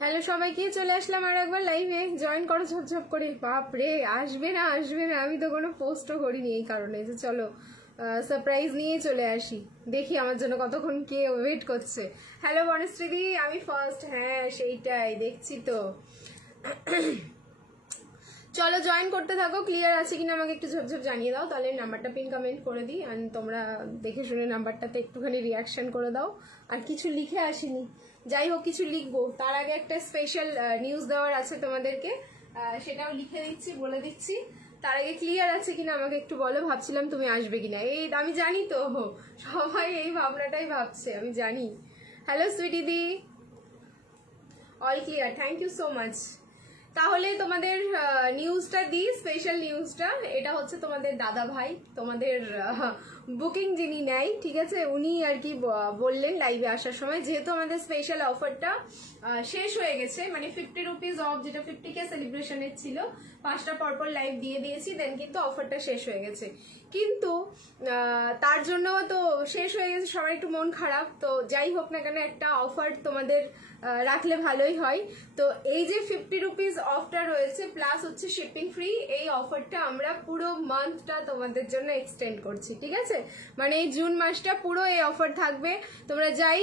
Hello সবাইকে, চলে আসলাম আর একবার লাইভে। জয়েন করো ঝপঝপ করে। বাপ রে, আসবে না আসবে না, আমি তো কোনো পোস্টও করিনি এই কারণে যে চলো সারপ্রাইজ নিয়ে চলে আসি, দেখি আমার জন্য কতক্ষণ কে ওয়েট করছে। হ্যালো বনশ্রীদি, আমি ফার্স্ট। হ্যাঁ সেইটাই দেখছি তো। চলো জয়েন করতে থাকো। ক্লিয়ার আছে কিনা আমাকে একটু ঝপঝপ জানিয়ে দাও, তাহলে নাম্বারটা পিন কমেন্ট করে দিই। আর তোমরা দেখে শুনে নাম্বারটাতে একটুখানি রিয়াকশন করে দাও। আর কিছু লিখে আসিনি, যাই হোক কিছু লিখবো। তার আগে একটা স্পেশাল নিউজ দেওয়ার আছে তোমাদেরকে, সেটাও লিখে দিচ্ছি, বলে দিচ্ছি। তার আগে ক্লিয়ার আছে কিনা আমাকে একটু বলো। ভাবছিলাম তুমি আসবে কিনা, এই আমি জানি তো সবাই এই ভাবনাটাই ভাবছে, আমি জানি। Hello Sweety di, all clear, thank you so much. তাহলে তোমাদের নিউজটা দিই, স্পেশাল নিউজটা। এটা হচ্ছে তোমাদের দাদা ভাই, তোমাদের বুকিং যিনি নেয়, ঠিক আছে, উনি আর কি বললেন লাইভে আসার সময়, যেহেতু আমাদের স্পেশাল অফারটা শেষ হয়ে গেছে, মানে 50 রুপিস অফ, যেটা 50K সেলিব্রেশনের ছিল, 5টা পরপর লাইভ দিয়ে দিয়েছি, দেন কিন্তু অফারটা শেষ হয়ে গেছে। কিন্তু তার জন্য তো শেষ হয়ে গেছে, সবার একটু মন খারাপ। তো যাই হোক না কেন, একটা অফার তোমাদের রাখলে ভালোই হয়। তো এই যে 50 রুপিস অফটা রয়েছে, প্লাস হচ্ছে শিপিং ফ্রি, এই অফারটা আমরা পুরো মান্থটা তোমাদের জন্য এক্সটেন্ড করছি, ঠিক আছে। মানে এই জুন মাসটা পুরো এই অফার থাকবে। তোমরা যাই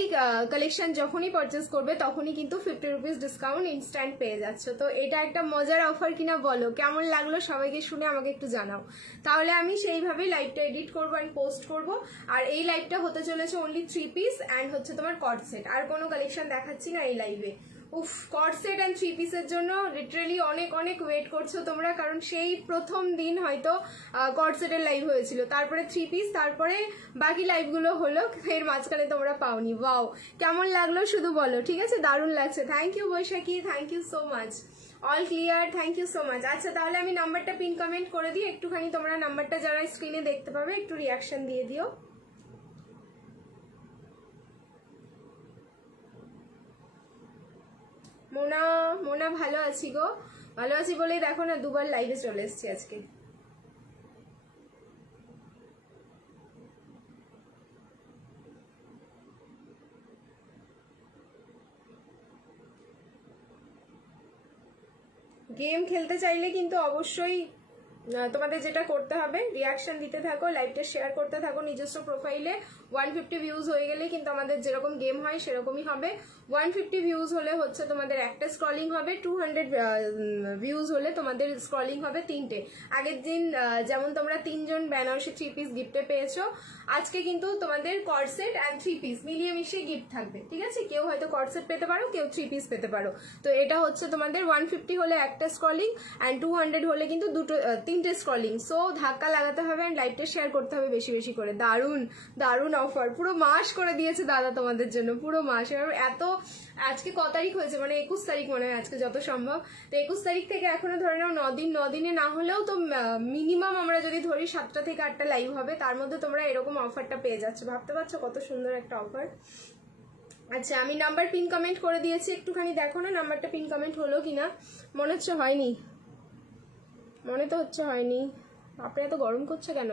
কালেকশন যখনই পারচেস করবে, তখনই কিন্তু 50 রুপিস ডিসকাউন্ট ইনস্ট্যান্ট পেয়ে যাচ্ছ। তো এটা একটা মজার অফার কিনা বলো, কেমন লাগলো সবাইকে শুনে আমাকে একটু জানাও। তাহলে আমি সেইভাবেই লাইভটা এডিট করবো অ্যান্ড পোস্ট করবো। আর এই লাইভটা হতে চলেছে অনলি 3 পিস অ্যান্ড হচ্ছে তোমার কর্ড সেট, আর কোনো কালেকশন দেখাচ্ছি না এই লাইভে। উফ, কর্ড সেট অ্যান্ড 3 পিসের জন্য লিটারেলি অনেক অনেক ওয়েট করছো তোমরা, কারণ সেই প্রথম দিন হয়তো কর্ড সেটের লাইভ হয়েছিল, তারপরে 3 পিস, তারপরে বাকি লাইভগুলো হলো, এর মাঝখানে তোমরা পাওনি। ওয়াও, কেমন লাগলো শুধু বলো, ঠিক আছে। দারুণ লাগছে, thank you Baishakhi, thank you so much. All clear, thank you so much. আচ্ছা তাহলে আমি নাম্বারটা পিন কমেন্ট করে দিই, একটুখানি তোমরা নাম্বারটা যারা স্ক্রিনে দেখতে পাবে একটু রিয়াকশন দিয়ে দিও। মোনা, মোনা ভালো আছি গো, ভালো আছি বলেই দেখো না দুবার লাইভে চলে এসেছি আজকে। গেম খেলতে চাইলে কিন্তু অবশ্যই তোমাদের যেটা করতে হবে, রিয়াকশন দিতে থাকো, লাইভটা শেয়ার করতে থাকো নিজস্ব প্রোফাইলে। 150 ভিউজ হয়ে গেলে কিন্তু আমাদের যেরকম গেম হয় সেরকমই হবে। 150 ভিউজ হলে হচ্ছে তোমাদের একটা স্ক্রলিং হবে, 200 ভিউজ হলে তোমাদের স্ক্রলিং হবে 3টে। আগের দিন যেমন তোমরা 3জন বেনারসি 3 পিস গিফটে পেয়েছো, আজকে কিন্তু তোমাদের কর্ড সেট অ্যান্ড 3 পিস মিলিয়ে মিশিয়ে গিফট থাকবে, ঠিক আছে। কেউ হয়তো কর্ড সেট পেতে পারো, কেউ 3 পিস পেতে পারো। তো এটা হচ্ছে তোমাদের 150 হলে একটা স্ক্রলিং অ্যান্ড 200 হলে কিন্তু 3টে স্ক্রলিং। সো ধাক্কা লাগাতে হবে অ্যান্ড লাইভটা শেয়ার করতে হবে বেশি বেশি করে। দারুণ দারুণ অফার, পুরো মাস করে দিয়েছে দাদা তোমাদের জন্য, পুরো মাস। এত, আজকে ক তারিখ হয়েছে, মানে 21 তারিখ মনে হয় আজকে যত সম্ভব। তো 21 তারিখ থেকে এখনো ধরে নাও 9 দিন, 9 দিনে না হলেও তো মিনিমাম আমরা যদি ধরি 7টা থেকে 8টা লাইভ হবে, তার মধ্যে তোমরা এরকম অফারটা পেয়ে যাচ্ছ। ভাবতে পারছো কত সুন্দর একটা অফার। আচ্ছা আমি নাম্বার পিন কমেন্ট করে দিয়েছি, একটুখানি দেখো না নাম্বারটা পিন কমেন্ট হলো কিনা। মনে হচ্ছে হয়নি, মনে তো হচ্ছে হয়নি। আপনি এত গরম করছে কেন?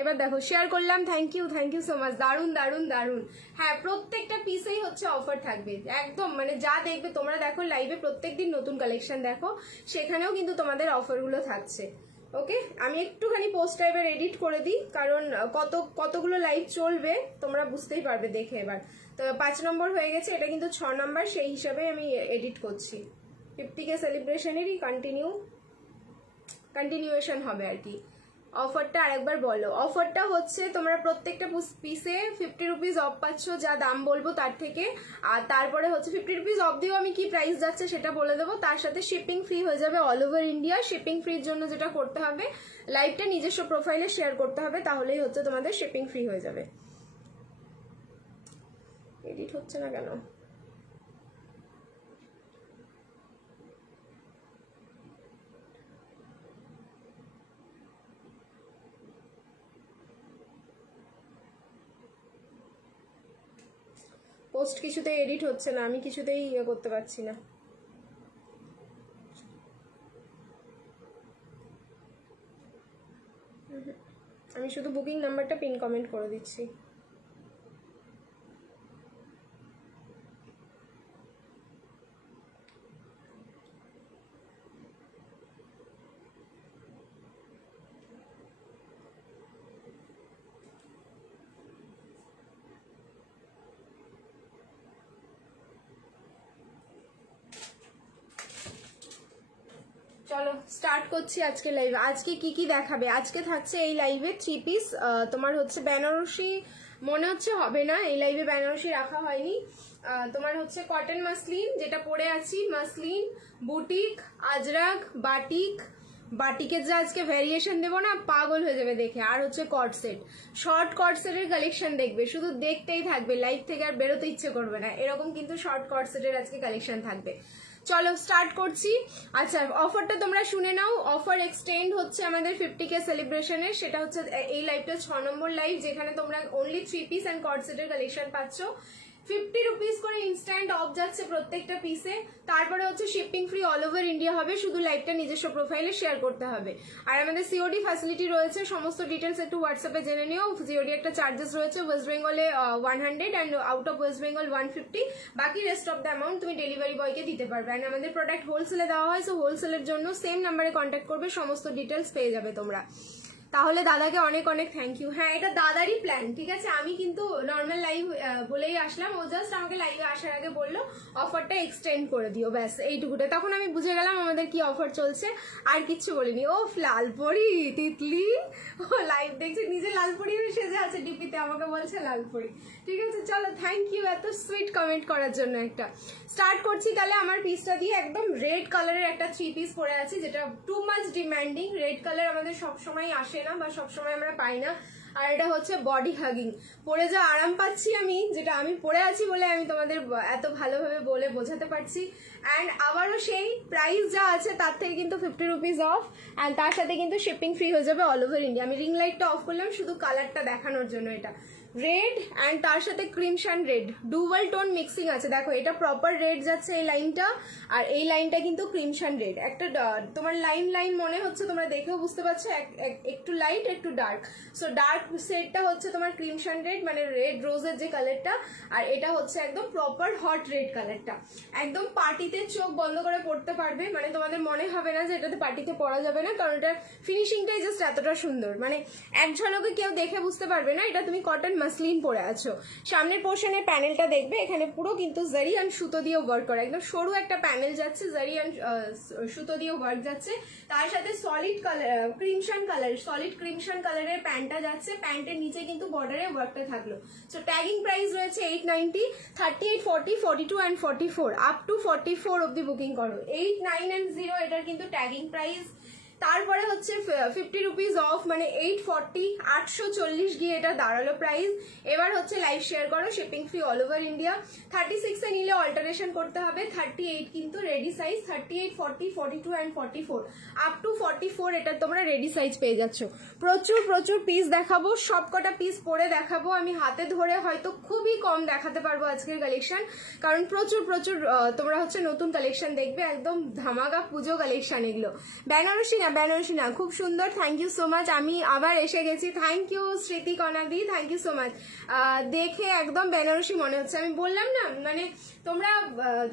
এবার দেখো, শেয়ার করলাম, থ্যাংক ইউ সো মাচ। দারুন দারুন দারুন। হ্যাঁ, প্রত্যেকটা পিসেই হচ্ছে অফার থাকবে একদম, মানে যা দেখবে তোমরা দেখো লাইভে প্রত্যেকদিন নতুন কালেকশন দেখো, সেখানেও কিন্তু তোমাদের অফারগুলো থাকছে। ওকে, আমি একটুখানি পোস্ট টাইপের এডিট করে দিই, কারণ কতগুলো লাইভ চলবে তোমরা বুঝতেই পারবে দেখে। এবার তো 5 নম্বর হয়ে গেছে, এটা কিন্তু 6 নম্বর, সেই হিসাবে আমি এডিট করছি। 50K সেলিব্রেশনেরই কন্টিনিউয়েশন হবে আর কি। অফারটা আরেকবার বলো। অফারটা হচ্ছে তোমরা প্রত্যেকটা পিসে 50 রুপিস অফ পাচ্ছ, যা দাম বলবো তার থেকে। আর তারপরে হচ্ছে 50 রুপিস অফ দিয়েও আমি কি প্রাইস যাচ্ছে সেটা বলে দেবো। তার সাথে শিপিং ফ্রি হয়ে যাবে অল ওভার ইন্ডিয়া। শিপিং ফ্রির জন্য যেটা করতে হবে, লাইভটা নিজস্ব প্রোফাইলে শেয়ার করতে হবে, তাহলেই হচ্ছে তোমাদের শিপিং ফ্রি হয়ে যাবে। এডিট হচ্ছে না কেন? পোস্ট কিছুতেই এডিট হচ্ছে না, আমি কিছুতেই করতে পারছি না। আমি শুধু বুকিং নাম্বারটা পিন কমেন্ট করে দিচ্ছি। স্টার্ট করছি আজকে লাইভ। আজকে কি কি দেখাবে? আজকে থাকছে এই লাইভে 3 পিস, তোমার হচ্ছে বেনারসি মনে হচ্ছে হবে না, এই লাইভে বেনারসি রাখা হয়নি। তোমার হচ্ছে কটন মাসলিন যেটা পরে আছি, মাসলিন, বুটিক, আজরাক, বাটিক, বাটিকের যে আজকে ভ্যারিয়েশন দেবো না পাগল হয়ে যাবে দেখে। আর হচ্ছে কট সেট, শর্ট কট সেটের কালেকশন দেখবে, শুধু দেখতেই থাকবে, লাইভ থেকে আর বেরোতে ইচ্ছে করবে না, এরকম কিন্তু শর্ট কট সেটের আজকে কালেকশন থাকবে। চলো স্টার্ট করছি। আচ্ছা অফারটা তোমরা শুনে নাও, অফার এক্সটেন্ড হচ্ছে আমাদের 50K সেলিব্রেশনের, সেটা হচ্ছে এই লাইভটা 6 নম্বর লাইভ, যেখানে তোমরা অনলি 3 পিস অ্যান্ড কট সেটের কালেকশন পাচ্ছ। 50 রুপিস করে ইনস্ট্যান্ট অফ যাচ্ছে প্রত্যেকটা পিসে। তারপরে হচ্ছে shipping free all over India হবে, শুধু লাইভটা নিজস্ব প্রোফাইলে শেয়ার করতে হবে। আর আমাদের সিওডি ফ্যাসিলিটি রয়েছে, সমস্ত ডিটেলস একটু হোয়াটসঅ্যাপে জেনে নিও। সিওডি একটা চার্জেস রয়েছে, ওয়েস্ট বেঙ্গলে 100 and out of West Bengal 150, বাকি রেস্ট অফ দ্য অ্যামাউন্ট তুমি ডেলিভারি বয়কে দিতে পারবে। অ্যান্ড আমাদের প্রোডাক্ট হোলসেলে দেওয়া হয়, সো হোলসেলের জন্য সেম নাম্বারে কন্ট্যাক্ট করবে, সমস্ত ডিটেলস পেয়ে যাবে তোমরা। তাহলে দাদাকে অনেক অনেক থ্যাংক ইউ। হ্যাঁ এটা দাদারই প্ল্যান, ঠিক আছে, আমি কিন্তু নর্মাল লাইভ বলেই আসলাম, ও জাস্ট আমাকে লাইভে আসার আগে বললো অফারটা এক্সটেন্ড করে দিও, ব্যাস এইটুকুটা। তখন আমি বুঝে গেলাম আমাদের কি অফার চলছে, আর কিচ্ছু বলিনি। ও লালপরি তিতলি, ও লাইভ দেখছে, নিজে লালপরি সেজে আছে ডিপিতে, আমাকে বলছে লালপরি। ঠিক আছে চলো, থ্যাংক ইউ এত সুইট কমেন্ট করার জন্য। একটা স্টার্ট করছি তাহলে আমার পিসটা দিয়ে। একদম রেড কালারের একটা 3 পিস পরে আছি, যেটা too much demanding. Red colour আমাদের সবসময় আসে না বা সবসময় আমরা পাই না। আর এটা হচ্ছে বডি হাগিং, পরে যা আরাম পাচ্ছি আমি, যেটা আমি পরে আছি বলে আমি তোমাদের এত ভালোভাবে বলে বোঝাতে পারছি। অ্যান্ড আবারও সেই প্রাইস যা আছে তার থেকে কিন্তু 50 রুপিস অফ, অ্যান্ড তার সাথে কিন্তু শিপিং ফ্রি হয়ে যাবে অল ওভার ইন্ডিয়া। আমি রিং লাইটটা অফ করলাম শুধু কালারটা দেখানোর জন্য। এটা রেড অ্যান্ড তার সাথে ক্রিমশন রেড, ডুয়াল টোন মিক্সিং আছে। দেখো এটা প্রপার রেড যাচ্ছে এই লাইনটা, আর এই লাইনটা কিন্তু ক্রিমশন রেড। একটা তোমার লাইন লাইন মনে হচ্ছে, তোমরা দেখেও বুঝতে পারছো, একটু লাইট একটু ডার্ক। সো ডার্ক শেডটা হচ্ছে তোমার ক্রিমশন রেড, মানে রেড রোজের যে কালারটা, আর এটা হচ্ছে একদম প্রপার হট রেড কালারটা। একদম পার্টিতে চোখ বন্ধ করে পড়তে পারবে, মানে তোমাদের মনে হবে না যে এটাতে পার্টিতে পরা যাবে না, কারণ এটার ফিনিশিংটাই জাস্ট এতটা সুন্দর, মানে এক ঝলকে কেউ দেখে বুঝতে পারবে না এটা তুমি কটন মাসলিন পরে আছো। সামনের পোর্শনের প্যানেলটা দেখবে, এখানে পুরো কিন্তু জারি অ্যান্ড সুতো দিয়ে ওয়ার্ক করা, একদম সরু একটা প্যানেল যাচ্ছে, জারি অ্যান্ড সুতো দিয়ে ওয়ার্ক যাচ্ছে। তার সাথে সলিড কালার ক্রিমশন কালার, সলিড ক্রিমশন কালারের প্যান্টটা যাচ্ছে, প্যান্টের নিচে কিন্তু বর্ডারে ওয়ার্কটা থাকলো। সো ট্যাগিং প্রাইস রয়েছে 890, 38, 40, 42 অ্যান্ড 44, আপ টু 44 অব্দি বুকিং করো। 8, 9 অ্যান্ড 0 এটার কিন্তু ট্যাগিং প্রাইস। তারপরে হচ্ছে 50 রুপিস অফ, মানে 840, 840 গিয়ে এটা দাঁড়ালো প্রাইস। এবার হচ্ছে লাইভ শেয়ার করো, shipping free all over India. 36 এ নিলে অল্টারেশন করতে হবে, 38 কিন্তু ready size, 38, 40, 42 and 44, up to 44 এটা তোমরা রেডি সাইজ পেয়ে যাচ্ছ। প্রচুর প্রচুর পিস দেখাবো, সবকটা পিস পরে দেখাবো, আমি হাতে ধরে হয়তো খুবই কম দেখাতে পারবো আজকের কালেকশন, কারণ প্রচুর প্রচুর তোমরা হচ্ছে নতুন কালেকশন দেখবে, একদম ধামাকা পুজো কালেকশন এগুলো। বেনারসি না, বেনারসি না, খুব সুন্দর, থ্যাংক ইউ সো মাচ। আমি আবার এসে গেছি, থ্যাংক ইউ স্মৃতি কনাদি, থ্যাংক ইউ সো মাচ। দেখে একদম বেনারসি মনে হচ্ছে, আমি বললাম না, মানে তোমরা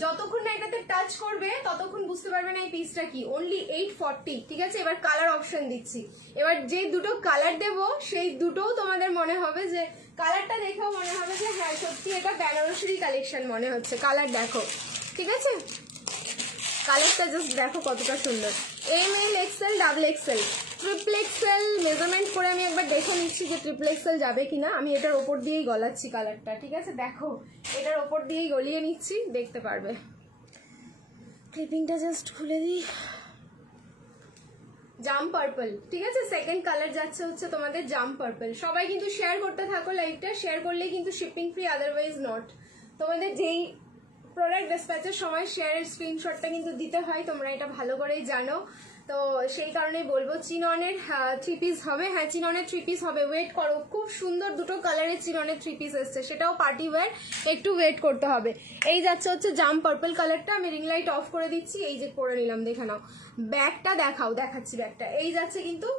যতক্ষণ না এটাতে টাচ করবে ততক্ষণ বুঝতে পারবে না এই পিসটা কি। অনলি 840, ঠিক আছে। এবার কালার অপশন দিচ্ছি, এবার যে দুটো কালার দেবো সেই দুটোও তোমাদের মনে হবে যে, কালারটা দেখেও মনে হবে যে হ্যাঁ সত্যি এটা বেনারসিরই কালেকশন মনে হচ্ছে। কালার দেখো, ঠিক আছে, কালারটা জাস্ট দেখো কতটা সুন্দর। ML, XL, double XL, triple XL measurement করে আমি একবার দেখে নিচ্ছি যে ট্রিপল XL যাবে কিনা। আমি এটার ওপর দিয়েই গলাচ্ছি কালারটা, ঠিক আছে, দেখো এটার ওপর দিয়েই গলিয়ে নিচ্ছি, দেখতে পারবে। ক্লিপিংটা জাস্ট খুলে দিই। জাম পার্পল, ঠিক আছে, সেকেন্ড কালার যাচ্ছে হচ্ছে তোমাদের জাম পার্পল। সবাই কিন্তু শেয়ার করতে থাকো লাইভটা, শেয়ার করলেই কিন্তু শিপিং ফ্রি, আদারওয়াইজ নট। তোমাদের যেই প্রোডাক্ট ডিসপ্যাচের সময় শেয়ারের স্ক্রিনশটটা কিন্তু দিতে হয়, তোমরা এটা ভালো করেই জানো, তো সেই কারণেই বলবো। চিননের 3 পিস হবে, হ্যাঁ চিননের 3 পিস হবে, ওয়েট করো, খুব সুন্দর দুটো কালারের চিননের 3 পিস এসছে, সেটাও পার্টি ওয়্যার, একটু ওয়েট করতে হবে। এই যাচ্ছে হচ্ছে জাম পার্পল কালারটা, আমি রিং লাইট অফ করে দিচ্ছি, এই যে পরে নিলাম, দেখে নাও। ব্যাগটা দেখাও, দেখাচ্ছি ব্যাগটা। এই যাচ্ছে কিন্তু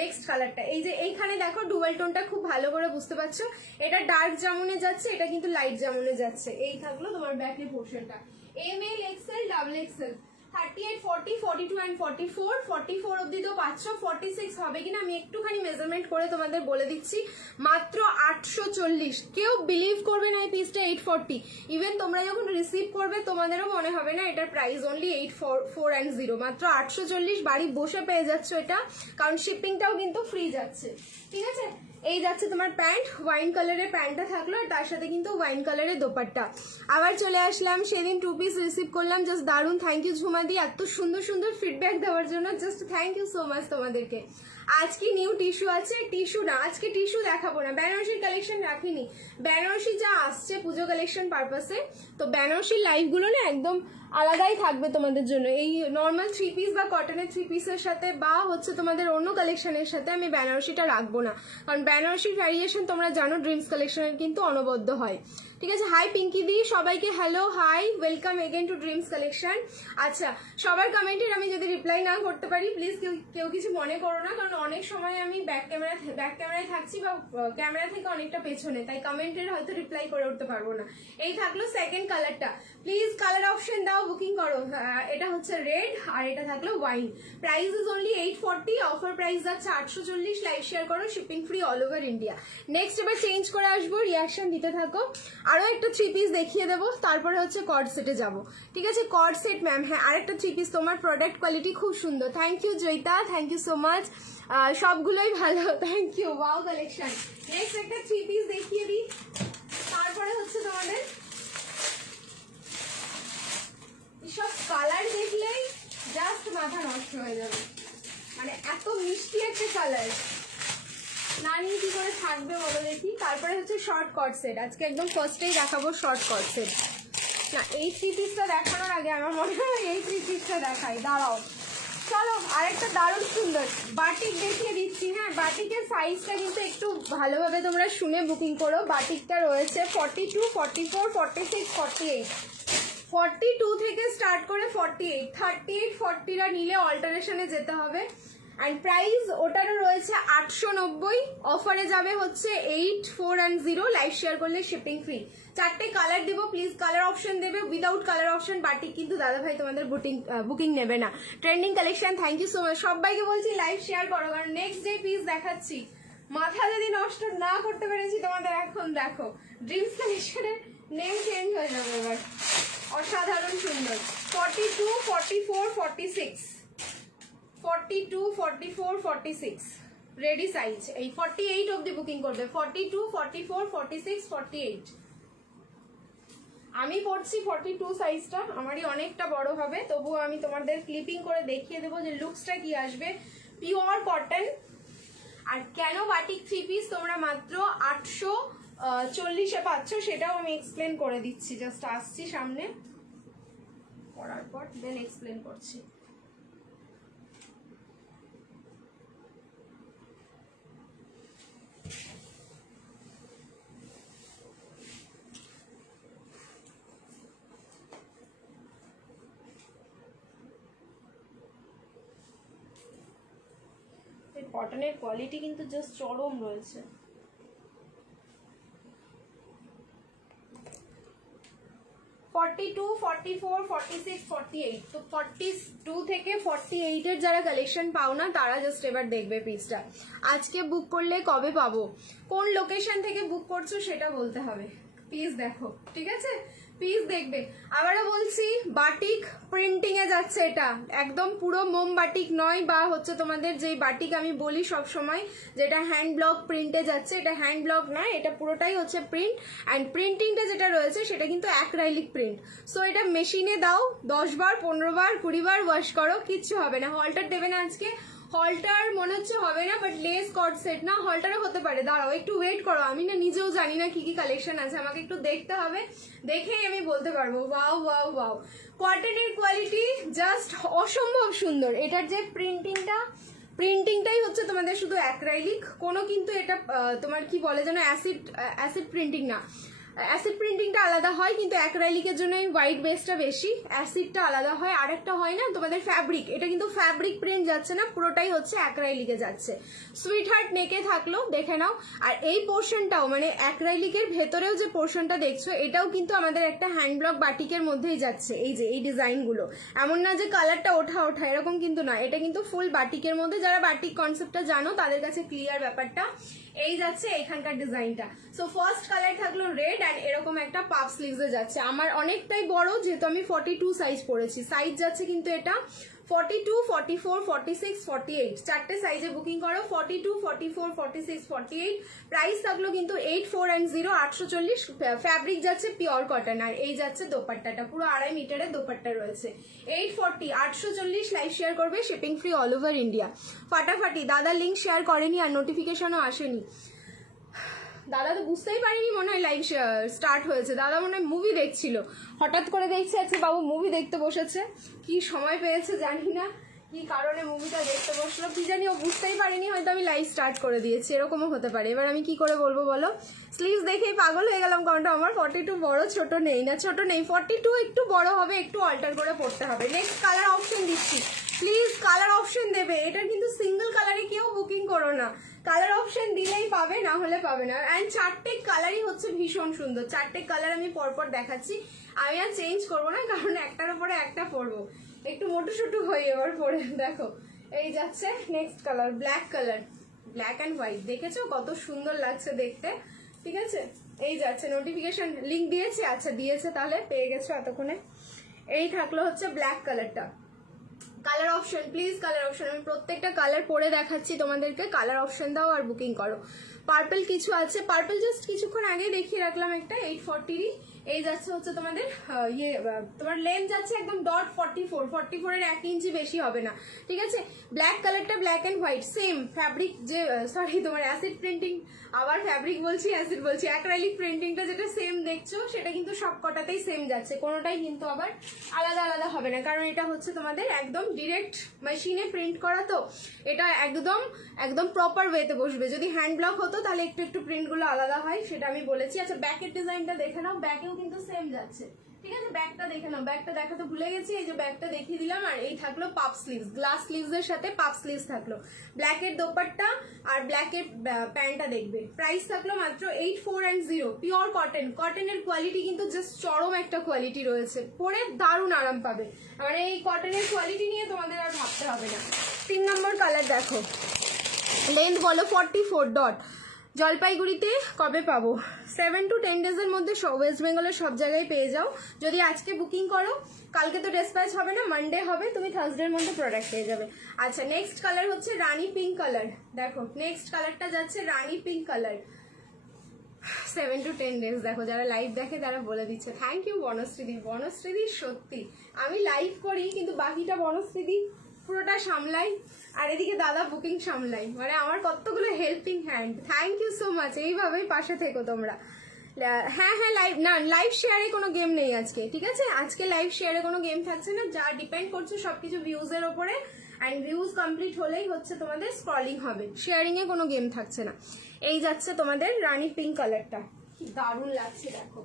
নেক্সট কালারটা, এই যে এইখানে দেখো ডুয়াল টোনটা খুব ভালো করে বুঝতে পারছো, এটা ডার্ক জামুনে যাচ্ছে, এটা কিন্তু লাইট জামুনে যাচ্ছে। এই থাকলো তোমার ব্যাকের পোর্শনটা। ML, XL, double XL, 38, 40, 42 and 44, 44 অবধি তো পাচ্ছ, 46 হবে কিনা আমি একটুখানি মেজারমেন্ট করে তোমাদের বলে দিচ্ছি। মাত্র 840, কেউ বিলিভ করবে না এই পিসটা 840। ইভেন তোমরা যখন রিসিভ করবে তোমাদেরও মনে হবে না এটার প্রাইস অনলি 840, মাত্র 840 বাড়ি বসে পেয়ে যাচ্ছ এটা, কারণ শিপিংটাও কিন্তু ফ্রি যাচ্ছে। ঠিক আছে, এই যাচ্ছে তোমার প্যান্ট, ওয়াইন কালারের প্যান্টটা থাকলো আর তার সাথে কিন্তু ওয়াইন কালারের দোপাট্টা। আবার চলে আসলাম, সেদিন 2 পিস রিসিভ করলাম, জাস্ট দারুণ। থ্যাংক ইউ ঝুমাদি এত সুন্দর সুন্দর ফিডব্যাক দেওয়ার জন্য, just thank you so much তোমাদেরকে। আজকে নিউ টিস্যু আছে, টিস্যু না আজকে টিস্যু দেখাবো না, বেনারসির কালেকশন রাখিনি, বেনারসি যা আসছে পুজো কালেকশন পারপাসে, তো বেনারসির লাইভগুলো না একদম আলাদাই থাকবে তোমাদের জন্য। এই নর্মাল 3 পিস বা কটনের 3 পিসের সাথে বা হচ্ছে তোমাদের অন্য কালেকশনের সাথে আমি বেনারসিটা রাখবো না, কারণ বেনারসির ভ্যারিয়েশন তোমরা জানো ড্রিমস কালেকশনের কিন্তু অনবদ্য হয়। ঠিক আছে, হাই পিঙ্কি দি, সবাইকে hello, hi, welcome again to Dreams Collection. আচ্ছা, সবার কমেন্টের আমি যদি রিপ্লাই না করতে পারি প্লিজ কেউ কিছু মনে করো না, কারণ অনেক সময় আমি ব্যাক ক্যামেরায় থাকছি বা ক্যামেরা থেকে অনেকটা পেছনে, তাই কমেন্টের হয়তো রিপ্লাই করে উঠতে পারবো না। এই থাকলো সেকেন্ড কালারটা, প্লিজ কালার অপশন দাও, বুকিং করো। এটা হচ্ছে রেড আর এটা থাকলো wine. Price is only 840, offer price যাচ্ছে 840। লাইভ শেয়ার করো, shipping free all over India. Next এবার চেঞ্জ করে আসবো, রিয়াকশন দিতে থাকো। আরো একটা 3 পিস দেখিয়ে দেবো, তারপরে হচ্ছে কর্ড সেটে যাবো। ঠিক আছে, কর্ড সেট ম্যাম, হ্যাঁ আরেকটা 3 পিস। তোমার প্রোডাক্ট কোয়ালিটি খুব সুন্দর, thank you Joyita, thank you so much, সবগুলোই ভালো, thank you, wow collection. Next একটা 3 পিস দেখিয়ে দিই, তারপরে হচ্ছে তোমাদের সব কালার দেখলেই জাস্ট মাথা নষ্ট হয়ে যাবে, মানে এত মিষ্টি একটা কালার না নিয়ে কি করে থাকবে বলো দেখি। তারপরে হচ্ছে শর্ট কট সেট, আজকে একদম ফার্স্টেই দেখাবো শর্ট কট সেট। না এই 3 পিসটা দেখানোর আগে আমার মনে হয় এই 3 পিসটা দেখাই, দাঁড়াও। চলো আরেকটা দারুণ সুন্দর বাটিক দেখিয়ে দিচ্ছি। হ্যাঁ, বাটিকের সাইজটা কিন্তু একটু ভালোভাবে তোমরা শুনে বুকিং করো। বাটিকটা রয়েছে 42, 44, 46, 48, 42 থেকে স্টার্ট করে 48, 38, 40রা নিলে অল্টারেশনে যেতে হবে। অ্যান্ড প্রাইস ওটারও রয়েছে 890, অফারে যাবে হচ্ছে 840। লাইভ শেয়ার করলে শিপিং ফ্রি। 4টে কালার দিব, প্লিজ কালার অপশন দেবে, উইদাউট কালার অপশন বাটিক কিন্তু দাদা ভাই তোমাদের বুকিং নেবে না। Trending collection, thank you so much. সবাইকে বলছি লাইভ শেয়ার করো, কারণ নেক্সট যে পিস দেখাচ্ছি মাথা যদি নষ্ট না করতে পেরেছি তোমাদের এখন দেখো, ড্রিমস কালেকশনের নেম চেঞ্জ হয়ে যাবে এবার। অসাধারণ সুন্দর, 42, 44, 46, 42, 44, 46 রেডি সাইজ। এই 48 অবধি বুকিং করবে, 42, 44, 46, 48। আমি পড়ছি 42 সাইজটা, আমারই অনেকটা বড় হবে, তবুও আমি তোমাদের ক্লিপিং করে দেখিয়ে দেবো যে লুকসটা কি আসবে। Pure cotton. আর কেন বাটিক 3 পিস তোমরা মাত্র 840-এ পাচ্ছ সেটাও আমি এক্সপ্লেন করে দিচ্ছি, জাস্ট আসছি সামনে পড়ার পর দেন এক্সপ্লেন করছি। কটনের কোয়ালিটি কিন্তু জাস্ট চরম রয়েছে। (42, 44, 46, 48) তো 42 থেকে 48 এর যারা কালেকশন পাও না তারা জাস্ট এবার দেখবে পিসটা। আজকে বুক করলে কবে পাবো, কোন লোকেশন থেকে বুক করছো সেটা বলতে হবে। পিস দেখো, ঠিক আছে, পিস দেখবে। আবারও বলছি বাটিক প্রিন্টিং এ যাচ্ছে, এটা একদম পুরো মোম বাটিক নয়, বা হচ্ছে তোমাদের যে বাটিক আমি বলি সব সময় যেটা হ্যান্ড ব্লক প্রিন্টে যাচ্ছে, এটা হ্যান্ড ব্লক নয়, এটা পুরোটাই হচ্ছে প্রিন্ট। অ্যান্ড প্রিন্টিংটা যেটা রয়েছে সেটা কিন্তু অ্যাক্রাইলিক প্রিন্ট। সো এটা মেশিনে দাও, 10 বার 15 বার 20 বার ওয়াশ করো, কিচ্ছু হবে না। হলটার দেবে না আজকে, হলটার মনে হচ্ছে হবে না, বাট লেস কট সেট না, হলটারও হতে পারে। দাঁড়াও একটু ওয়েট করো, আমি না নিজেও জানি না কি কি কালেকশন আছে, আমাকে একটু দেখতে হবে, দেখেই আমি বলতে পারবো। ওয়াও ওয়াও ওয়াও, কটনের কোয়ালিটি জাস্ট অসম্ভব সুন্দর। এটার যে প্রিন্টিংটাই হচ্ছে তোমাদের শুধু অ্যাক্রাইলিক, কোনো কিন্তু এটা তোমার কি বলে যেন অ্যাসিড প্রিন্টিং না। অ্যাসিড প্রিন্টিংটা আলাদা হয়, কিন্তু অ্যাক্রাইলিকের জন্য হোয়াইট বেসটা বেশি, অ্যাসিডটা আলাদা হয়। আরেকটা হয় না তোমাদের ফ্যাব্রিক, এটা কিন্তু ফ্যাব্রিক প্রিন্ট যাচ্ছে না, পুরোটাই হচ্ছে অ্যাক্রাইলিকে যাচ্ছে। সুইট হার্ট নেকে থাকলো, দেখে নাও। আর এই পোর্শনটাও মানে অ্যাক্রাইলিকের ভেতরেও যে পোর্শনটা দেখছো, এটাও কিন্তু আমাদের একটা হ্যান্ড ব্লক বাটিকের মধ্যেই যাচ্ছে। এই যে এই ডিজাইনগুলো, এমন না যে কালারটা ওঠা ওঠা, এরকম কিন্তু না, এটা কিন্তু ফুল বাটিকের মধ্যে। যারা বাটিক কনসেপ্টটা জানো তাদের কাছে ক্লিয়ার ব্যাপারটা। এই যাচ্ছে এখানকার ডিজাইনটা। সো ফার্স্ট কালার থাকলো রেড, অ্যান্ড এরকম একটা পাফ স্লিভসে যাচ্ছে। আমার অনেকটাই বড়, যেহেতু আমি 42 সাইজ পরেছি। সাইজ যাচ্ছে কিন্তু এটা 42, 44, 46, 48, চারটে সাইজে বুকিং করো। 42, 44, 46, 48। প্রাইস থাকলো কিন্তু 8410, 840। ফ্যাব্রিক যাচ্ছে পিওর কটন, আর এই যাচ্ছে দোপাট্টাটা, পুরো 2.5 মিটারের দোপাট্টা রয়েছে। 840, 840। লাইভ শেয়ার করবে, shipping free all over India. ফাটাফাটি। দাদা লিঙ্ক শেয়ার করেনি আর নোটিফিকেশনও আসেনি। দাদা তো বুঝতেই পারিনি মনে হয় লাইভ স্টার্ট হয়েছে। দাদা মনে হয় মুভি দেখছিল, হঠাৎ করে দেখছে আজকে বাবু মুভি দেখতে বসেছে। কি সময় পেয়েছে জানি না, কি কারণে মুভিটা দেখতে বসলো কি জানি, ও বুঝতেই পারিনি, হয়তো আমি লাইভ স্টার্ট করে দিয়েছি, এরকমও হতে পারে। এবার আমি কি করে বলবো বলো? স্লিভস দেখেই পাগল হয়ে গেলাম, কারণটা আমার 42 বড়, ছোট নেই না, ছোট নেই, 42 একটু বড় হবে, একটু অল্টার করে পড়তে হবে। নেক্সট কালার অপশন দিচ্ছি, প্লিজ কালার অপশন দেবে। এটা কিন্তু সিঙ্গেল কালারে কেউ বুকিং করো না, কালার অপশন দিলেই পাবে, না হলে পাবে না। অ্যান্ড চারটে কালারই হচ্ছে ভীষণ সুন্দর। চারটে কালার আমি পরপর দেখাচ্ছি, আমি আর চেঞ্জ করবো না, কারণ একটার উপরে একটা পরবো, একটু মোটু সোটু হয়ে এবার পরে। দেখো এই যাচ্ছে next colour, black colour, black and white. দেখেছো কত সুন্দর লাগছে দেখতে? ঠিক আছে, এই যাচ্ছে। নোটিফিকেশন লিঙ্ক দিয়েছে? আচ্ছা দিয়েছে, তাহলে পেয়ে গেছো এতক্ষণে। এই থাকলো হচ্ছে ব্ল্যাক কালারটা। Colour option please, colour option. আমি প্রত্যেকটা কালার পরে দেখাচ্ছি তোমাদেরকে, কালার অপশন দাও আর বুকিং করো। পার্পল কিছু আছে, পার্পল জাস্ট কিছুক্ষণ আগে দেখিয়ে রাখলাম একটা 840। এই যাচ্ছে হচ্ছে তোমাদের তোমার লেন্থ যাচ্ছে একদম ডট 44 এর 1 ইঞ্চি বেশি হবে না, ঠিক আছে। ব্ল্যাক কালারটা black and white, same fabric, যে সরি তোমার অ্যাসিড প্রিন্টিং, আবার ফ্যাব্রিক বলছি অ্যাসিড বলছি, অ্যাক্রাইলিক প্রিন্টিংটা যেটা সেম দেখছো সেটা কিন্তু সব কটাতেই সেম যাচ্ছে, কোনোটাই কিন্তু আবার আলাদা আলাদা হবে না, কারণ এটা হচ্ছে তোমাদের একদম ডিরেক্ট মেশিনে প্রিন্ট করা, তো এটা একদম একদম প্রপার ওয়েতে বসবে। যদি হ্যান্ড ব্লক হতো তাহলে একটু একটু প্রিন্টগুলো আলাদা হয়, সেটা আমি বলেছি। আচ্ছা ব্যাকের ডিজাইনটা দেখে নাও, ব্যাকেও কিন্তু সেম যাচ্ছে, ঠিক আছে। ব্যাকটা দেখে নাও, ব্যাকটা দেখাতে ভুলে গেছি, এই যে ব্যাকটা দেখিয়ে দিলাম। আর এই থাকলো পাপ স্লিভস, গ্লাস স্লিভস এর সাথে পাপ স্লিভস থাকলো, ব্ল্যাকের দোপাট্টা আর ব্ল্যাকের প্যান্টটা দেখবে। প্রাইস থাকলো মাত্র 8410, পিওর কটন। কটনের কোয়ালিটি কিন্তু জাস্ট চরম একটা কোয়ালিটি রয়েছে, পরে দারুণ আরাম পাবে। মানে এই কটনের কোয়ালিটি নিয়ে তোমাদের আর ভাবতে হবে না। 3 নম্বর কালার দেখো, লেন্থ বলো 44 ডট। জলপাইগুড়িতে কবে পাবো? 7 to 10 ডেজের মধ্যে ওয়েস্ট বেঙ্গলের সব জায়গায় পেয়ে যাও। যদি আজকে বুকিং করো, কালকে তো ডিসপ্যাচ হবে না, মানডে হবে, তুমি থার্সডের মধ্যে প্রোডাক্ট পেয়ে যাবে। আচ্ছা নেক্সট কালার হচ্ছে রানী পিঙ্ক কালার। দেখো নেক্সট কালারটা যাচ্ছে রানী পিঙ্ক কালার, 7 to 10 ডেজ। দেখো যারা লাইভ দেখে তারা বলে দিচ্ছে। Thank you বনশ্রীদি। বনশ্রীদি সত্যি আমি লাইভ করি কিন্তু বাকিটা বনশ্রীদি পুরোটা সামলাই, আর এদিকে দাদা বুকিং সামলাই, মানে আমার কতগুলো helping hand. Thank you so much, এইভাবেই পাশে থেকো তোমরা। হ্যাঁ হ্যাঁ লাইভ না, লাইভ শেয়ারে কোনো গেম নেই আজকে, ঠিক আছে। আজকে লাইভ শেয়ারে কোনো গেম থাকছে না, যা ডিপেন্ড করছে সবকিছু ভিউজের ওপরে, অ্যান্ড ভিউজ কমপ্লিট হলেই হচ্ছে তোমাদের স্ক্রলিং হবে, শেয়ারিং এ কোনো গেম থাকছে না। এই যাচ্ছে তোমাদের রানী পিঙ্ক কালারটা, কি দারুণ লাগছে, দেখো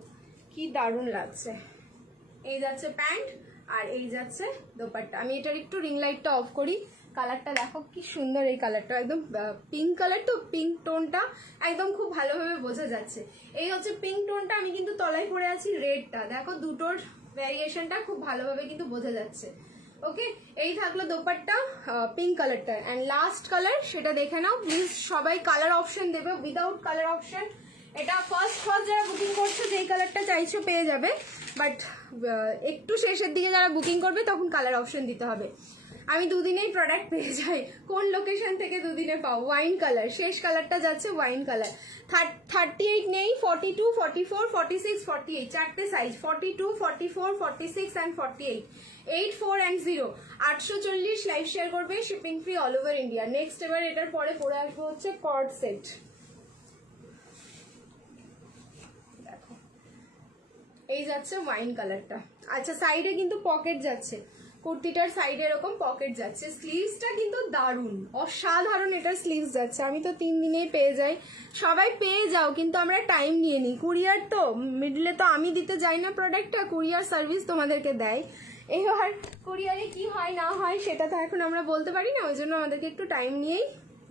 কি দারুণ লাগছে। এই যাচ্ছে প্যান্ট আর এই যাচ্ছে দোপাট্টা। আমি এটার একটু রিং লাইটটা অফ করি, কালারটা দেখো কি সুন্দর। এই কালারটা একদম পিঙ্ক কালার, তো পিঙ্ক টোনটা একদম খুব ভালোভাবে বোঝা যাচ্ছে। এই হচ্ছে পিঙ্ক টোনটা, আমি কিন্তু তলায় পরে আছি রেডটা, দেখো দুটোর ভ্যারিয়েশনটা খুব ভালোভাবে কিন্তু বোঝা যাচ্ছে। ওকে, এই থাকলো দোপাট্টা পিঙ্ক কালারটা। অ্যান্ড লাস্ট কালার সেটা দেখে নাও প্লিজ। সবাই কালার অপশন দেবে, উইদাউট কালার অপশন এটা ফার্স্ট যারা বুকিং করছো যেই কালারটা চাইছো পেয়ে যাবে, বাট একটু শেষের দিকে যারা বুকিং করবে তখন কালার অপশন দিতে হবে। আমি দুদিনেই প্রোডাক্ট পেয়ে যাই, কোন লোকেশন থেকে দুদিনে পাও? ওয়াইন কালার, শেষ কালারটা যাচ্ছে ওয়াইন কালার। 38 নেই, 42, 44, 46, 48, চারটে সাইজ, 42, 44, 46 and 48, 8410, 840। লাইভ শেয়ার করবে, shipping free all over India. Next এবার এটার পরে পরে আসবো হচ্ছে কর্ড সেট। এই যাচ্ছে ওয়াইন কালারটা। আচ্ছা সাইডে কিন্তু পকেট যাচ্ছে, কুর্তিটার সাইডে এরকম পকেট যাচ্ছে, স্লিভসটা কিন্তু দারুণ অসাধারণ, এটা স্লিভস যাচ্ছে। আমি তো 3 দিনেই পেয়ে যাই, সবাই পেয়ে যাও, কিন্তু আমরা টাইম নিয়ে নিই। কুরিয়ার তো মিডলে তো আমি দিতে যাই না প্রোডাক্টটা, কুরিয়ার সার্ভিস তোমাদেরকে দেয়। এবার কুরিয়ারে কি হয় না হয় সেটা তো এখন আমরা বলতে পারি না, ওই জন্য আমাদেরকে একটু টাইম নিয়েই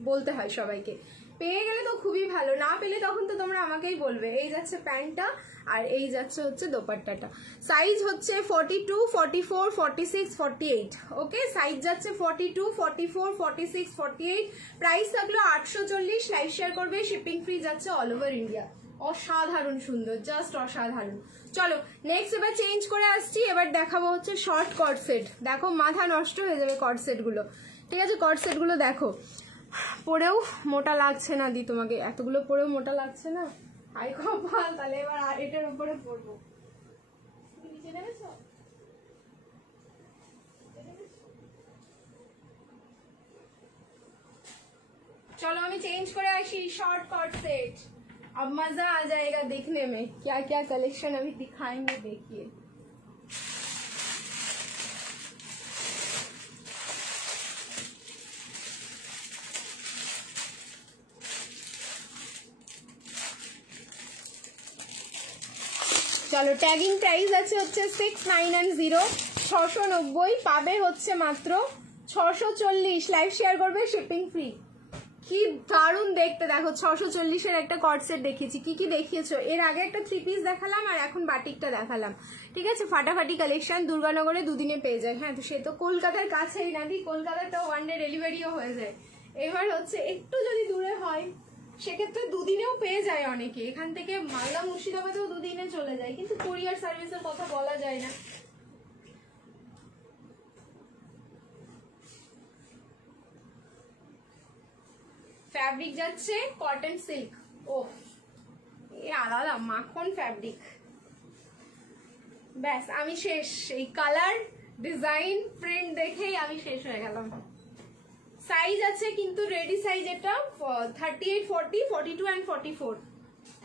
বলতে হয় সবাইকে। পেয়ে গেলে তো খুবই ভালো, না পেলে তখন তো তোমরা আমাকেই বলবে। এই যাচ্ছে প্যান্টটা আর এই যাচ্ছে হচ্ছে দোপাট্টাটা। সাইজ হচ্ছে 42, 44, 46, 48। ওকে, সাইজ যাচ্ছে 42, 44, 46, 48। প্রাইস থাকলো 840। লাইভ শেয়ার করবে, শিপিং ফ্রি যাচ্ছে অল ওভার ইন্ডিয়া। অসাধারণ সুন্দর, জাস্ট অসাধারণ। চলো নেক্সট এবার চেঞ্জ করে আসছি, এবার দেখাবো হচ্ছে শর্ট কট সেট। দেখো মাথা নষ্ট হয়ে যাবে কট সেট গুলো, ঠিক আছে? কট সেট গুলো দেখো, পরেও মোটা লাগছে না দি, তোমাকে এতগুলো পরেও মোটা লাগছে না, হাই কপাল। তাহলে এবার আর এটার উপরে পরবো। নিচে নেমেছো? चलो हमें चेंज करे आशी शॉर्ट कॉट सेट। अब मजा आ जाएगा देखने में, क्या क्या कलेक्शन अभी दिखाएंगे, देखिए। চলো ট্যাগিং প্রাইস আছে হচ্ছে 690, 690 পাবে হচ্ছে মাত্র 640। লাইভ শেয়ার করবে, শিপিং ফ্রি। কি দারুণ দেখতে, দেখো 640-এর একটা কট সেট দেখিয়েছি। কি কি দেখিয়েছো এর আগে? একটা 3 পিস দেখালাম আর এখন বাটিকটা দেখালাম, ঠিক আছে? ফাটাফাটি কালেকশন, দুর্গানগরে 2 দিনে পেয়ে যায়। হ্যাঁ, তো সে তো কলকাতার কাছেই না দি, কলকাতায় তো 1 ডে ডেলিভারিও হয়ে যায়। এবার হচ্ছে একটু যদি দূরে হয় সেক্ষেত্রে 2 দিনেও পেয়ে যায় অনেকে। এখান থেকে মালদা মুর্শিদাবাদেও 2 দিনে চলে যায়, কিন্তু কুরিয়ার সার্ভিসের কথা বলা যায় না। ফ্যাব্রিক যাচ্ছে কটন সিল্ক, ও এ আলাদা মাখন ফ্যাব্রিক। ব্যাস আমি শেষ, এই কালার ডিজাইন প্রিন্ট দেখেই আমি শেষ হয়ে গেলাম। সাইজ আছে কিন্তু রেডি সাইজ, এটা 38, 40, 42 and 44।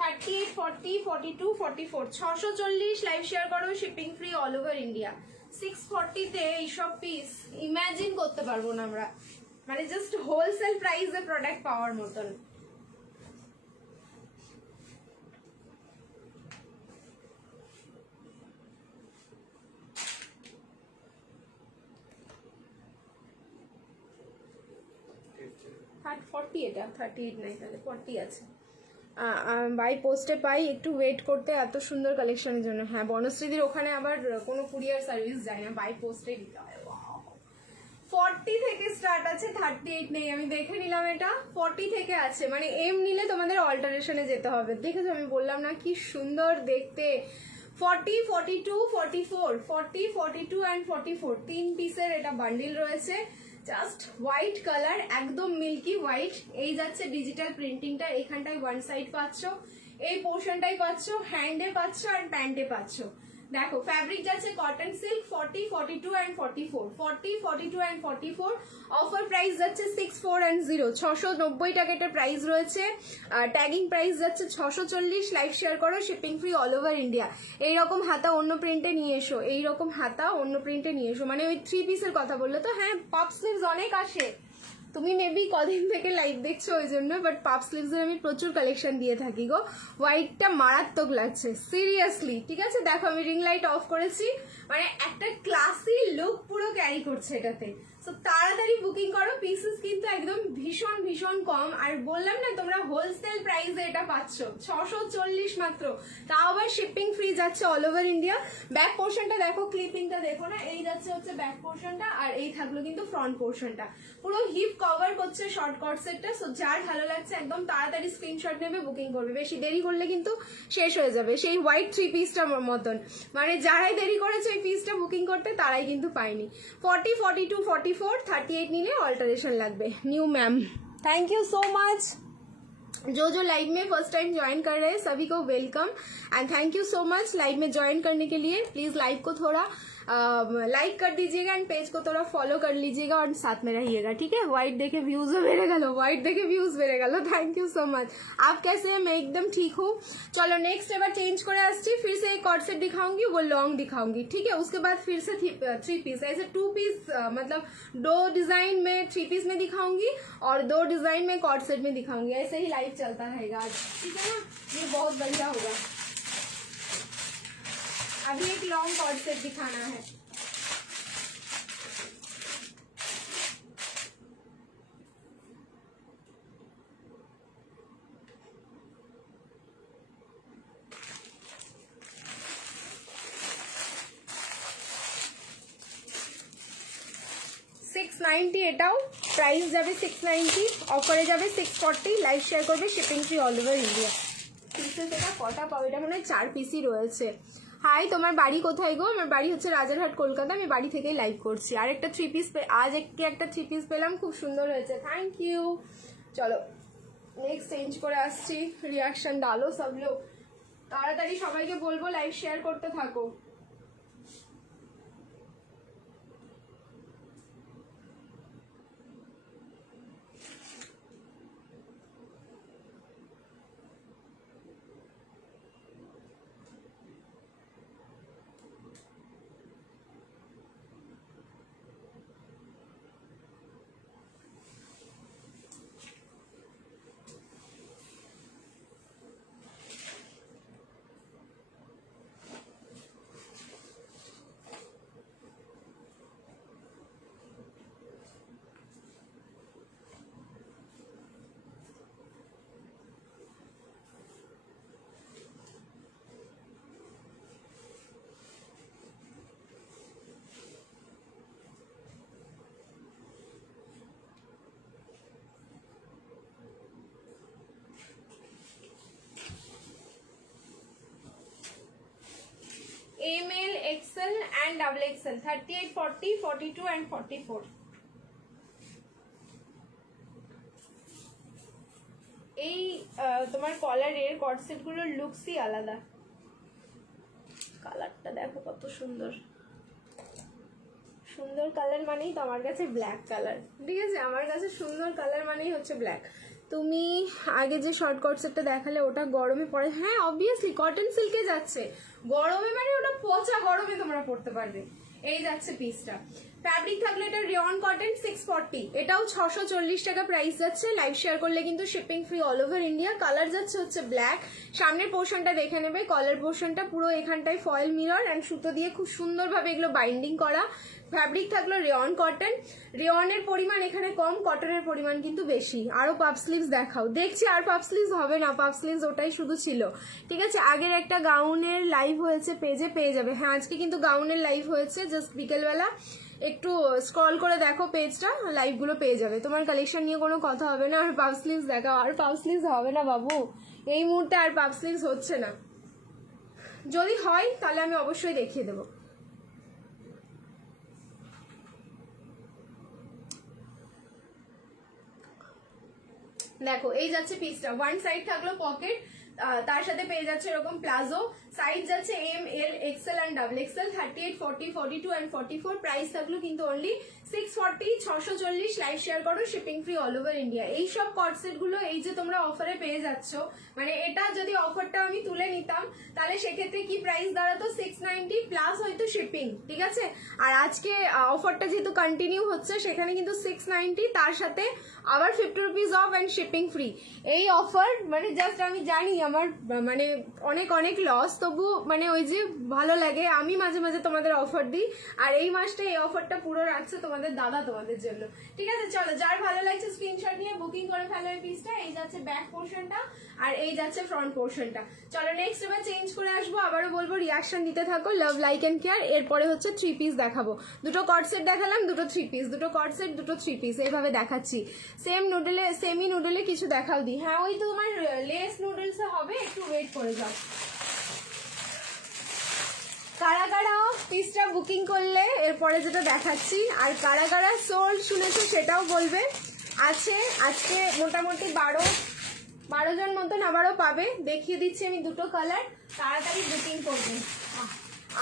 38, 40, 42, 44। 640। লাইভ শেয়ার করো, shipping free all over India. 640 তে এইসব পিস ইমাজিন করতে পারবো না আমরা, মানে জাস্ট হোলসেল প্রাইসে প্রোডাক্ট পাওয়ার মতন। এটা 38 নাই, তাহলে 40 আছে। বাই পোস্টে পাই, একটু ওয়েট করতে, এত সুন্দর কালেকশনের জন্য। হ্যাঁ, বনশ্রীদির ওখানে আবার কোনো কুরিয়ার সার্ভিস যায় না, বাই পোস্টে দিতে হয়। 40 থেকে স্টার্ট আছে, 38 নেই। আমি দেখে নিলাম, এটা 40 থেকে আছে, মানে এম নিলে তোমাদের অল্টারেশনে যেতে হবে। দেখেছো, আমি বললাম না কি সুন্দর দেখতে। 40, 42, 44, 40, 42 and 44 3 পিসের এটা বান্ডিল রয়েছে। জাস্ট হোয়াইট কালার, একদম মিল্কি হোয়াইট। এই যাচ্ছে ডিজিটাল প্রিন্টিংটা, এখানটায় 1 সাইড পাচ্ছ, এই পোর্শনটাই পাচ্ছ, হ্যান্ডে পাচ্ছ আর প্যান্টে পাচ্ছ। দেখো ফ্যাব্রিক যাচ্ছে cotton silk. 40, 42 and 44, 40, 42 and 44। Offer price যাচ্ছে 64 and 0, 690 টাকা এটা প্রাইস রয়েছে। ট্যাগিং প্রাইস যাচ্ছে 640। লাইভ শেয়ার করো, shipping free all over India. এইরকম হাতা অন্য প্রিন্টে নিয়ে এসো, এইরকম হাতা অন্য প্রিন্টে নিয়ে এসো, মানে ওই 3 পিসের কথা বললে তো। হ্যাঁ, পাপ স্লিভস অনেক আসে, তুমি মেবি কদিন থেকে লাইভ দেখছো ওই জন্য, বাট পাপ স্লিভসের আমি প্রচুর কালেকশন দিয়ে থাকি গো। হোয়াইটটা মারাত্মক লাগছে সিরিয়াসলি, ঠিক আছে? দেখো আমি রিং লাইট অফ করেছি, মানে একটা ক্লাসি লুক পুরো ক্যারি করছে এটাতে। সো তাড়াতাড়ি বুকিং করো, পিসেস কিন্তু একদম ভীষণ ভীষণ কম। আর বললাম না, তোমরা হোলসেল প্রাইসে এটা পাচ্ছ 640 মাত্র, তাও আবার শিপিং ফ্রি যাচ্ছে অল ওভার ইন্ডিয়া। ব্যাক পোর্শনটা দেখো, ক্লিপিংটা দেখো না, এই যাচ্ছে হচ্ছে ব্যাক পোর্শনটা, আর এই থাকলো কিন্তু ফ্রন্ট পোর্শনটা। পুরো হিপ কভার করছে শর্ট কট সেটটা। সো যার ভালো লাগছে একদম তাড়াতাড়ি স্ক্রিনশট নেবে, বুকিং করবে। বেশি দেরি করলে কিন্তু শেষ হয়ে যাবে, সেই হোয়াইট 3 পিসটার মতন। মানে যারাই দেরি করেছে এই পিসটা বুকিং করতে, তারাই কিন্তু পায়নি। 40, 42, 44, 38 নিলে অल्टरेशन লাগবে। New ma'am, thank you so much. जो लाइव में फर्स्ट टाइम ज्वाइन कर रहे हैं सभी को welcome and thank you so much live में ज्वाइन करने के लिए। प्लीज लाइव को थोड़ा लाइक कर दीजिएगा एंड पेज को थोड़ा फॉलो कर लीजिएगा और साथ में रहिएगा, ठीक है। व्हाइट देखे व्यूज बेड़े गल, व्हाइट देखे व्यूज बेड़े गल, थैंक यू सो मच। आप कैसे हैं? मैं एकदम ठीक हूँ। चलो नेक्स्ट एबार चेंज करे आसছি, फिर से एक कॉर्ड सेट दिखाऊंगी, वो लॉन्ग दिखाऊंगी, ठीक है। उसके बाद फिर से 3 पीस, ऐसे 2 पीस मतलब 2 डिजाइन में 3 पीस में दिखाऊंगी और 2 डिजाइन में कॉर्ड सेट में दिखाऊंगी। ऐसे ही लाइव चलता रहेगा आज, ठीक है ना। ये बहुत बढ़िया होगा। अभी एक लॉन्ग कॉर्ड सेट दिखाना है। $690 এটাও প্রাইস যাবে 690, অফারে যাবে 640, লাইভ শেয়ার করবে, shipping free all over India. Pieces এটা কটা পাও? এটা মনে হয় 4 পিসই রয়েছে। হাই, তোমার বাড়ি কোথায় গো? আমার বাড়ি হচ্ছে রাজারহাট, কলকাতা। আমি বাড়ি থেকেই লাইভ করছি। আর একটা 3 পিস, আজ একটা 3 পিস পেলাম, খুব সুন্দর হয়েছে, থ্যাংক ইউ। চলো নেক্সট চেঞ্জ করে আসছি। রিয়াকশন ডালো সব লোক, তাড়াতাড়ি সবাইকে বলবো লাইভ শেয়ার করতে থাকো। ML, XL and double XL, 38, 40, 42 and 44। এই তোমার কলারের কর্ড সেট গুলোর লুকসই আলাদা। কালারটা দেখো কত সুন্দর, সুন্দর কালার মানেই তো আমার কাছে ব্ল্যাক কালার, ঠিক আছে। আমার কাছে সুন্দর কালার মানেই হচ্ছে ব্ল্যাক। তুমি আগে যে শর্ট কট সেটটা দেখালে ওটা গরমে পড়ে? হ্যাঁ অবভিয়াসলি কটন সিল্কে যাচ্ছে গরমে, মানে ওটা পচা গরমে তোমরা পড়তে পারবে। এই যাচ্ছে পিসটা। ফ্যাব্রিক থাকলে এটা রিয়ন কটন 640, এটাও 640 টাকা প্রাইস যাচ্ছে। লাইভ শেয়ার করলে কিন্তু shipping free all over India. Colour যাচ্ছে হচ্ছে ব্ল্যাক। সামনের পোর্শনটা দেখে নেবে, কলার পোর্শনটা পুরো এখানটায় ফয়েল মিরর এন্ড সুতো দিয়ে খুব সুন্দরভাবে এগুলো বাইন্ডিং করা। ফ্যাব্রিক থাকলো রিয়ন কটন। রিয়নের পরিমাণ এখানে কম, কটনের পরিমাণ কিন্তু বেশি। আরো পাফ স্লিভস দেখাও। দেখছি আর পাফ স্লিভস হবে না, পাফ স্লিভস ওটাই শুধু ছিল, ঠিক আছে। আগের একটা গাউনের লাইভ হয়েছে, পেজে পেয়ে যাবে। হ্যাঁ আজকে কিন্তু গাউনের লাইভ হয়েছে, জাস্ট বিকেলবেলা একটু স্ক্রল করে দেখো পেজটা, লাইভ গুলো পেয়ে যাবে। তোমার কালেকশন নিয়ে কোনো কথা হবে না। আর পাফ স্লিভস দেখাও। আর পাফ স্লিভস হবে না বাবু, এই মুহূর্তে আর পাফ স্লিভস হচ্ছে না। যদি হয় তাহলে আমি অবশ্যই দেখিয়ে দেবো। দেখো এই যাচ্ছে পিসটা, ওয়ান সাইড থাকলো পকেট, তার সাথে পেয়ে যাচ্ছে এরকম প্লাজো। সাইজ যাচ্ছে ML, XL and double XL, 38, 40, 42 and 44। Price থাকলো কিন্তু অনলি 640, 640। লাইভ শেয়ার করো, shipping free all over India. এইসব কর্ড সেট গুলো এই যে তোমরা অফারে পেয়ে যাচ্ছ, মানে এটা যদি অফারটা আমি তুলে নিতাম তাহলে সেক্ষেত্রে কি প্রাইস দাঁড়াতো 690 প্লাস হয়তো শিপিং, ঠিক আছে। আর আজকে অফারটা যেহেতু কন্টিনিউ হচ্ছে সেখানে কিন্তু 690, তার সাথে আবার 50 rupees off and shipping free. এই অফার মানে জাস্ট আমি জানি আমার মানে অনেক অনেক লস, তবু মানে ওই যে ভালো লাগে, আমি মাঝে মাঝে তোমাদের অফার দিই। আর এই মাসটা এই অফারটা পুরো রাখছে তোমাদের দাদা তোমাদের জন্য, ঠিক আছে। চলো যার ভালো লাগছে স্ক্রিনশট নিয়ে বুকিং করে ফেলো এই পিসটা। এই যাচ্ছে ব্যাক পোর্শনটা আর এই যাচ্ছে ফ্রন্ট পোর্শনটা। চলো নেক্সট এবার চেঞ্জ করে আসবো। আবারও বলবো রিয়াকশন দিতে থাকো, লাভ লাইক এন্ড কেয়ার। এরপরে হচ্ছে 3 পিস দেখাবো। দুটো কর্ড সেট দেখালাম, দুটো 3 পিস, দুটো কর্ড সেট, দুটো 3 পিস, এইভাবে দেখাচ্ছি। সেমি নুডলে কিছু দেখাও দি। হ্যাঁ ওই তো তোমার লেস নুডলস হবে, একটু ওয়েট করে যাও। কারা কারা পিসটা বুকিং করলে এরপরে যেটা দেখাচ্ছি, আর কারা কারা সোল্ড শুনেছো সেটাও বলবে। আছে আজকে মোটামুটি 12 জন মতন আবারও পাবে। দেখিয়ে দিচ্ছি আমি দুটো কালার, তাড়াতাড়ি বুকিং করবে।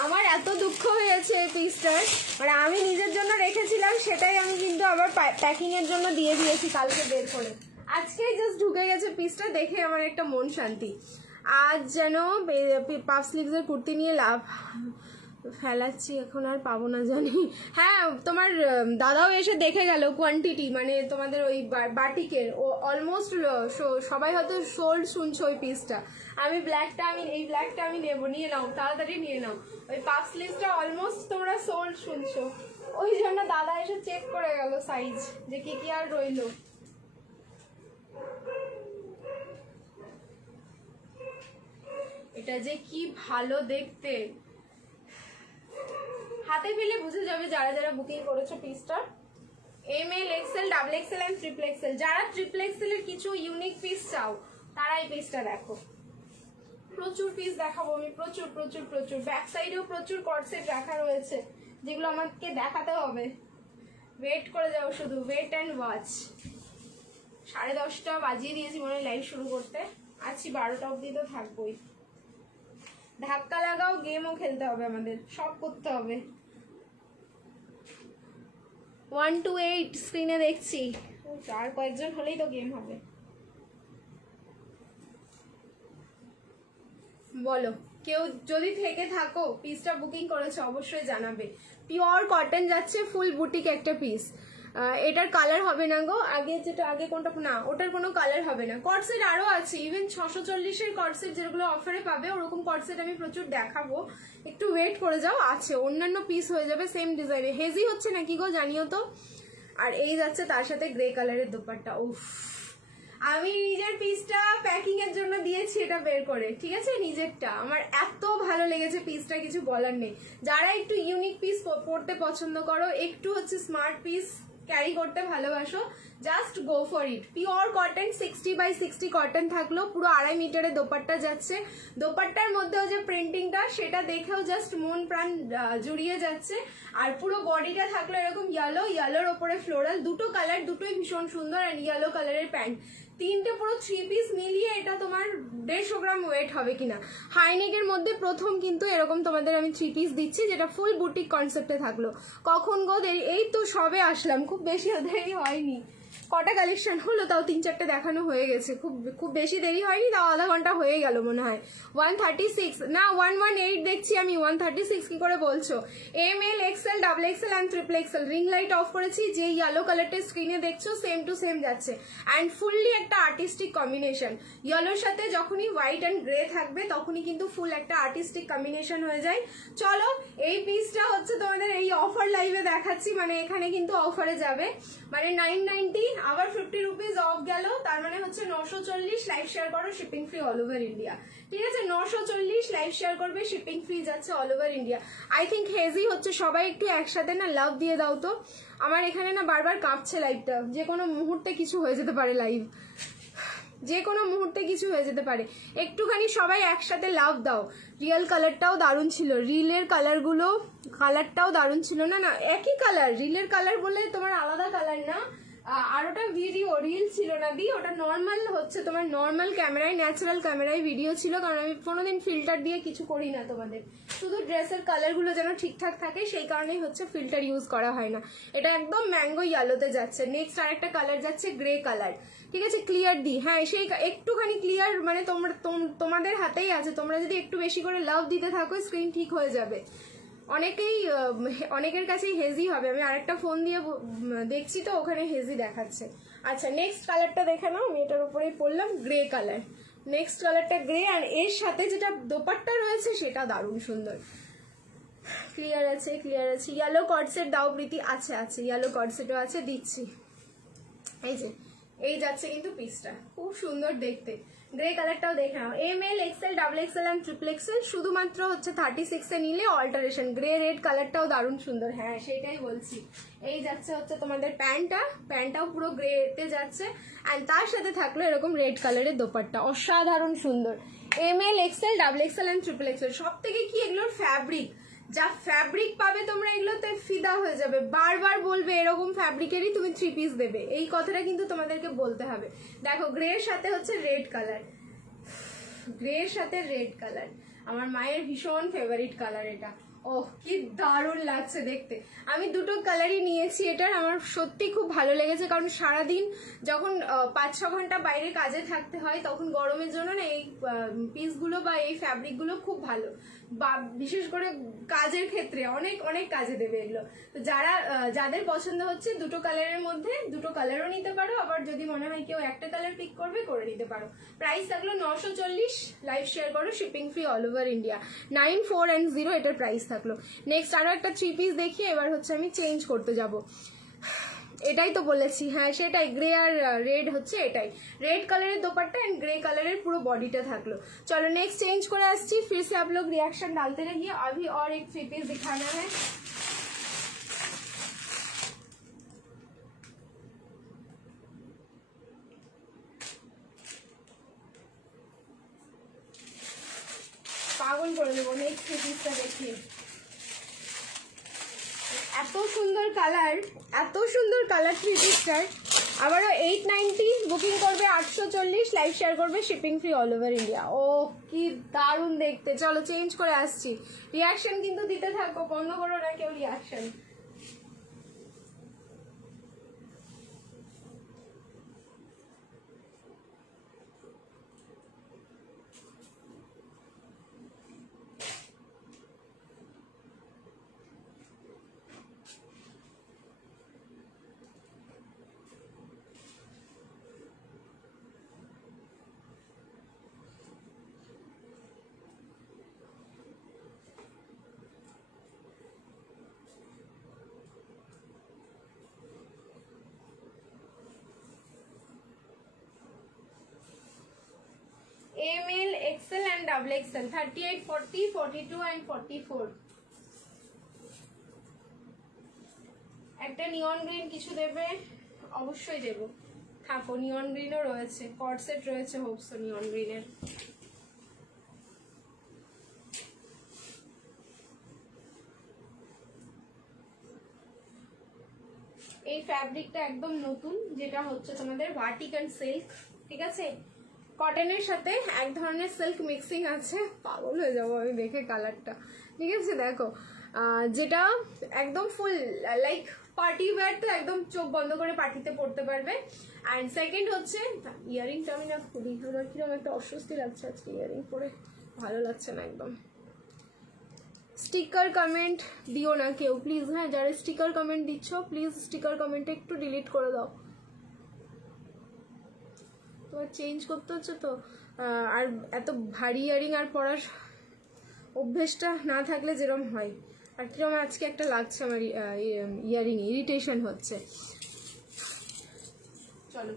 আমার এত দুঃখ হয়েছে এই পিসটার, মানে আমি নিজের জন্য রেখেছিলাম সেটাই আমি কিন্তু আবার প্যাকিং এর জন্য দিয়ে দিয়েছি কালকে বের করে। আজকেই জাস্ট ঢুকে গেছে পিসটা, দেখে আমার একটা মন শান্তি। আজ যেন পাফ স্লিভস এর কুর্তি নিয়ে লাভ ফেলাচ্ছি, এখন আর পাবো না জানি। হ্যাঁ, তোমার দাদাও এসে দেখে গেল কোয়ান্টিটি, মানে তোমাদের ওই বাটিকের ও অলমোস্ট সবাই হয়তো সোল্ড শুনছো ওই পিসটা। আমি এই ব্ল্যাকটা আমি নেবো, নিয়ে নাও তাড়াতাড়ি নিয়ে নাও। ওই পাফ স্লিভসটা অলমোস্ট তোমরা সোল্ড শুনছো, ওই জন্য দাদা এসে চেক করে গেল সাইজ যে কি কি আর রইলো। এটা যে কি ভালো দেখতে, হাতে পেলে বুঝে যাবে যারা যারা বুকিং করেছো পিসটা। ML, XL, XXL and XXL। যারা XXL এর কিছু ইউনিক পিস চাও তারা এই পিসটা দেখো। প্রচুর পিস দেখাবো আমি, প্রচুর প্রচুর প্রচুর। ব্যাক সাইডেও প্রচুর কর্ডসেট রাখা রয়েছে যেগুলো আমাকে দেখাতে হবে। ওয়েট করে যাও, শুধু ওয়েট অ্যান্ড ওয়াচ। 10:30 বাজিয়ে দিয়েছি মনে হয় লাইভ শুরু করতে, আছি 12টা অব্দি তো থাকবোই। ধাক্কা লাগাও, গেমও খেলতে হবে আমাদের, সব করতে হবে। 1 to 8 স্ক্রিনে দেখছি, আর কয়েকজন হলেই তো গেম হবে। বলো, কেউ যদি থেকে থাকো পিসটা বুকিং করেছো অবশ্যই জানাবে। পিওর কটন যাচ্ছে, ফুল বুটিক একটা পিস। এটার কালার হবে না গো, আগে কোনটা না, ওটার কোনো কালার হবে না। কটসেট আরো আছে, ইভেন 640-এর কটসেট যেগুলো অফারে পাবে ওরকম কটসেট আমি প্রচুর দেখাবো, একটু ওয়েট করে যাও। আছে অন্যান্য পিস হয়ে যাবে সেম ডিজাইনে। হেজি হচ্ছে নাকি গো জানিও তো। আর এই যাচ্ছে তার সাথে গ্রে কালারের দোপাট্টা। উফ, আমি নিজের পিসটা প্যাকিং এর জন্য দিয়েছি এটা বের করে, ঠিক আছে, নিজেরটা। আমার এত ভালো লেগেছে পিসটা, কিছু বলার নেই। যারা একটু ইউনিক পিস পড়তে পছন্দ করো, একটু হচ্ছে স্মার্ট পিস ক্যারি করতে ভালোবাসো, just go for it. Pure cotton, 60x60 cotton থাকলো, পুরো 2.5 মিটারের দোপাট্টা যাচ্ছে। দোপাট্টার মধ্যেও যে প্রিন্টিংটা সেটা দেখেও জাস্ট মন প্রাণ জুড়িয়ে যাচ্ছে। আর পুরো বডিটা থাকলো এরকম ইয়েলোর ওপরে ফ্লোরাল, দুটো কালার, দুটোই ভীষণ সুন্দর। আর ইয়েলো কালারের প্যান্ট, তিনটে পুরো 3 পিস মিলিয়ে এটা তোমার 150 গ্রাম ওয়েট হবে কিনা। হাইনেকের মধ্যে প্রথম কিন্তু এরকম তোমাদের আমি 3 পিস দিচ্ছি, যেটা ফুল বুটিক কনসেপ্টে থাকলো। কখন গো এই তো সবে আসলাম, খুব বেশি দেরি হয়নি। কটা কালেকশন হলো তাও 3-4টে দেখানো হয়ে গেছে, খুব বেশি দেরি হয়নি, তাও আধা ঘন্টা হয়ে গেল মনে হয়। 136 না 118 দেখছি আমি, 136 কি করে বলছো। ML, XL, XXL and XXL। Ring light off করেছি, যে ইয়েলো কালারটা স্ক্রিনে দেখছো সেম টু সেম যাচ্ছে। অ্যান্ড ফুললি একটা আর্টিস্টিক কম্বিনেশন। ইয়েলোর সাথে যখনই হোয়াইট অ্যান্ড গ্রে থাকবে তখনই কিন্তু ফুল একটা আর্টিস্টিক কম্বিনেশন হয়ে যায়। চলো, এই পিসটা হচ্ছে তোমাদের এই অফার লাইভে দেখাচ্ছি, মানে এখানে কিন্তু অফারে যাবে, মানে 990 আবার 50 রুপিস অফ গেল, তার মানে হচ্ছে 940। লাইভ শেয়ার করো, shipping free all over India, ঠিক আছে। 940 লাইভ শেয়ার করবে, শিপিং ফ্রি যাচ্ছে all over India. I think hazy হচ্ছে, সবাই একটু একসাথে না লাভ দিয়ে দাও তো। আমার এখানে না বারবার কাঁপছে লাইভটা, যে কোনো মুহূর্তে কিছু হয়ে যেতে পারে, লাইভ যে কোনো মুহূর্তে কিছু হয়ে যেতে পারে। একটুখানি সবাই একসাথে লাভ দাও। রিয়েল কালারটাও দারুণ ছিল, রিলের কালারটাও দারুণ ছিল। না একই কালার, রিলের কালার বলে তোমার আলাদা কালার না। আর ওটা ভিডিও রিল ছিল না দি, ওটা নর্মাল হচ্ছে তোমার নর্মাল ক্যামেরায়, ন্যাচারাল ক্যামেরায় ভিডিও ছিল। কারণ আমি কোনোদিন ফিল্টার দিয়ে কিছু করি না তোমাদের, শুধু ড্রেসের কালারগুলো যেন ঠিকঠাক থাকে সেই কারণেই হচ্ছে ফিল্টার ইউজ করা হয় না। এটা একদম ম্যাঙ্গো ইয়েলোতে যাচ্ছে। নেক্সট আরেকটা কালার যাচ্ছে গ্রে কালার, ঠিক আছে। ক্লিয়ার দি, হ্যাঁ সেই একটুখানি ক্লিয়ার, মানে তোমাদের হাতেই আছে। তোমরা যদি একটু বেশি করে লাভ দিতে থাকো স্ক্রিন ঠিক হয়ে যাবে। অনেকের কাছেই হেজি হবে। আমি আরেকটা ফোন দিয়ে দেখছি তো ওখানে হেজি দেখাচ্ছে। আচ্ছা, নেক্সট কালারটা দেখে নাও, আমি এটার উপরেই পড়লাম, গ্রে কালার। নেক্সট কালারটা গ্রে, আর এর সাথে যেটা দোপাট্টা রয়েছে সেটা দারুণ সুন্দর। ক্লিয়ার আছে। ইয়েলো কর্ডসেট দাও প্রীতি, আছে ইয়েলো কর্ডসেটও আছে, দিচ্ছি। এই যাচ্ছে কিন্তু পিসটা, খুব সুন্দর দেখতে। গ্রে কালারটাও দেখে নাও। ML, XL, XXL and XXL। শুধুমাত্র হচ্ছে 36 এ নিলে অল্টারেশন। গ্রে রেড কালারটাও দারুণ সুন্দর, হ্যাঁ সেটাই বলছি। এই যাচ্ছে হচ্ছে তোমাদের প্যান্টটাও পুরো গ্রেতে যাচ্ছে, অ্যান্ড তার সাথে থাকলো এরকম রেড কালারের দোপাট্টা, অসাধারণ সুন্দর। ML, XL, XXL and XXL। সব থেকে কি এগুলোর ফ্যাব্রিক, যা ফ্যাব্রিক পাবে তোমরা এগুলোতে ফিদা হয়ে যাবে। বারবার বলবে এরকম ফ্যাব্রিকেরই তুমি 3 পিস দেবে, এই কথাটা কিন্তু তোমাদেরকে বলতে হবে। দেখো গ্রের সাথে হচ্ছে রেড কালার, আমার মায়ের ভীষণ ফেভারিট কালার এটা। ওহ কি দারুণ লাগছে দেখতে। আমি দুটো কালারই নিয়েছি এটার, আমার সত্যি খুব ভালো লেগেছে, কারণ সারাদিন যখন 5-6 ঘন্টা বাইরে কাজে থাকতে হয় তখন গরমের জন্য না এই পিসগুলো বা এই ফ্যাব্রিকগুলো খুব ভালো, বা বিশেষ করে কাজের ক্ষেত্রে অনেক অনেক কাজে দেবে এগুলো। তো যাদের পছন্দ হচ্ছে দুটো কালারের মধ্যে দুটো কালারও নিতে পারো, আবার যদি মনে হয় কেউ একটা কালার পিক করবে করে নিতে পারো। প্রাইস থাকলো 940, লাইভ শেয়ার করো, shipping free all over India. 9410 এটার প্রাইস থাকলো। নেক্সট আরো একটা 3 পিস দেখি, এবার হচ্ছে আমি চেঞ্জ করতে যাব। এটাই তো বলেছি, হ্যাঁ সেটাই, গ্রে আর রেড হচ্ছে এটাই, রেড কালারের দোপাট্টা এন্ড গ্रे कलर पूरा बॉडीটা থাকলো। चलो नेक्स्ट चेंज করে আসছি, फिर से आप लोग रिएक्शन डालते रहिए। अभी और एक 3 पीस दिखाना है। পাগল করে দেবো। নেক্সট 3 পিসটা দেখি, এত সুন্দর কালার, এত সুন্দর কালার 3 পিসটার। আবারও 890, বুকিং করবে 840, লাইভ শেয়ার করবে, shipping free all over India. ও কি দারুণ দেখতে। চলো চেঞ্জ করে আসছি, রিয়াকশন কিন্তু দিতে থাকো, বন্ধ করো না কেউ reaction. ML, XL and double XL, 38, 40, 42 and 44। একটা নিয়ন গ্রিন কিছু দেবে, অবশ্যই দেব, থাকো। নিয়ন গ্রিনও রয়েছে, কট সেট রয়েছে, হোপসো নিয়ন গ্রিনের। এই ফ্যাব্রিকটা একদম নতুন, যেটা হচ্ছে তোমাদের ভার্টিকান সিল্ক, ঠিক আছে, কটনের সাথে এক ধরনের সিল্ক মিক্সিং আছে। পাগল হয়ে যাবো আমি দেখে কালারটা, ঠিক আছে। দেখো যেটা একদম ফুল লাইক পার্টি ওয়্যার, তো একদম চোখ বন্ধ করে পার্টিতে পড়তে পারবে। অ্যান্ড সেকেন্ড হচ্ছে ইয়ারিংটা আমি না খুলি, আমার কিরকম একটা অস্বস্তি লাগছে আজকে ইয়ারিং পরে, ভালো লাগছে না একদম। স্টিকার কমেন্ট দিও না কেউ প্লিজ, হ্যাঁ যারা স্টিকার কমেন্ট দিচ্ছ প্লিজ স্টিকার কমেন্টটা একটু ডিলিট করে দাও। তোমার চেঞ্জ করতে হচ্ছে তো, আর এত ভারী ইয়ারিং আর পরার অভ্যেসটা না থাকলে যেরকম হয়, আর কিরকম আজকে একটা লাগছে আমার ইয়ারিং, ইরিটেশন হচ্ছে। চলো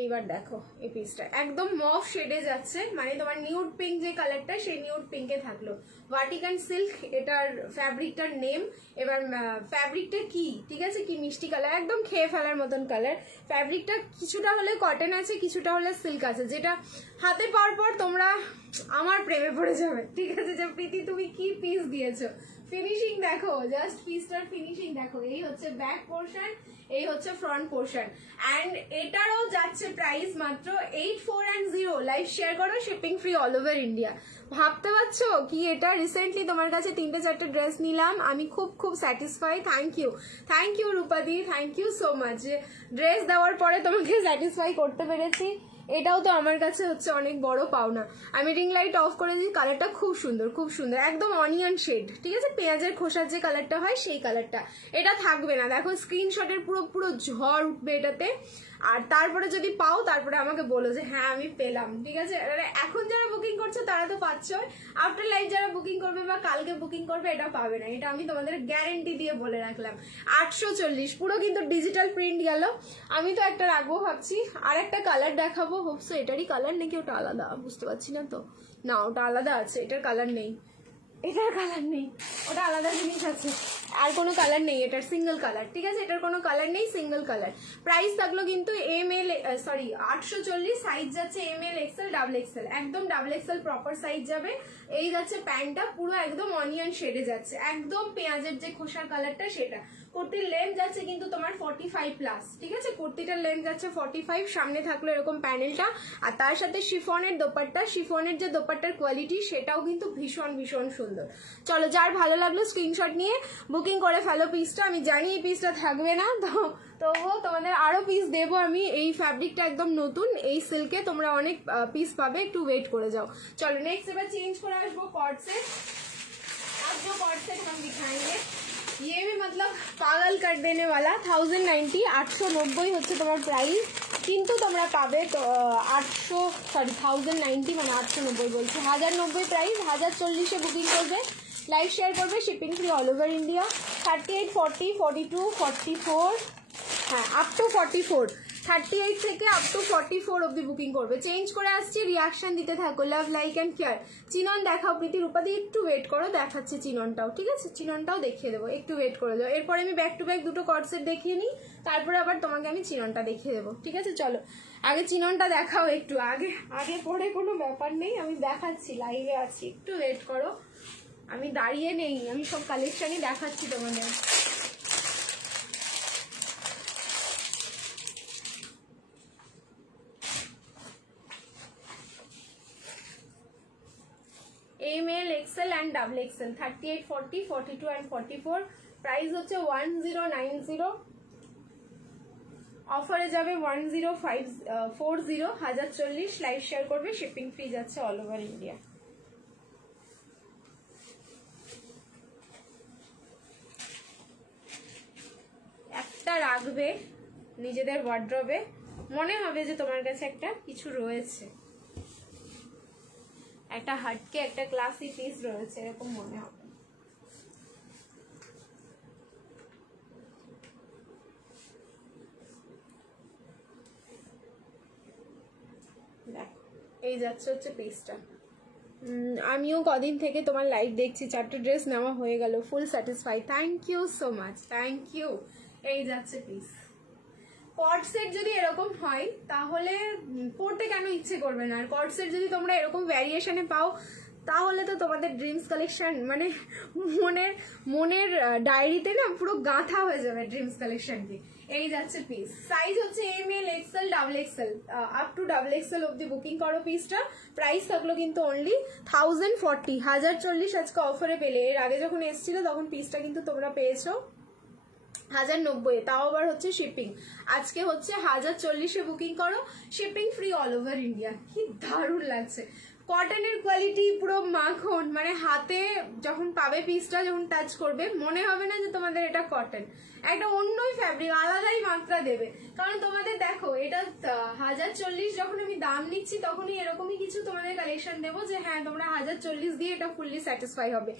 এইবার দেখো এই পিসটা একদম মফ শেডে যাচ্ছে, মানে তোমার নিউড পিঙ্ক যে কালারটা সেই নিউড পিঙ্কে থাকলো। ভার্টিকান সিল্ক এটার ফ্যাব্রিকটার নেম। এবার ফ্যাব্রিকটা কি, ঠিক আছে, কি মিষ্টি কালার, একদম খেয়ে ফেলার মতন কালার। ফ্যাব্রিকটা কিছুটা হলে কটন আছে, কিছুটা হলে সিল্ক আছে, যেটা হাতে পাওয়ার পর তোমরা আমার প্রেমে পড়ে যাবে, ঠিক আছে। যে প্রীতি তুমি কি পিস দিয়েছো, ফিনিশিং দেখো, জাস্ট পিসটার ফিনিশিং দেখো। এই হচ্ছে ব্যাক পোর্শন, এই হচ্ছে ফ্রন্ট পোর্শন, অ্যান্ড এটারও যাচ্ছে প্রাইস মাত্র 8410। লাইভ শেয়ার করো, shipping free all over India. ভাবতে পারছো কি, এটা রিসেন্টলি তোমার কাছে 3-4টে ড্রেস নিলাম, আমি খুব খুব স্যাটিসফাই। থ্যাংক ইউ রূপাদি, thank you so much. Dress দেওয়ার পরে তোমাকে স্যাটিসফাই করতে পেরেছি, এটাও তো আমার কাছে হচ্ছে অনেক বড় পাওনা। আমি রিং লাইট অফ করে দিই, কালারটা খুব সুন্দর, খুব সুন্দর, একদম অনিয়ন শেড, ঠিক আছে, পেঁয়াজের খোসার যে কালারটা হয় সেই কালারটা। এটা থাকবে না, দেখো স্ক্রিনশটের পুরো ঝড় উঠবে এটাতে। আর তারপরে যদি পাও তারপরে আমাকে বলো যে হ্যাঁ আমি পেলাম, ঠিক আছে। এখন যারা বুকিং করছে তারা তো পাচ্ছ, আফটার লাইভ যারা বুকিং করবে বা কালকে বুকিং করবে এটা পাবে না, এটা আমি তোমাদের গ্যারেন্টি দিয়ে বলে রাখলাম। 840 পুরো কিন্তু ডিজিটাল প্রিন্ট গেল। আমি তো একটা রাখবো ভাবছি, আর একটা কালার দেখাবো, হোপসো এটারই কালার নাকি ওটা আলাদা, বুঝতে পারছি না তো। না ওটা আলাদা আছে, এটার কালার নেই, এটার কালার নেই, ওটা আলাদা জিনিস আছে, আর কোনো কালার নেই, এটার সিঙ্গেল কালার, ঠিক আছে, এটার কোনো কালার নেই, সিঙ্গেল কালার। প্রাইস থাকলো কিন্তু ML 840, সাইজ যাচ্ছে ML, XL, ডাবল XL, একদম ডাবল XL প্রপার সাইজ যাবে। এই যাচ্ছে প্যান্টটা পুরো একদম অনিয়ন শেডে যাচ্ছে, একদম পেঁয়াজের যে খোসার কালারটা সেটা, কুর্তির লেন্থ যাচ্ছে কিন্তু তোমার 45+, ঠিক আছে? কুর্তিটার লেন্থ যাচ্ছে 45, সামনে থাকলো এরকম প্যানেলটা, আর তার সাথে শিফনের দোপাট্টা। শিফনের যে দোপাট্টার কোয়ালিটি সেটাও কিন্তু ভীষণ ভীষণ সুন্দর। চলো, যার ভালো লাগলো স্ক্রিনশট নিয়ে বুকিং করে ফেলো পিসটা। আমি জানি এই পিসটা থাকবে না, তবুও তোমাদের আরো পিস দেবো আমি। এই ফ্যাব্রিকটা একদম নতুন, এই সিল্কে তোমরা অনেক পিস পাবে, একটু ওয়েট করে যাও। চলো নেক্সট এবার চেঞ্জ করে আসবো কর্ড সেট। अब जो कॉर्ड सेट हम दिखाएंगे ये भी मतलब पागल कर देने वाला। 1090 890 হচ্ছে তোমার প্রাইস, কিন্তু তোমরা পাবে তো 1090 মানে 890 বলছি, 1090 প্রাইস। 1040 বুকিং করবে, লাইভ শেয়ার করবে, shipping free all over India. 38 40 42 44, হ্যাঁ আপ টু 44, 38 থেকে আপ টু 44 অব্দি বুকিং করবে। চেঞ্জ করে আসছি, রিয়াকশন দিতে থাকো, love like and care. Chinon দেখাও প্রীতি রূপাদি, একটু ওয়েট করো, দেখাচ্ছে চিননটাও, ঠিক আছে? চিননটাও দেখিয়ে দেবো, একটু ওয়েট করে যাও। এরপরে আমি ব্যাক টু ব্যাক দুটো কর্ড সেট দেখিয়ে নিই, তারপরে আবার তোমাকে আমি চিননটা দেখিয়ে দেবো, ঠিক আছে? চলো আগে চিননটা দেখাও একটু, আগে আগে পরে কোনো ব্যাপার নেই, আমি দেখাচ্ছি, লাইভে আছি, একটু ওয়েট করো। আমি দাঁড়িয়ে নেই, আমি সব কালেকশনই দেখাচ্ছি তোমাদের। ML, XL and double XL, 38 40 42 and 44, price হচ্ছে 1090, অফারে যাবে 1040, 1040, লাইভ শেয়ার করবে, শিপিং ফ্রি যাচ্ছে অল ওভার ইন্ডিয়া। একটা রাখবে নিজেদের ওয়ার্ড্রবে, মনে হবে যে তোমার কাছে একটা কিছু রয়েছে, একটা হাটকে একটা ক্লাসি পিস রয়েছে, এরকম মনে হবে। এই যাচ্ছে হচ্ছে পিসটা। আমিও কদিন থেকে তোমার লাইভ দেখছি, 4টে ড্রেস নেওয়া হয়ে গেল, full satisfy, thank you so much, thank you. এই যাচ্ছে পিস। কর্ড সেট যদি এরকম হয় তাহলে পড়তে কেন ইচ্ছে করবে না? আর কর্ড সেট যদি তোমরা এরকম ভ্যারিয়েশনে পাও তাহলে তো তোমাদের ড্রিমস কালেকশন মানে মনের ডায়েরিতে না পুরো গাঁথা হয়ে যাবে ড্রিমস কালেকশনকে। এই যাচ্ছে পিস, সাইজ হচ্ছে ML, XL, double XL, up to double XL অব্দি বুকিং করো পিসটা। প্রাইস থাকলো কিন্তু অনলি 1040, 1040 আজকে অফারে পেলে। এর আগে যখন এসেছিল তখন পিসটা কিন্তু তোমরা পেয়েছো 1090, তাও আবার হচ্ছে শিপিং। আজকে হচ্ছে 1040 বুকিং করো, shipping free all over India. কি দারুণ লাগছে, কটনের কোয়ালিটি পুরো মাখন, মানে হাতে যখন পাবে পিসটা, যখন টাচ করবে মনে হবে না যে তোমাদের এটা কটন, একটা অন্যই ফ্যাব্রিক, আলাদাই মাত্রা দেবে। কারণ তোমাদের দেখো এটা 1040 যখন আমি দাম নিচ্ছি তখনই এরকমই কিছু তোমাদের কালেকশন দেবো যে হ্যাঁ তোমরা 1040 দিয়ে এটা फुल्ली सेटिस्फाई होगे।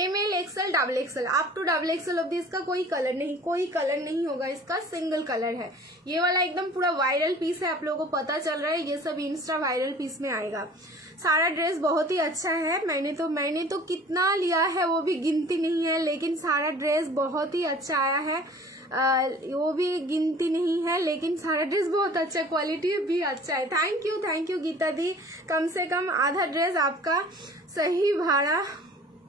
ML, XL, double XL, up to double XL ऑब्दी इसका कोई कलर नहीं होगा, इसका सिंगल कलर है। ये वाला एकदम पूरा वायरल पीस है, आप लोगों को पता चल रहा है, ये सब इंस्टा वायरल पीस में आएगा। सारा ड्रेस बहुत ही अच्छा है, मैंने तो कितना लिया है वो भी गिनती नहीं है, लेकिन सारा ड्रेस बहुत ही अच्छा आया है, वो भी गिनती नहीं है, लेकिन सारा ड्रेस बहुत अच्छा है, क्वालिटी भी अच्छा है। थैंक यू गीता दी, कम से कम आधा ड्रेस आपका सही भाड़ा,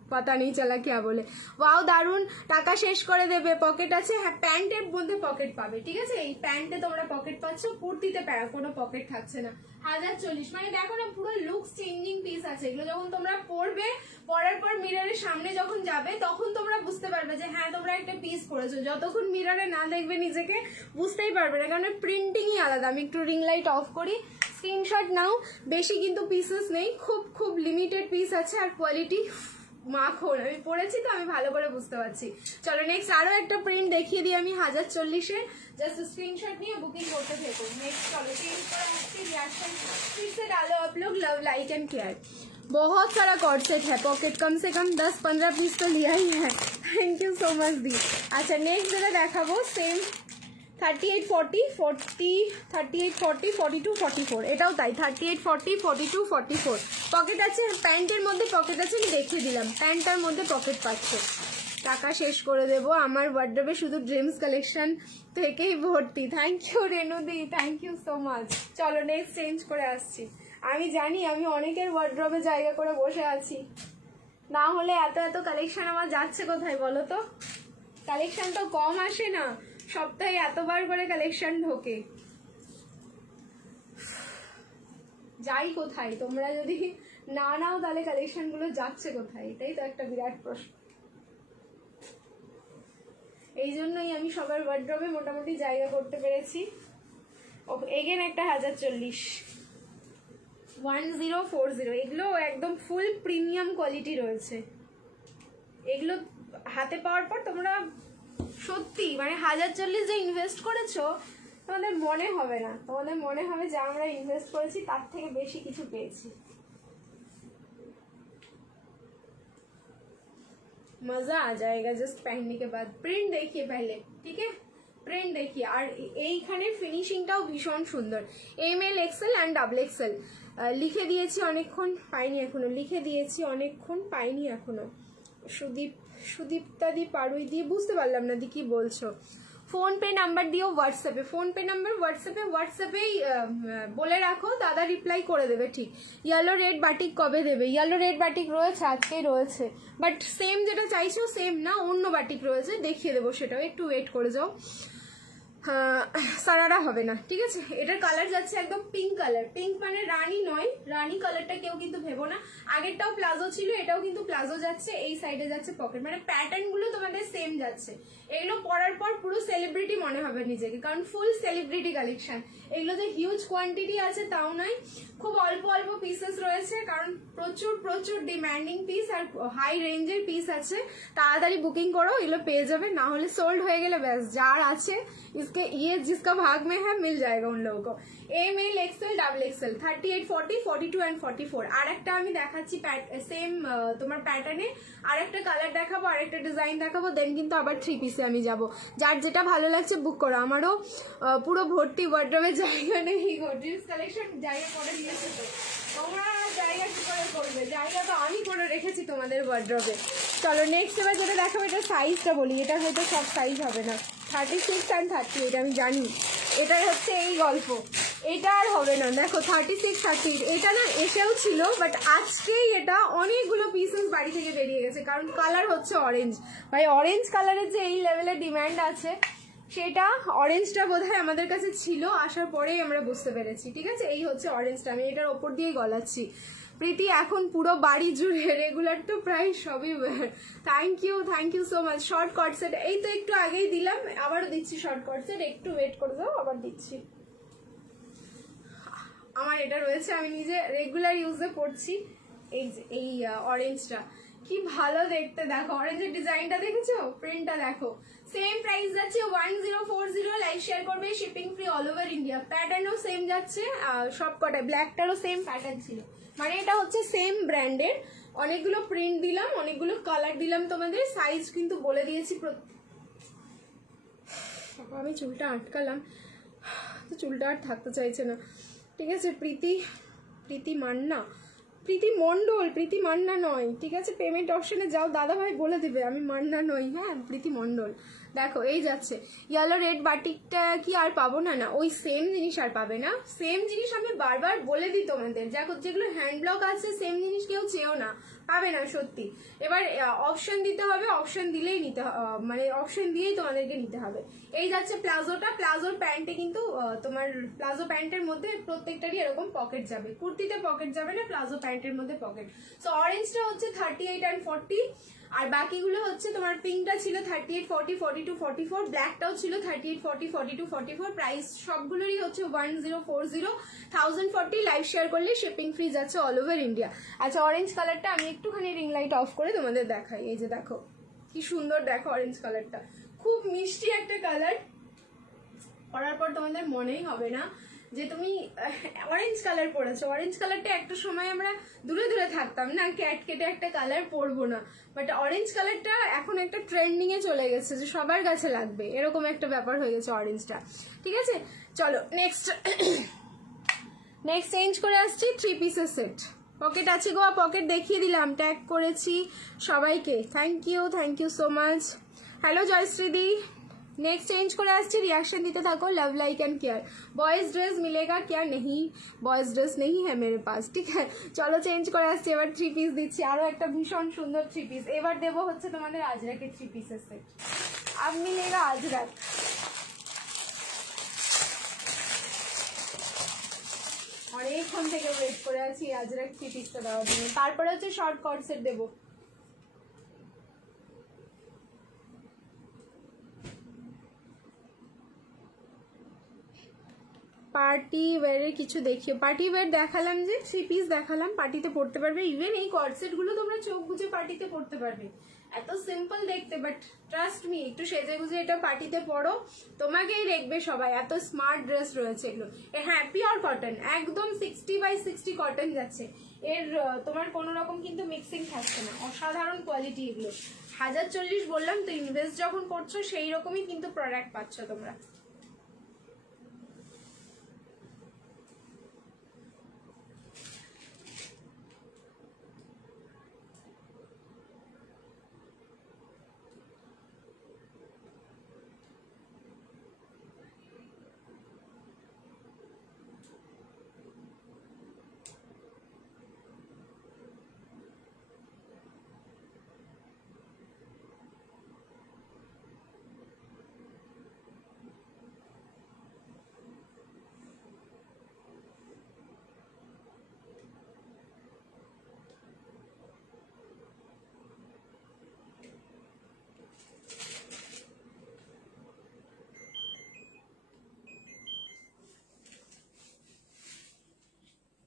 पता नहीं चला क्या बोले। वाओ दारुण, টাকা শেষ করে দেবে, পকেট আছে, হ্যাঁ প্যান্টের মধ্যে পকেট পাবে, ঠিক আছে? এই প্যান্টে তোমরা পকেট পাচ্ছ, কুর্তিতে কোনো পকেট থাকছে না। 1040 মানে দেখো না পুরো লুকস চেঞ্জিং পিস আছে। এগুলো যখন তোমরা পরবে, পরার পর মিররের সামনে যখন যাবে তখন তোমরা বুঝতে পারবে যে হ্যাঁ তোমরা একটা পিস পরেছো। যতক্ষণ মিররে না দেখবে নিজেকে বুঝতেই পারবে না, কারণ প্রিন্টিংই আলাদা। আমি একটু রিং লাইট অফ করি, স্ক্রিনশট নাও। বেশি কিন্তু পিসেস নেই, খুব লিমিটেড পিস আছে, আর কোয়ালিটি মাখন। আমি পড়েছি তো আমি ভালো করে বুঝতে পারছি। চলো নেক্সট আরো একটা প্রিন্ট দেখিয়ে দিই আমি 1040-এ, জাস্ট स्क्रीनशॉट নিয়ে बुकिंग করতে থাকো। नेक्स्ट चलो चेंज करा अच्छी रिएक्शन फिर से डालो आप लोग, लव लाइक एंड केयर। बहुत सारा कॉर्ड सेट है, पॉकेट कम से कम 10-15 पीस तो लिया ही है। थैंक यू सो मच दी। अच्छा नेक्स्ट যেটা দেখাবো সেম 38 40 40 38 40 42 44, এটাও তাই 38 40 42 44। পকেট আছে, প্যান্টের মধ্যে পকেট আছে, আমি দেখিয়ে দিলাম প্যান্টটার মধ্যে পকেট পাচ্ছে। টাকা শেষ করে দেবো, আমার ওয়ার্ডরোবে শুধু ড্রিমস কালেকশন থেকেই ভর্তি। থ্যাংক ইউ রেনুদি, থ্যাংক ইউ সো মাচ। চলো নেক্সট চেঞ্জ করে আসছি। আমি জানি আমি অনেকের ওয়ার্ডরোবে জায়গা করে বসে আছি, না হলে এত কালেকশন আমার যাচ্ছে কোথায় বলো তো? কালেকশন তো কম আসে না, সপ্তাহে এতবার করে কালেকশন ঢোকে। যাই কোথায়? তোমরা যদি না নাও তাহলে কালেকশন গুলো যাচ্ছে কোথায়? এটাই তো একটা বিরাট প্রশ্ন। এই জন্যই আমি সবার ওয়ার্ড্রবে মোটামুটি জায়গা করতে পেরেছি। এগেন একটা 1040, 1040, এগুলো একদম ফুল প্রিমিয়াম কোয়ালিটি রয়েছে। এগুলো হাতে পাওয়ার পর তোমরা সত্যি মানে 1040 যে ইনভেস্ট করেছো তোমাদের মনে হবে না, তোমাদের মনে হবে যে আমরা ইনভেস্ট করেছি তার থেকে বেশি কিছু পেয়েছি। मजा आ जाएगा जस्ट पहनने के बाद। प्रिंट देखिए पहले, ठीक है, প্রিন্ট দেখি। আর এইখানে ফিনিশিংটাও ভীষণ সুন্দর। ML XL অ্যান্ড XXL লিখে দিয়েছি, অনেকক্ষণ পাইনি এখনো, লিখে দিয়েছি অনেকক্ষণ পাইনি এখনো। সুদীপ্তাদি পারুই দিয়ে বুঝতে পারলাম না দি কি বলছো। ফোন পে নাম্বার দিও হোয়াটসঅ্যাপে, ফোন পে নাম্বার হোয়াটসঅ্যাপেই বলে রাখো, দাদা রিপ্লাই করে দেবে। ঠিক, ইয়েলো রেড বাটিক কবে দেবে? ইয়েলো রেড বাটিক রয়েছে, আজকেই রয়েছে, বাট সেম যেটা চাইছো সেম না, অন্য বাটিক রয়েছে, দেখিয়ে দেবো সেটাও, একটু ওয়েট করে যাও। সারারা হবে না, ঠিক আছে। এটার কালার যাচ্ছে একদম পিঙ্ক কালার, পিঙ্ক মানে রানী নয়, রানী কালারটা কেউ কিন্তু ভেবো না। আগেরটাও প্লাজো ছিল, এটাও কিন্তু প্লাজো যাচ্ছে, এই সাইডে যাচ্ছে পকেট, মানে প্যাটার্ন গুলো তোমাদের সেম যাচ্ছে। এগুলো পরার পর পুরো সেলিব্রিটি মনে হবে নিজেকে, কারণ ফুল সেলিব্রিটি কালেকশন। এগুলোতে হিউজ কোয়ান্টিটি আছে তাও নয়, খুব অল্প অল্প পিসেস রয়েছে, কারণ প্রচুর প্রচুর ডিমান্ডিং পিস আর হাই রেঞ্জের পিস আছে। তাড়াতাড়ি বুকিং করো, এগুলো পেয়ে যাবে, না হলে সোল্ড হয়ে গেলে ব্যাস, যার আছে इसके ये जिसका भाग में है मिल जाएगा उन लोगों को। ML XL XXL 38 40 42 and 44। আর একটা আমি দেখাচ্ছি সেম তোমার প্যাটার্নে, আর একটা কালার দেখাবো, আর একটা ডিজাইন দেখাবো, দেন কিন্তু আবার 3 পিসে আমি যাব। যার যেটা ভালো লাগছে বুক করো। আমারও পুরো ভর্তি ওয়ার্ড্রবে জায়গা নেই, গর্জিয়াস কালেকশন জায়গা করে দিয়েছে তো, তোমরা জায়গা কি করে করবে? জায়গা তো আমি করে রেখেছি তোমাদের ওয়ার্ড্রবে। চলো নেক্সট এবার যেটা দেখাবো, এটা সাইজটা বলি, এটা হয়তো সব সাইজ হবে না, 36 and 38 আমি জানি, এটাই হচ্ছে এই গল্প, এটা আর হবে না। দেখো 36 38 এটা না এসেও ছিল, বাট আজকেই এটা অনেকগুলো পিসেস বাড়ি থেকে বেরিয়ে গেছে, কারণ কালার হচ্ছে অরেঞ্জ। ভাই অরেঞ্জ কালারের যে এই লেভেলের ডিমান্ড আছে, সেটা অরেঞ্জটা বোধহয় আমাদের কাছে ছিল, আসার পরেই আমরা বুঝতে পেরেছি, ঠিক আছে। এই হচ্ছে অরেঞ্জটা, আমি এটার ওপর দিয়েই গলাচ্ছি। প্রীতি এখন পুরো বাড়ি জুড়ে, রেগুলার তো প্রায় সবই wear. Thank you so much. Short cut set এই তো একটু আগেই দিলাম, আবারও দিচ্ছি শর্ট কট সেট, একটু ওয়েট করে দাও, আবার দিচ্ছি। আমার এটা রয়েছে, আমি নিজে রেগুলার ইউজে করছি। এই অরেঞ্জটা কি ভালো দেখতে, দেখো অরেঞ্জের ডিজাইনটা দেখেছো, প্রিন্টটা দেখো। সেম প্রাইস যাচ্ছে 1040, লাইক শেয়ার করবে, shipping free all over India. প্যাটার্নও সেম যাচ্ছে, সব কটায় ব্ল্যাকটারও সেম প্যাটার্ন ছিল, মানে এটা হচ্ছে সেম ব্র্যান্ডের। অনেকগুলো প্রিন্ট দিলাম, অনেকগুলো কালার দিলাম তোমাদের, সাইজ কিন্তু বলে দিয়েছি। আমি চুলটা আটকালাম, চুলটা আর থাকতে চাইছে না, ঠিক আছে। প্রীতি মান্না, প্রীতি মন্ডল, প্রীতি মান্না নয়, ঠিক আছে। পেমেন্ট অপশনে যাও, দাদা ভাই বলে দিবে আমি মান্না নই, হ্যাঁ প্রীতি মন্ডল। দেখো এই যাচ্ছে ইয়েলো রেড বাটিকটা, কি আর পাবো না? না, ওই সেম জিনিস আর পাবে না। সেম জিনিস আমি বারবার বলে দিই তোমাদের, যেগুলো হ্যান্ড ব্লক আছে সেম জিনিস কেউ চেয়েও না, পাবে না সত্যি। এবার অপশন দিতে হবে, অপশন দিলেই নিতে, মানে অপশন দিয়েই তোমাদেরকে নিতে হবে। এই যাচ্ছে প্লাজোটা, প্লাজোর প্যান্টে কিন্তু তোমার প্লাজো প্যান্টের মধ্যে প্রত্যেকটারই এরকম পকেট যাবে, কুর্তিতে পকেট যাবে না, প্লাজো প্যান্টের মধ্যে পকেট। সো অরেঞ্জটা হচ্ছে 38 and 40, আর বাকিগুলো হচ্ছে তোমার পিঙ্কটা ছিল 38 40 42 44, ব্ল্যাকটাও ছিল 38 40 42 44। প্রাইস সবগুলোরই হচ্ছে 1040, 1040। লাইভ শেয়ার করলে শিপিং ফ্রি যাচ্ছে অল ওভার ইন্ডিয়া। আচ্ছা অরেঞ্জ কালারটা আমি একটুখানি রিং লাইট অফ করে তোমাদের দেখাই। এই যে দেখো কি সুন্দর, দেখো অরেঞ্জ কালারটা, খুব মিষ্টি একটা কালার। পরার পর তোমাদের মনেই হবে না যে তুমি অরেঞ্জ কালার পরেছো। অরেঞ্জ কালারটা একটা সময় আমরা দূরে দূরে থাকতাম না, ক্যাট কেটে একটা কালার পরবো না, বাট অরেঞ্জ কালারটা এখন একটা ট্রেন্ডিং এ চলে গেছে, যে সবার কাছে লাগবে, এরকম একটা ব্যাপার হয়ে গেছে অরেঞ্জটা, ঠিক আছে। চলো নেক্সট চেঞ্জ করে আসছি 3 পিসের সেট। পকেট আছে গো, পকেট দেখিয়ে দিলাম, ট্যাগ করেছি সবাইকে। Thank you so much. Hello জয়শ্রীদি। नेक्स्ट चेंज করে আসছি, रिएक्शन दीते থাকো। Love like and care, boys dress मिलेगा क्या? नहीं, बॉयज ड्रेस नहीं है मेरे पास, ठीक है। চলো চেঞ্জ করে আসছি, এবার 3 পিস দিচ্ছি, আরো একটা ভীষণ সুন্দর 3 পিস। এবার দেবো হচ্ছে তোমাদের আজরাকে 3 পিসের সেট। अब मिलेगा अजरक। অনেকক্ষণ থেকে ওয়েট করে আছি আজরাক 3 পিসটা দেওয়ার জন্য। তারপরে হচ্ছে শর্ট কট সেট দেবো। পার্টি ওয়্যারের কিছু দেখিও। পার্টি ওয়্যার দেখালাম যে 3 পিস দেখালাম, পার্টিতে পড়তে পারবে। ইভেন এই কট সেট গুলো তোমরা চোখ বুজে পার্টিতে পড়তে পারবে, এত সিম্পল দেখতে, বাট ট্রাস্ট মি একটু সেজে গুজে এটা পার্টিতে পড়ো, তোমাকেই দেখবে সবাই, এত স্মার্ট ড্রেস রয়েছে এগুলো। হ্যাঁ, পিওর কটন, একদম 60/60 কটন যাচ্ছে, এর তোমার কোনো রকম কিন্তু মিক্সিং থাকছে না, অসাধারণ কোয়ালিটি এগুলো। 1040 বললাম তো, ইনভেস্ট যখন করছো সেই রকমই কিন্তু প্রোডাক্ট পাচ্ছ তোমরা।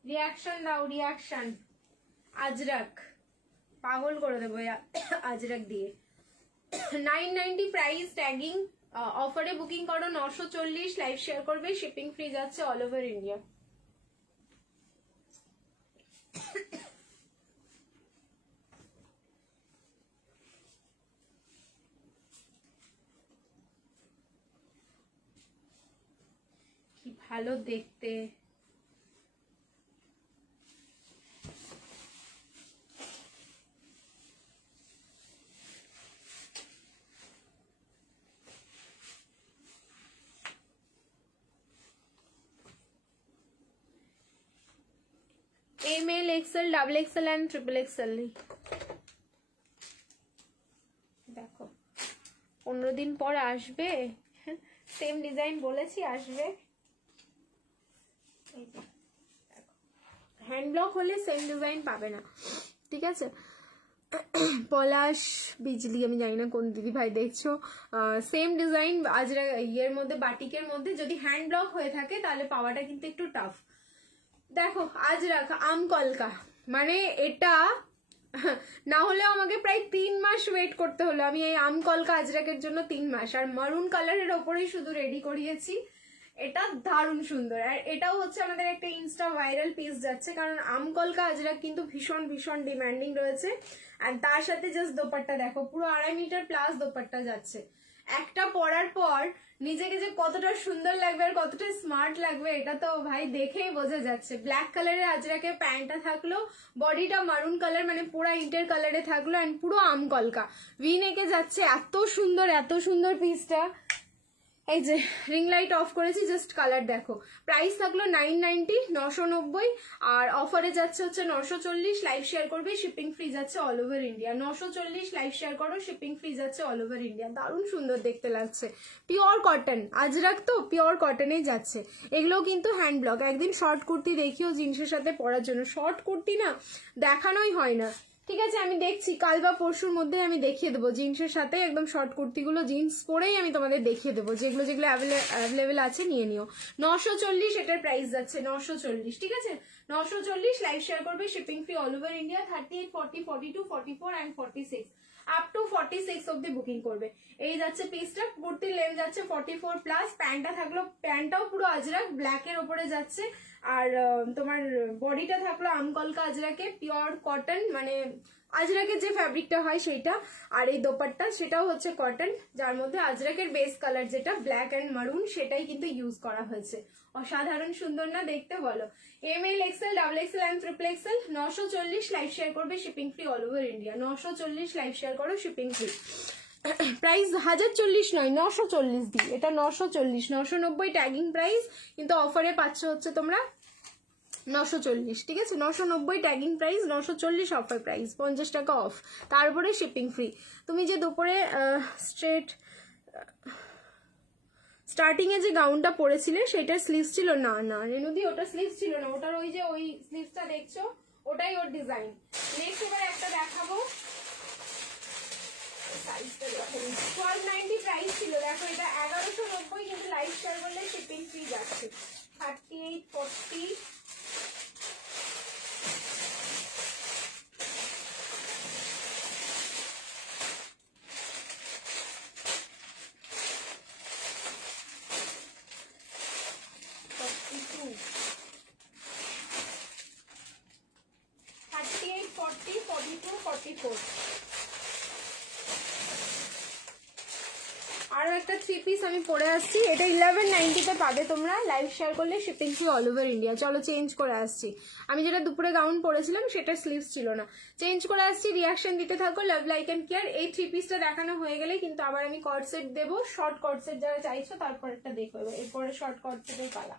রিয়াকশন দাও, রিয়াকশন। আজরাক পাগল করে দেবো আজরাক দিয়ে। 990 প্রাইস, ট্যাগিং, অফারে বুকিং করো 940, লাইভ শেয়ার করবে, শিপিং ফ্রি যাচ্ছে অল ওভার ইন্ডিয়া। কি ভালো দেখতে, ML, XL, XXL and XXL। দেখো 15 দিন পর আসবে, সেম ডিজাইন বলেছি আসবে। হ্যান্ড ব্লক হলে সেম ডিজাইন পাবে না, ঠিক আছে। পলাশ বিজলি, আমি জানি না কোন দিদি ভাই দেখছো, সেম ডিজাইন আজরা ইয়ের মধ্যে, বাটিকের মধ্যে যদি হ্যান্ড ব্লক হয়ে থাকে তাহলে পাওয়াটা কিন্তু একটু টাফ। দেখো আজরাক আমকলকা, মানে এটা না হলেও আমাকে প্রায় 3 মাস ওয়েট করতে হলো, আমি এই আমকলকা আজরাকের জন্য 3 মাস। আর মারুন কালারের ওপরেই শুধু রেডি করিয়েছি, এটা দারুণ সুন্দর। আর এটাও হচ্ছে আমাদের একটা ইনস্টা ভাইরাল পিস যাচ্ছে, কারণ আমকলকা আজরাক কিন্তু ভীষণ ভীষণ ডিমান্ডিং রয়েছে। আর তার সাথে জাস্ট দোপাট্টা দেখো, পুরো 2.5 মিটার প্লাস দোপাট্টা যাচ্ছে। একটা পরার পর নিজেকে যে কতটা সুন্দর লাগবে আর কতটা স্মার্ট লাগবে এটা তো ভাই দেখেই বোঝা যাচ্ছে। ব্ল্যাক কালারের আজরাকে প্যান্টটা থাকলো, বডিটা মারুন কালার, মানে পুরো ইন্টার কালারে থাকলো, এন্ড পুরো আমকলকা ভি নেকে যাচ্ছে। এত সুন্দর পিসটা। এই যে রিং লাইট অফ করেছি, জাস্ট কালার দেখো। প্রাইস থাকলো 990, 990, আর অফারে যাচ্ছে হচ্ছে 940, লাইভ শেয়ার করবে, শিপিং ফ্রি যাচ্ছে all over India. 940 live share করো, শিপিং ফ্রি যাচ্ছে অল ওভার ইন্ডিয়া। দারুণ সুন্দর দেখতে লাগছে, পিওর কটন আজরাক তো, পিওর কটনেই যাচ্ছে। এগুলো কিন্তু হ্যান্ড ব্লক। একদিন শর্ট কুর্তি দেখিও জিন্সের সাথে পরার জন্য, শর্ট কুর্তি না দেখানোই হয় না, ঠিক আছে। আমি দেখছি কাল বা পরশুর মধ্যে আমি দেখিয়ে দেবো জিন্সের সাথে একদম শর্ট কুর্তিগুলো, জিন্স পরেই আমি তোমাদের দেখিয়ে দেবো, যেগুলো অ্যাভেলেবেল আছে নিয়ে নিও। 940 এটার প্রাইস যাচ্ছে, 940, ঠিক আছে। 940 লাইভ শেয়ার করবে, shipping free all over India. 38, 40, 42, 44 and 46, up to 46 অব্দি বুকিং করবে। এই যাচ্ছে পিসটা, কুর্তির লেন্থ যাচ্ছে 44 প্লাস, প্যান্টটা থাকলো, প্যান্টটাও পুরো আজরাক ব্ল্যাকের ওপরে যাচ্ছে, আর তোমার বডিটা থাকলো আমকলকা আজরাকে, পিওর কটন, মানে আজরাকের যে ফ্যাব্রিকটা হয় সেইটা। আর এই দোপাট্টা সেটাও হচ্ছে কটন, যার মধ্যে আজরাকের বেস কালার যেটা ব্ল্যাক অ্যান্ড মারুন সেটাই কিন্তু ইউজ করা হয়েছে। অসাধারণ সুন্দর না দেখতে, বলো। ML, XL, XXL and XXL। 940 live share করবে, shipping free all over India. 940 live share করো, শিপিং ফ্রি। প্রাইস 1040 নয়, 940 দিই, এটা 940, 990 ট্যাগিং প্রাইস, কিন্তু অফারে পাচ্ছ হচ্ছে তোমরা 940, ঠিক আছে। 990 ট্যাগিং প্রাইস, 940 অফার প্রাইস, 50 টাকা অফ, তারপরে শিপিং ফ্রি। তুমি যে দুপুরে স্ট্রেট স্টার্টিং এ যে গাউনটা পরেছিলে সেটার স্লিভস ছিল না, না রেনুদি ওটা স্লিভস ছিল না, ওটার ওই যে ওই স্লিভসটা দেখছো ওটাই ওর ডিজাইন। নেক্সট এবার একটা দেখাবো, সাইজটা দেখো 1290 প্রাইস ছিল, দেখো এটা 1190 কিন্তু লাইভ শেয়ার করলে শিপিং ফ্রি যাচ্ছে। 38 40 আরো একটা থ্রি পিস আমি পরে আসছি, এটা 1190 তে পাবে তোমরা, লাইভ শেয়ার করলে shipping free all over India. চলো চেঞ্জ করে আসছি, আমি যেটা দুপুরে গাউন পরেছিলাম সেটা স্লিভস ছিল না, চেঞ্জ করে আসছি। রিয়াকশন দিতে থাকো, লাভ লাইক এন্ড কেয়ার। এই থ্রি পিসটা দেখানো হয়ে গেলে কিন্তু আবার আমি কর্ড সেট দেবো, শর্ট কর্ড সেট যারা চাইছো তারপর একটা দেখো, এরপরে শর্ট কর্ড সেটের পালা।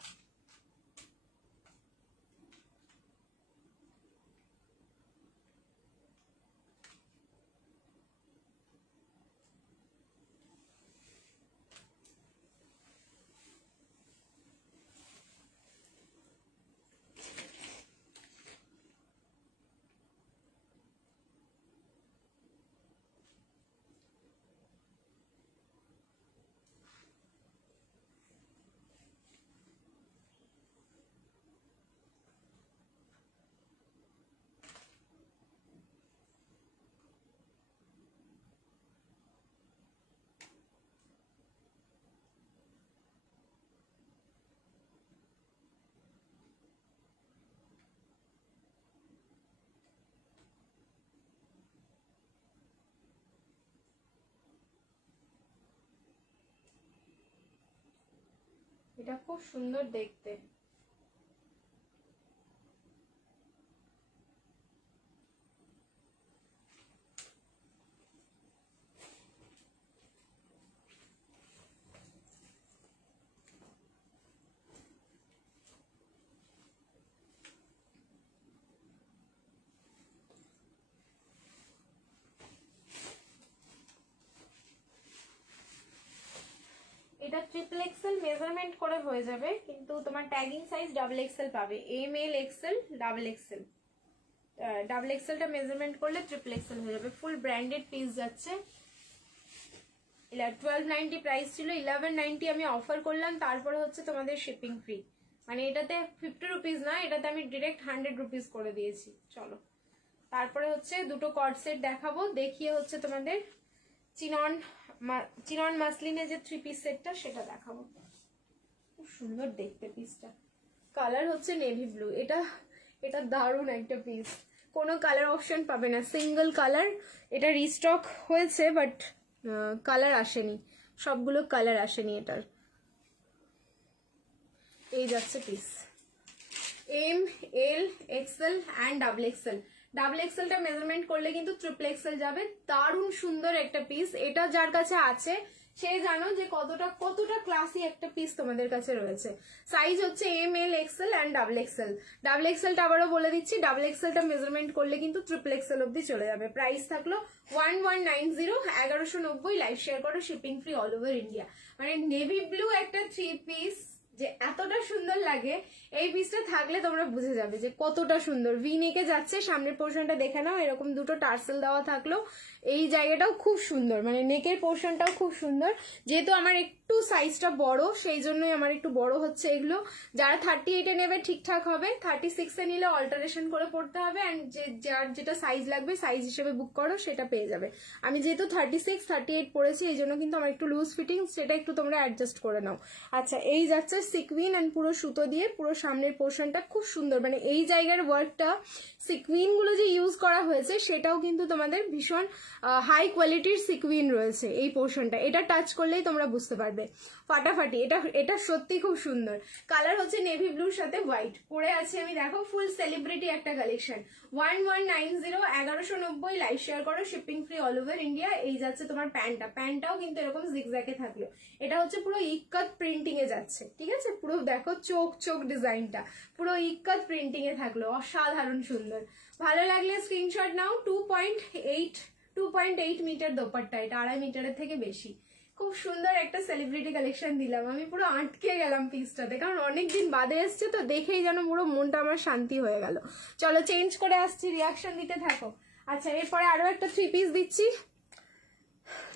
এটা খুব সুন্দর দেখতে। এটা ট্রিপল এক্সেল মেজারমেন্ট করে হয়ে যাবে, কিন্তু তোমার ট্যাগিং সাইজ ডাবল এক্সেল পাবে, M L XL double XL. Double এক্সেলটা মেজারমেন্ট করলে ট্রিপল এক্সেল হয়ে যাবে। ফুল ব্র্যান্ডেড পিস যাচ্ছে। 1290 প্রাইস ছিল, 1190 আমি অফার করলাম, তারপরে হচ্ছে তোমাদের শিপিং ফ্রি, মানে এটাতে 50 রুপিস না, এটাতে আমি ডিরেক্ট 100 রুপিস করে দিয়েছি। চলো তারপরে হচ্ছে দুটো কর্ড সেট দেখাবো, দেখিয়ে হচ্ছে তোমাদের চিনন মাসলিনের যে থ্রি পিস সেটটা সেটা দেখাবো। খুব সুন্দর দেখতে পিসটা, কালার হচ্ছে নেভি ব্লু। এটা দারুণ একটা পিস, কোনো কালার অপশন পাবে না, সিঙ্গেল কালার। এটা রিস্টক হয়েছে বাট কালার আসেনি, সবগুলো কালার আসেনি এটার। এই যাচ্ছে piece, M L XL and double XL. Double এক্সেলটা মেজারমেন্ট করলে কিন্তু ট্রিপল এক্সেল যাবে। দারুণ সুন্দর একটা পিস, এটা যার কাছে আছে সে জানো যে কতটা ক্লাসি একটা পিস তোমাদের কাছে রয়েছে। সাইজ হচ্ছে M L XL and double XL. Double এক্সেলটা আবারও বলে দিচ্ছি, ডাবল এক্সেলটা মেজারমেন্ট করলে কিন্তু ট্রিপল এক্সেল অব্দি চলে যাবে। প্রাইস থাকলো 1190, 1190, লাইভ শেয়ার করো, shipping free all over India. মানে নেভি ব্লু একটা থ্রি পিস যে এতটা সুন্দর লাগে, এই পিসটা থাকলে তোমরা বুঝে যাবে যে কতটা সুন্দর। ভি নেকে যাচ্ছে, সামনের পোর্শনটা দেখে নাও, এরকম দুটো টার্সেল দেওয়া থাকলো, এই জায়গাটাও খুব সুন্দর, মানে নেকের পোর্শনটাও খুব সুন্দর। যেহেতু আমার একটু সাইজটা বড়, সেই জন্যই আমার একটু বড় হচ্ছে এগুলো। যারা 38-এ নেবে ঠিকঠাক হবে, 36-এ নিলে অল্টারেশন করে পড়তে হবে, অ্যান্ড যার যেটা সাইজ লাগবে সাইজ হিসেবে বুক করো, সেটা পেয়ে যাবে। আমি যেহেতু 36, 38 পরেছি, এই জন্য কিন্তু আমার একটু লুজ ফিটিং, সেটা একটু তোমরা অ্যাডজাস্ট করে নাও। আচ্ছা, এই যাচ্ছে সিকুইন অ্যান্ড পুরো সুতো দিয়ে, পুরো সামনের পোর্শনটা খুব সুন্দর, মানে এই জায়গার ওয়ার্কটা, সিকুইন গুলো যে ইউজ করা হয়েছে সেটাও কিন্তু তোমাদের ভীষণ হাই কোয়ালিটির সিকুইন রয়েছে এই পোর্শনটা। এটা টাচ করলেই তোমরা বুঝতে পারবে ফাটাফাটি। এটা সত্যি খুব সুন্দর। কালার হচ্ছে নেভি ব্লুর সাথে হোয়াইট। পরে আছে আমি, দেখো ফুল সেলিব্রিটি একটা কালেকশন। 1190, 1190, লাইভ শেয়ার করো, shipping free all over India. এই যাচ্ছে তোমার প্যান্টটাও কিন্তু এরকম জিগজ্যাগে থাকলো। এটা হচ্ছে পুরো ইক্কাত প্রিন্টিং এ যাচ্ছে, ঠিক আছে? পুরো দেখো চোখ ডিজাইনটা পুরো ইক্কাত প্রিন্টিং এ থাকলো, অসাধারণ সুন্দর। ভালো লাগলে স্ক্রিনশট নাও। 2.8 মিটার দোপাট্টা, এটা 2.5 মিটারের থেকে বেশি। খুব সুন্দর একটা সেলিব্রিটি কালেকশন দিলাম, আমি পুরো আটকে গেলাম পিসটাতে, কারণ অনেকদিন বাদে এসছে তো, দেখেই যেন পুরো মনটা আমার শান্তি হয়ে গেল। চলো চেঞ্জ করে আসছি, রিয়াকশন দিতে থাকো। আচ্ছা এরপরে আরো একটা 3 পিস দিচ্ছি,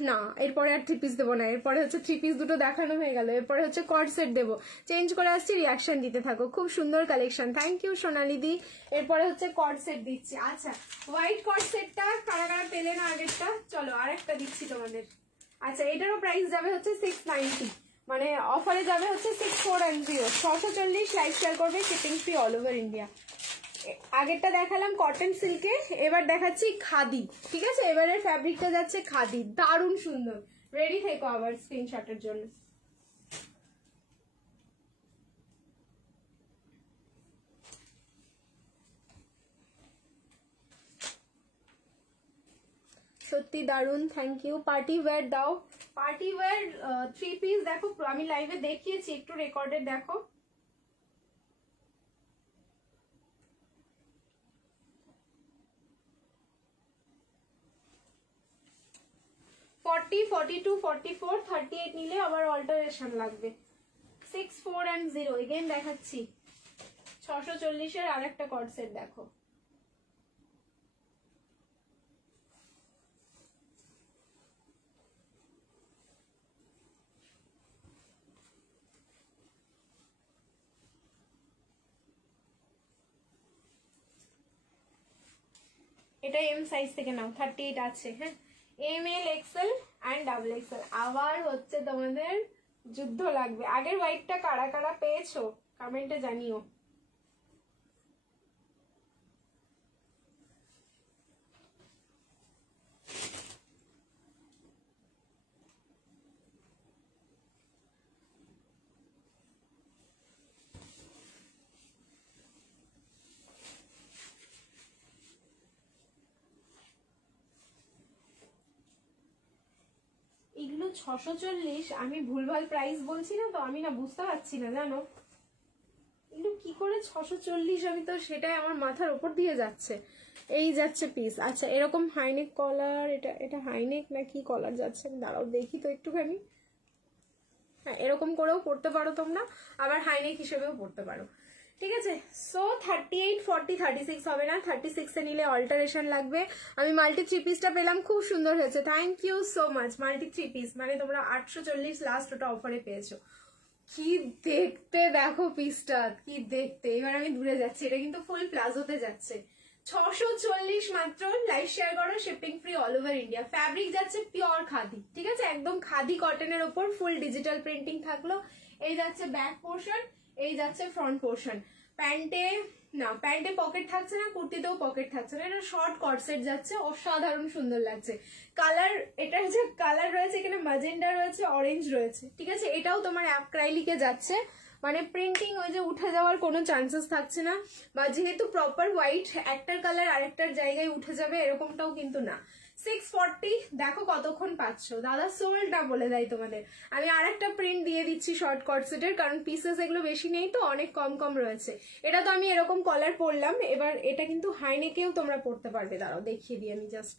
না এরপরে আর 3 পিস দেবো না, এরপরে হচ্ছে 3 পিস দুটো দেখানো হয়ে গেল, এরপরে হচ্ছে কর্ড সেট দেবো। চেঞ্জ করে আসছি, রিয়াকশন দিতে থাকো। খুব সুন্দর কালেকশন, থ্যাংক ইউ সোনালি দি। এরপরে হচ্ছে কর্ড সেট দিচ্ছি। আচ্ছা হোয়াইট কর্ড সেটটা কারা কারা পেলে না আগেরটা, চলো আর একটা দিচ্ছি তোমাদের। আচ্ছা এটারও প্রাইস যাবে হচ্ছে 690, মানে অফারে যাবে হচ্ছে 6410, 640, লাইভ শেয়ার করবে, shipping free all over India. আগেরটা দেখালাম কটন সিল্কে, এবার দেখাচ্ছি খাদি, ঠিক আছে? এবারের ফ্যাব্রিকটা যাচ্ছে খাদি, দারুণ সুন্দর। রেডি থেকো আবার স্ক্রিনশটের জন্য। সত্যি দারুণ, থ্যাংক ইউ। পার্টি ওয়্যার দাও, পার্টি ওয়্যার 3 পিস দেখো, আমি লাইভে দেখিয়েছি, একটু রেকর্ডে দেখো। $40, $42, $44, $38 নিলে আবার অল্টারেশন লাগবে। 6410 এগেন দেখাচ্ছি, 640-এর আর একটা কর্ড সেট দেখো। এটা এম সাইজ থেকে নাও, 38 আছে, হ্যাঁ M L XL and double XL. আবার হচ্ছে তোমাদের যুদ্ধ লাগবে। আগের হোয়াইটটা কারা কারা পেয়েছো কমেন্টে জানিও। এগুলো 640, আমি ভুলভাল প্রাইস বলছি না তো, আমি না বুঝতে পারছি না জানো এগুলো কি করে 640, আমি তো সেটাই আমার মাথার উপর দিয়ে যাচ্ছে। এই যাচ্ছে পিস। আচ্ছা এরকম হাইনেক কলার, এটা হাইনেক না কি কলার যাচ্ছে, দাঁড়াও দেখি তো একটুখানি। হ্যাঁ এরকম করেও পড়তে পারো তোমরা, আবার হাইনেক হিসেবেও পড়তে পারো, ঠিক আছে? সো 38, 40, 36 হবে না, 36 এ নিলে অল্টারেশন লাগবে। আমি মাল্টি 3 পিসটা পেলাম, খুব সুন্দর হয়েছে, thank you so much. Multi 3 piece মানে তোমরা 840 লাস্ট ওটা অফারে পেয়েছো। কি দেখতে দেখো পিসটা, কি দেখতে। এবার আমি দূরে যাচ্ছি, এটা কিন্তু ফুল প্লাজোতে যাচ্ছে, 640 মাত্র। লাইভ শেয়ার করো, shipping free all over India. Fabric যাচ্ছে পিওর খাদি, ঠিক আছে? একদম খাদি কটনের ওপর ফুল ডিজিটাল প্রিন্টিং থাকলো। এই যাচ্ছে ব্যাক পোর্শন, এই যাচ্ছে ফ্রন্ট পোর্শন। প্যান্টে না, প্যান্টে পকেট থাকছে না, কুর্তিতেও পকেট থাকছে না, এটা শর্ট কর্ডসেট যাচ্ছে, অসাধারণ সুন্দর লাগছে। কালার, এটা হচ্ছে কালার রয়েছে এখানে, ম্যাজেন্ডা রয়েছে, অরেঞ্জ রয়েছে, ঠিক আছে? এটাও তোমার অ্যাক্রাইলিকে যাচ্ছে, মানে প্রিন্টিং ওই যে উঠে যাওয়ার কোনো চান্সেস থাকছে না, বা যেহেতু প্রপার হোয়াইট একটার কালার আরেকটার জায়গায় উঠে যাবে এরকমটাও কিন্তু না। 640 দেখো কতক্ষণ পাচ্ছ দাদা, সোল্ডটা বলে দেয় তোমাদের। আমি আর একটা প্রিন্ট দিয়ে দিচ্ছি শর্ট কর্ডসেটের, কারণ পিসেস এগুলো বেশি নেই তো, অনেক কম কম রয়েছে। এটা তো আমি এরকম কলার পরলাম, এবার এটা কিন্তু হাইনেকেও তোমরা পরতে পারবে, দাঁড়াও দেখিয়ে দিই আমি জাস্ট।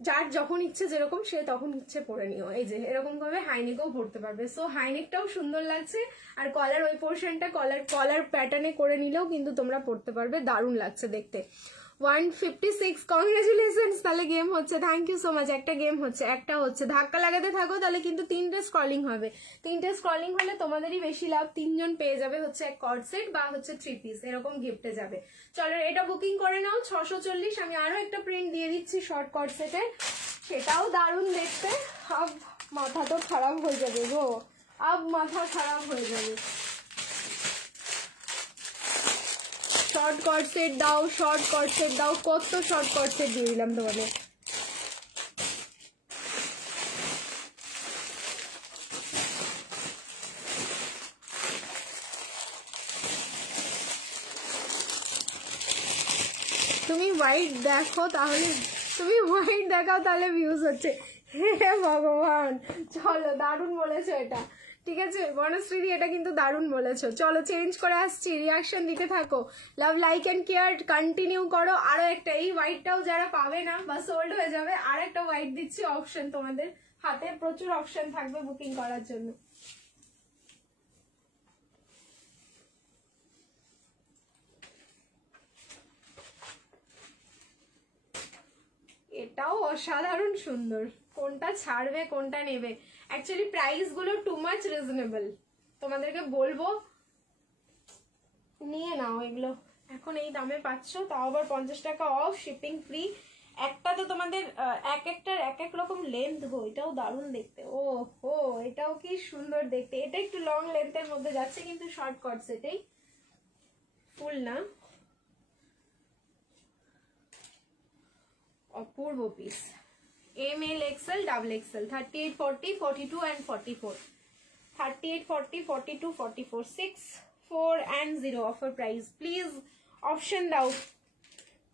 যার যখন ইচ্ছে যেরকম সে তখন ইচ্ছে পরে নিও, এই যে এরকম ভাবে হাইনেকেও পরতে পারবে। সো হাইনেকটাও সুন্দর লাগছে, আর কলার ওই পোর্শনটা কলার প্যাটার্নে করে নিলেও কিন্তু তোমরা পরতে পারবে, দারুণ লাগছে দেখতে। 156, কংগ্রেচুলেশনস। তাহলে গেম হচ্ছে, থ্যাংক ইউ সো মাচ। একটা গেম হচ্ছে, একটা হচ্ছে, ধাক্কা লাগাতে থাকো, তাহলে কিন্তু 3টে স্ক্রলিং হবে। 3টে স্ক্রলিং হলে তোমাদেরই বেশি লাভ, 3জন পেয়ে যাবে হচ্ছে এক কর্ড সেট বা হচ্ছে 3 পিস, এরকম গিফটে যাবে। চলো এটা বুকিং করে নাও, 640। আমি আরো একটা প্রিন্ট দিয়ে দিচ্ছি শর্ট কর্ড সেটের, সেটাও দারুণ দেখতে। আব মাথা তো খারাপ হয়ে যাবে গো, আব মাথা খারাপ হয়ে যাবে। শর্ট কর্ড সেট দাও, শর্ট কর্ড সেট দাও, কত শর্ট কর্ড সেট দিয়ে দিলাম তোমাদের। তুমি হোয়াইট দেখো তাহলে, তুমি হোয়াইট দেখাও তাহলে ভিউজ হচ্ছে। হে ভগবান, চলো দারুণ বলেছো এটা, ঠিক আছে বনশ্রীদি, এটা কিন্তু দারুণ বলেছো। চলো চেঞ্জ করে আসছি, রিয়াকশন দিতে থাকো, love like and care continue করো। আরো একটা, এই হোয়াইটটাও যারা পাবে না বা সোল্ড হয়ে যাবে, আর একটা হোয়াইট দিচ্ছি অপশন, তোমাদের হাতে প্রচুর অপশন থাকবে বুকিং করার জন্য। এটাও অসাধারণ সুন্দর, কোনটা ছাড়বে কোনটা নেবে। অ্যাকচুয়ালি প্রাইস গুলো টু মাচ রিজনেবল, তোমাদেরকে বলবো নিয়ে নাও এগুলো, এখন এই দামে পাচ্ছ, তাও আবার 50 টাকা অফ, শিপিং ফ্রি। একটা তো তোমাদের এক একটার এক এক রকম লেন্থ গো, এটাও দারুণ দেখতে। ও হো, এটাও কি সুন্দর দেখতে। এটা একটু লং লেন্থের মধ্যে যাচ্ছে কিন্তু শর্ট কট সেটাই, ফুল না, অপূর্ব piece. M L XL double XL 38, 40, 42 and 44, 38, 40, 42, 44, 6, 4 and 0 offer price. Please option দাও,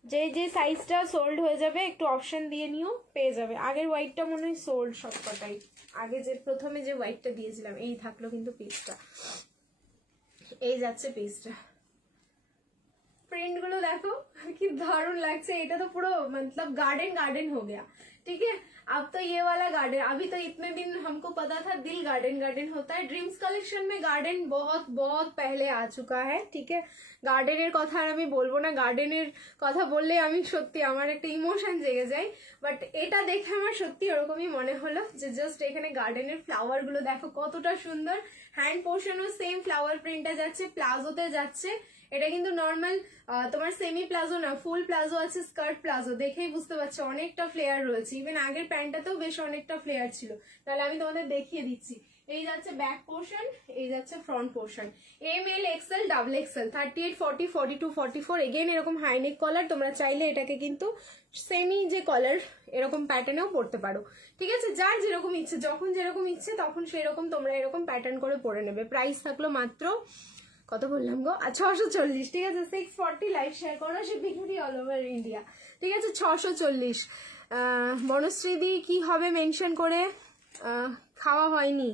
যে যে সাইজটা সোল্ড হয়ে যাবে একটু অপশন দিয়ে নিও, পেয়ে যাবে। আগের হোয়াইটটা মনে হয় সোল্ড সবকটাই, আগে যে প্রথমে যে হোয়াইটটা দিয়েছিলাম, এই থাকলো কিন্তু পিসটা, এই যাচ্ছে পিসটা। प्रिंट गुलो देखो कि दारुण लगছে। এটা তো পুরো मतलब गार्डन गार्डन हो गया, ठीक है। अब तो ये वाला गार्डन, अभी तो इतने दिन हमको पता था दिल गार्डन गार्डन होता है, ड्रीम्स कलेक्शन में गार्डन बहुत बहुत पहले आ चुका है, ठीक है। গার্ডেনের কথা আর আমি বলবো না, গার্ডেনের কথা বললে আমি সত্যি আমার একটা ইমোশন জেগে যায়, বাট এটা দেখে আমার সত্যি ওরকমই মনে হলো যে জাস্ট এখানে গার্ডেনের ফ্লাওয়ার গুলো দেখো কতটা সুন্দর। হ্যান্ড পোর্শনও সেম ফ্লাওয়ার প্রিন্টটা যাচ্ছে, প্লাজোতে যাচ্ছে। এটা কিন্তু নর্মাল তোমার সেমি প্লাজো না, ফুল প্লাজো আছে, স্কার্ট প্লাজো, দেখেই বুঝতে পারছো অনেকটা ফ্লেয়ার রয়েছে। ইভেন আগের প্যান্টটাতেও বেশ অনেকটা ফ্লেয়ার ছিল। তাহলে আমি তোমাদের দেখিয়ে দিচ্ছি, এই যাচ্ছে ব্যাক পোর্শন, এই যাচ্ছে front portion. M L XL double XL 38, 40, 42, 44। Again এরকম হাইনেক কলার, তোমরা চাইলে এটাকে কিন্তু সেমি যে কলার এরকম প্যাটার্নেও পরতে পারো, ঠিক আছে। যার যেরকম ইচ্ছে, যখন যেরকম ইচ্ছে তখন সেরকম তোমরা এরকম প্যাটার্ন করে পরে নেবে। প্রাইস থাকলো মাত্র কত বললাম গো, 640, ঠিক আছে। 640, লাইভ শেয়ার করো, shipping free all over India, ঠিক আছে। 640। বনশ্রীদি কি হবে মেনশন করে, খাওয়া হয়নি,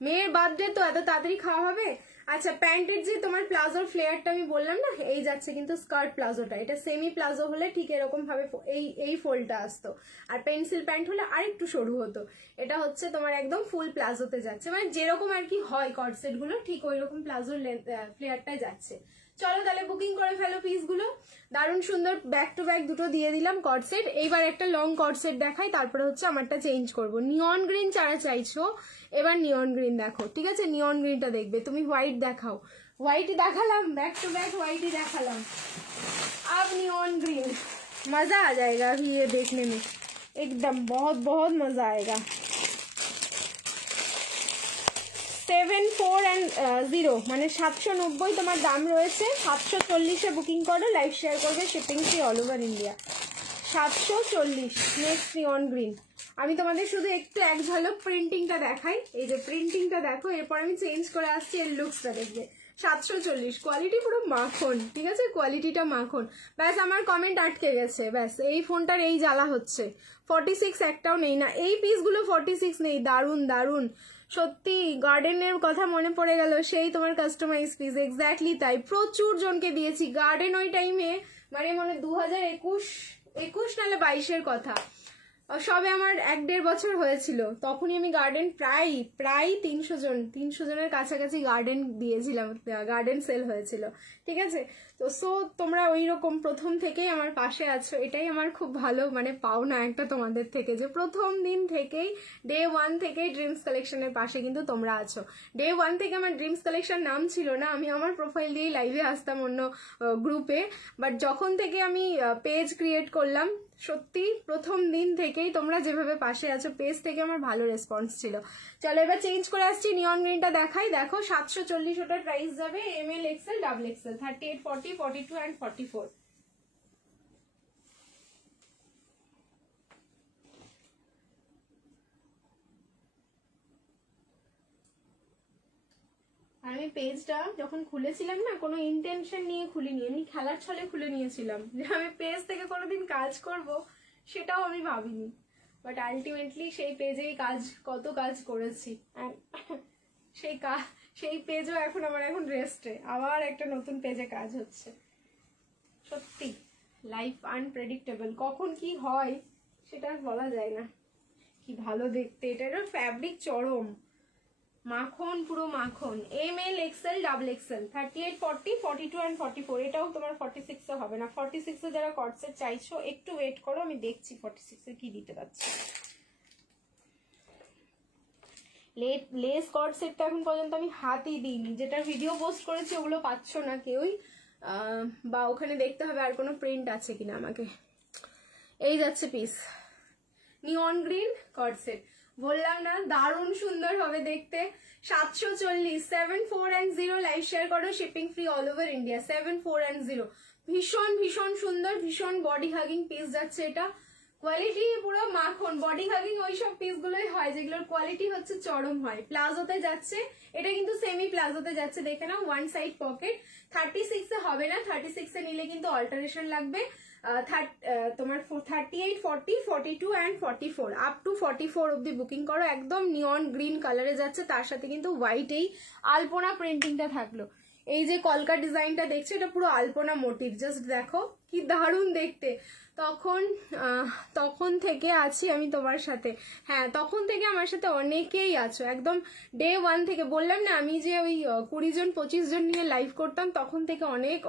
মেয়ের বার্থডে তো এত তাড়াতাড়ি খাওয়া হবে। আচ্ছা, প্যান্টের যে তোমার প্লাজোর ফ্লেয়ারটা আমি বললাম না, এই যাচ্ছে কিন্তু স্কার্ট প্লাজোটা। এটা সেমি প্লাজো হলে ঠিক এরকম ভাবে এই ফোল্ডটা আসতো, আর পেন্সিল প্যান্ট হলে আরেকটু সরু হতো। এটা হচ্ছে তোমার একদম ফুল প্লাজোতে যাচ্ছে, মানে যেরকম আর কি হয় কর্ডসেট গুলো, ঠিক ওই রকম প্লাজোর ফ্লেয়ারটাই যাচ্ছে। চলো তাহলে বুকিং করে ফেলো পিস গুলো, দারুণ সুন্দর ব্যাক টু ব্যাক দুটো দিয়ে দিলাম কর্ডসেট। এইবার একটা লং কর্ডসেট দেখাই, তারপরে হচ্ছে আমারটা চেঞ্জ করবো। নিয়ন গ্রিন যারা চাইছো, এবার নিয়ন গ্রিন দেখো, ঠিক আছে। নিয়ন গ্রিনটা দেখবে তুমি, হোয়াইট দেখাও, হোয়াইট দেখালাম, बैक टू बैक व्हाइट ही देखालाम। अब नियॉन ग्रीन, मजा आ जाएगा अभी ये देखने में, एकदम बहुत बहुत मजा आएगा। 7, 4 and 0 মানে 790 তোমার দাম রয়েছে। 740-এ বুকিং করো, লাইভ শেয়ার করবে, shipping free all over India. 740। Next নিয়ন গ্রিন। আমি তোমাদের শুধু একটু এক ঝলক প্রিন্টিংটা দেখাই, এই যে প্রিন্টিংটা দেখো, এরপর আমি চেঞ্জ করে আসছি, এর লুকসটা দেখবে। 740, কোয়ালিটি পুরো মাখন, ঠিক আছে, কোয়ালিটিটা মাখন। ব্যাস আমার কমেন্ট আটকে গেছে, ব্যাস এই ফোনটার এই জ্বালা হচ্ছে। 46 একটাও নেই না, এই পিসগুলো 46 নেই। দারুণ দারুণ সত্যি, গার্ডেনের কথা মনে পড়ে গেল, সেই তোমার কাস্টমাইজ পিস, এক্স্যাক্টলি তাই। প্রচুর জনকে দিয়েছি গার্ডেন ওই টাইমে, মানে 2021 নাহলে 22-এর কথা, সবে আমার 1-1.5 বছর হয়েছিল। তখনই আমি গার্ডেন প্রায় 300 জনের কাছাকাছি গার্ডেন দিয়েছিলাম, গার্ডেন সেল হয়েছিল, ঠিক আছে। তো সো তোমরা ওই রকম প্রথম থেকেই আমার পাশে আছো, এটাই আমার খুব ভালো মানে পাওনা একটা তোমাদের থেকে, যে প্রথম দিন থেকেই ডে 1 থেকেই ড্রিমস কালেকশনের পাশে কিন্তু তোমরা আছো। ডে 1 থেকে আমার ড্রিমস কালেকশন নাম ছিল না, আমি আমার প্রোফাইল দিয়েই লাইভে আসতাম অন্য গ্রুপে, বাট যখন থেকে আমি পেজ ক্রিয়েট করলাম, সত্যি প্রথম দিন থেকেই তোমরা যেভাবে পাশে আছো, পেজ থেকে আমার ভালো রেসপন্স ছিল। চলো এবার চেঞ্জ করে আসছি, নিয়ন গ্রিনটা দেখাই। দেখো 740 ওটার প্রাইস যাবে, M L XL double XL 38, 40, 42 and 44। আমি পেজটা যখন খুলেছিলাম না, কোনো ইন্টেনশন নিয়ে খুলিনি, এমনি খেলার ছলে খুলে নিয়েছিলাম যে আমি পেজ থেকে কোনোদিন কাজ করব, সেটাও আমি ভাবিনি, বাট আলটিমেটলি সেই পেজেই কত কাজ করেছি। সেই পেজও এখন আমার এখন রেস্টে, আবার একটা নতুন পেজে কাজ হচ্ছে। সত্যি লাইফ আনপ্রেডিক্টেবল, কখন কি হয় সেটা বলা যায় না। কি ভালো দেখতে, এটার ফ্যাব্রিক চরম মাখন, পুরো মাখন। ML XL double XL 38 40 42 and 44, এটাও তোমার 46 এ হবে না। 46 এ যারা কটসেট চাইছো একটু ওয়েট করো, আমি দেখছি 46 এ কি দিতে পারছি। লেস কটসেটটা এখন পর্যন্ত আমি হাতই দিইনি, যেটা ভিডিও পোস্ট করেছি ওগুলো পাচ্ছ না কেউই, বা ওখানে দেখতে হবে আর কোনো প্রিন্ট আছে কিনা আমাকে। এই যাচ্ছে পিস, নিয়ন গ্রিন কটসেট, বললাম না দারুণ সুন্দর হবে দেখতে। 740 7410, লাইভ শেয়ার করো, shipping free all over India. 7410 ভীষণ ভীষণ সুন্দর, ভীষণ বডি হাগিং পিস যাচ্ছে এটা। কোয়ালিটি পুরো মাখন, বডি হাগিং ওইসব পিসগুলোই হয় যেগুলোর কোয়ালিটি হচ্ছে চরম হয়। প্লাজোতে যাচ্ছে এটা, কিন্তু সেমি প্লাজোতে যাচ্ছে, দেখে নাও। One side pocket. 36 এ হবে না, 36 এ নিলে কিন্তু অল্টারেশন লাগবে। তোমার 38 40 42 and 44 আপ টু 44 অব্দি বুকিং করো। একদম নিয়ন গ্রিন কালারে যাচ্ছে, তার সাথে কিন্তু হোয়াইট এই আলপনা প্রিন্টিংটা থাকলো। এই যে কলকা ডিজাইনটা দেখছো, এটা পুরো আলপনা মোটিভ, জাস্ট দেখো কি দারুণ দেখতে। তখন থেকে আছি আমি তোমার সাথে, হ্যাঁ তখন থেকে আমার সাথে অনেকেই আছো, একদম ডে 1 থেকে। বললাম না আমি যে ওই 20 জন 25 জন নিয়ে লাইভ করতাম, তখন থেকে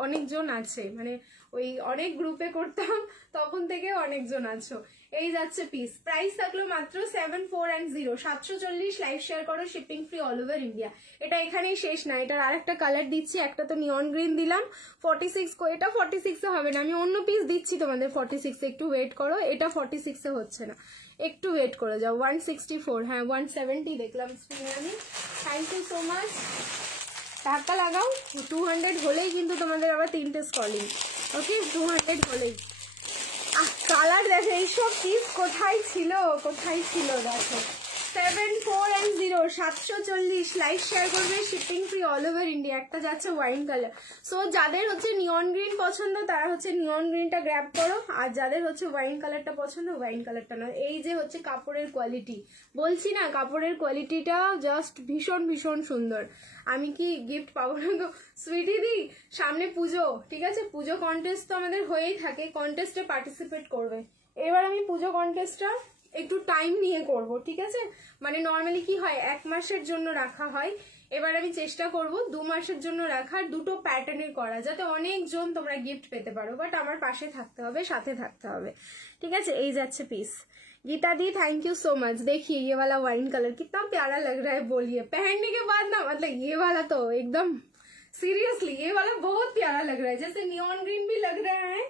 অনেকজন আছে, মানে ওই অনেক গ্রুপে করতাম, তখন থেকে অনেকজন আছো। এই যাচ্ছে পিস, প্রাইস থাকলো মাত্র 7410, 740, লাইভ শেয়ার করো, shipping free all over India. এটা এখানেই শেষ না, এটার আরেকটা কালার দিচ্ছি, একটা তো নিয়ন গ্রিন দিলাম 46, এটা 46 এ হবে না, আমি অন্য পিস দিচ্ছি তোমাদের 46 এ, একটু ওয়েট করো। এটা 46 এ হচ্ছে না, একটু ওয়েট করে যাও। 164, হ্যাঁ 170 দেখলাম স্ক্রিনে আমি। Thank you so much. টাকা লাগাও, 200 হলেই কিন্তু তোমাদের আবার 3টে স্কলিং, ওকে 200 হলেই। কালার দেখো, এইসব পিস কোথায় ছিল দেখো। 7410, 740, লাইভ শেয়ার করবে, shipping free all over India. একটা যাচ্ছে ওয়াইন কালার। সো যাদের হচ্ছে নিয়ন গ্রিন পছন্দ তারা হচ্ছে নিয়ন গ্রিনটা গ্র্যাব করো, আর যাদের হচ্ছে ওয়াইন কালারটা পছন্দ ওয়াইন কালারটা নয়। এই যে হচ্ছে কাপড়ের কোয়ালিটি, বলছি না কাপড়ের কোয়ালিটিটা জাস্ট ভীষণ ভীষণ সুন্দর। আমি কি গিফট পাবো না তো সুইটি দি? সামনে পুজো, ঠিক আছে, পুজো কন্টেস্ট তো আমাদের হয়েই থাকে, কন্টেস্টে পার্টিসিপেট করবে। এবার আমি পুজো কন্টেস্টটা একটু টাইম নিয়ে করব, ঠিক আছে। মানে নর্মালি কি হয় 1 মাসের জন্য রাখা হয়, এবার আমি চেষ্টা করব 2 মাসের জন্য রাখার, দুটো প্যাটার্নের করা, যাতে অনেকজন তোমরা গিফট পেতে পারো। বাট আমার পাশে থাকতে হবে, সাথে থাকতে হবে, ঠিক আছে। এই যাচ্ছে piece. Geeta di thank you so much. देखिए ये वाला वाइन कलर कितना प्यारा लग रहा है, बोलिए। पहनने के बाद ना मतलब ये वाला तो एकदम सीरियसली ये वाला बहुत प्यारा लग रहा है, जैसे नियॉन ग्रीन भी लग रहा है,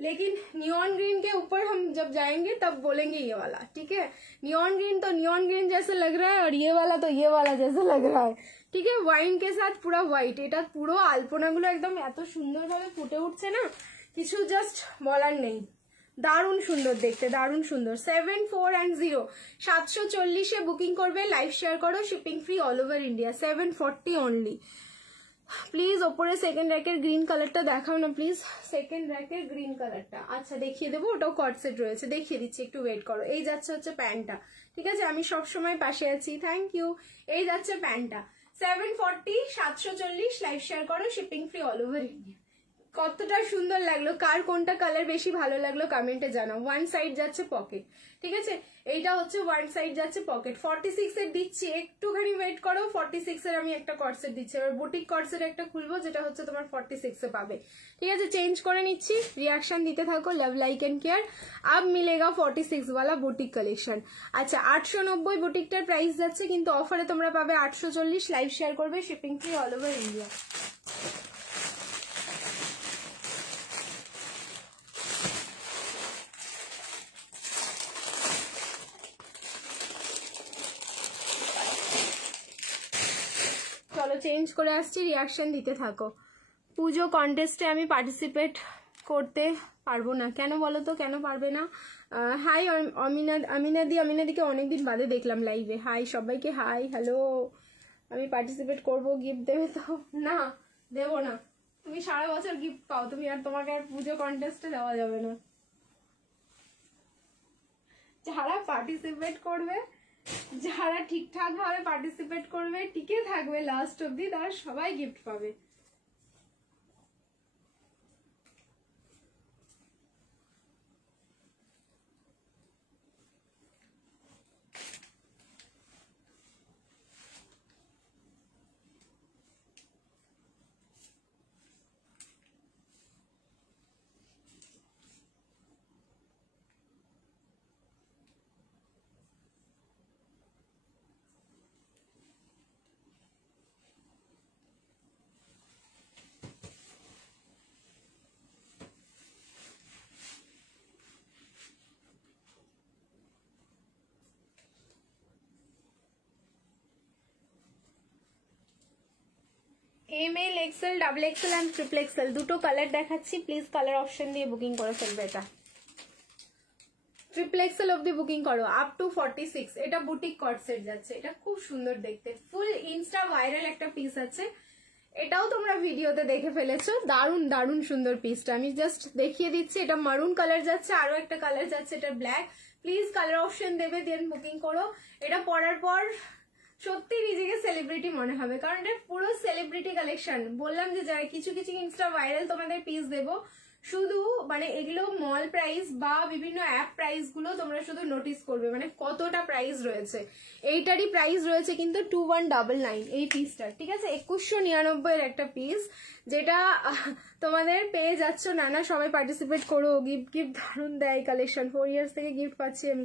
लेकिन नियॉन ग्रीन के ऊपर हम जब जाएंगे तब बोलेंगे ये वाला, ठीक है। नियॉन ग्रीन तो नियॉन ग्रीन जैसे लग रहा है, और ये वाला तो ये वाला जैसे लग रहा है, ठीक है। वाइन के साथ पूरा व्हाइट, এটা পুরো আলপনাগুলো একদম এত সুন্দরভাবে ফুটে উঠছে না, কিছু জাস্ট বলার নেই। দারুণ সুন্দর দেখতে, দারুণ সুন্দর। 7410, 740 এ বুকিং করবে, লাইভ শেয়ার করো, shipping free all over India. 740 only. Please ওপরে সেকেন্ড র্যাকের গ্রিন কালারটা দেখাও না প্লিজ, সেকেন্ড র্যাকের গ্রিন কালারটা। আচ্ছা দেখিয়ে দেবো, ওটাও কট সেট রয়েছে, দেখিয়ে দিচ্ছি, একটু ওয়েট করো। এই যাচ্ছে হচ্ছে প্যান্টটা, ঠিক আছে, আমি সব সময় পাশে আছি, থ্যাংক ইউ। এই যাচ্ছে প্যান্টটা 740, 740, লাইভ শেয়ার করো, shipping free all over India. কতটা সুন্দর লাগলো, কার কোনটা কালার বেশি ভালো লাগলো কমেন্টে জানাও। ওয়ান সাইড যাচ্ছে পকেট, ঠিক আছে, এইটা হচ্ছে ওয়ান সাইড যাচ্ছে পকেট। 46 এর দিচ্ছি, একটুখানি ওয়েট করো। 46 এর আমি একটা কটসেট দিচ্ছি, এবার বুটিক কটসেট একটা খুলবো, যেটা হচ্ছে তোমার 46 এ পাবে, ঠিক আছে। চেঞ্জ করে নিচ্ছি, রিয়াকশন দিতে থাকো, লাভ লাইক এন্ড কেয়ার। আব মিলেগা 46 वाला বুটিক কালেকশন। আচ্ছা 890 বুটিকটার প্রাইস যাচ্ছে, কিন্তু অফারে তোমরা পাবে 840, লাইভ শেয়ার করবে, shipping free all over India. চলো চেঞ্জ করে আসছি, রিয়াকশন দিতে থাকো। পুজো কন্টেস্টে আমি পার্টিসিপেট করতে পারবো না, কেন বলো তো, কেন পারবে না? হাই আমিনাদিকে অনেকদিন বাদে দেখলাম লাইভে। হাই সবাইকে, হাই হ্যালো। আমি পার্টিসিপেট করব, গিফট দেবে তো? না দেবো না, তুমি সারা বছর গিফট পাও, তুমি আর তোমাকে আর পুজো কন্টেস্টে দেওয়া যাবে না। যারা পার্টিসিপেট করবে যারা ঠিকঠাক ভাবে পার্টিসিপেট করবে, টিকে থাকবে লাস্ট অবধি, তারা সবাই গিফট পাবে। ML, XL, double XL and triple XL দুটো কালার দেখাচ্ছি, প্লিজ কালার অপশন দিয়ে বুকিং করে ফেলবে। এটা ট্রিপল এক্সেল অব্দি বুকিং করো, আপ টু 46। এটা বুটিক কট সেট যাচ্ছে, এটা খুব সুন্দর দেখতে, ফুল ইনস্টা ভাইরাল একটা পিস আছে। এটাও তোমরা ভিডিওতে দেখে ফেলেছো, দারুন দারুন সুন্দর পিসটা আমি জাস্ট দেখিয়ে দিচ্ছি। এটা মারুন কালার যাচ্ছে, আরো একটা কালার যাচ্ছে এটা ব্ল্যাক। প্লিজ কালার অপশন দেবে, দেন বুকিং করো। এটা পরার পর সত্যি নিজেকে সেলিব্রিটি মনে হবে, কারণ এটা পুরো সেলিব্রিটি কালেকশন। বললাম যে যারা কিছু কিছু ইনস্টা ভাইরাল তোমাদের পিস দেবো, শুধু মানে এগুলো মল প্রাইস বা বিভিন্ন অ্যাপ প্রাইস গুলো তোমরা শুধু নোটিস করবে, মানে কতটা প্রাইস রয়েছে। এইটারই প্রাইস রয়েছে কিন্তু 2199 এই পিসটার, ঠিক আছে। 2199 এর একটা পিস, যেটা তোমাদের পেয়ে যাচ্ছ। নানা সবাই পার্টিসিপেট করো, গিফট গিফট দারুন দেয় কালেকশন। 4 ইয়ার্স থেকে গিফট পাচ্ছি আমি।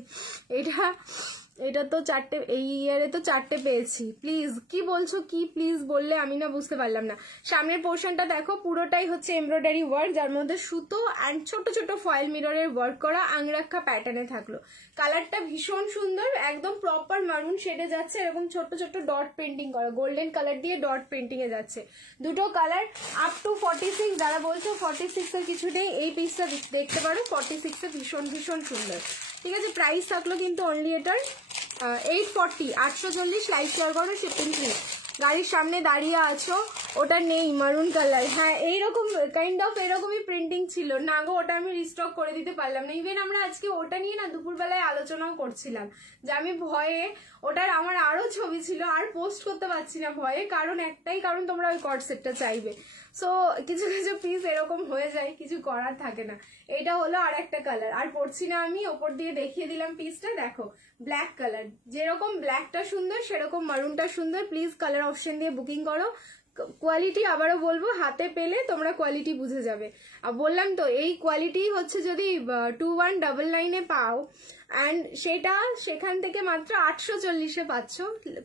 এটা তো 4টে, এই ইয়ারে তো 4টে পেয়েছি। প্লিজ কি বলছো, কি প্লিজ বললে আমি না বুঝতে পারলাম না। সামনের পোর্শনটা দেখো, পুরোটাই হচ্ছে এমব্রয়ডারি ওয়ার্ক, যার মধ্যে সুতো অ্যান্ড ছোট ছোট ফয়েল মিররের ওয়ার্ক করা আংরাক্ষা প্যাটার্নে থাকলো। কালারটা ভীষণ সুন্দর, একদম প্রপার মারুন শেডে যাচ্ছে, এরকম ছোট ছোট ডট পেন্টিং করা, গোল্ডেন কালার দিয়ে ডট পেন্টিং এ যাচ্ছে। দুটো কালার আপ টু 46। যারা বলছো 46 এর কিছু নেই, এই পিসটা দেখতে পারো। 46 এ ভীষণ ভীষণ সুন্দর, ঠিক আছে। প্রাইস থাকলো কিন্তু অনলি এটার 840, 840। লাইভ শেয়ার করো, শিপিং ফ্রি। গাড়ির সামনে দাঁড়িয়ে আছো, ওটা নেই মারুন কালার। হ্যাঁ, এইরকম কাইন্ড অফ এরকমই প্রিন্টিং ছিল না গো, ওটা আমি রিস্টক করে দিতে পারলাম না। ইভেন আমরা আজকে ওটা নিয়ে না দুপুরবেলায় আলোচনাও করছিলাম, যে আমি ভয়ে, ওটার আমার আরো ছবি ছিল, আর পোস্ট করতে পারছি না ভয়ে, কারণ একটাই কারণ, তোমরা ওই কট সেটটা চাইবে। সো কিছু কিছু পিস এরকম হয়ে যায়, কিছু করার থাকে না। এটা হলো আর একটা কালার, আর পড়ছি না আমি, ওপর দিয়ে দেখিয়ে দিলাম পিসটা। দেখো ব্ল্যাক কালার, যেরকম ব্ল্যাকটা সুন্দর সেরকম মারুনটা সুন্দর। প্লিজ কালার অপশন দিয়ে বুকিং করো। কোয়ালিটি আবারও বলবো, হাতে পেলে তোমরা কোয়ালিটি বুঝে যাবে। আর বললাম তো, এই কোয়ালিটি হচ্ছে যদি 2199 পাও, অ্যান্ড সেটা সেখান থেকে মাত্র 840 পাচ্ছ।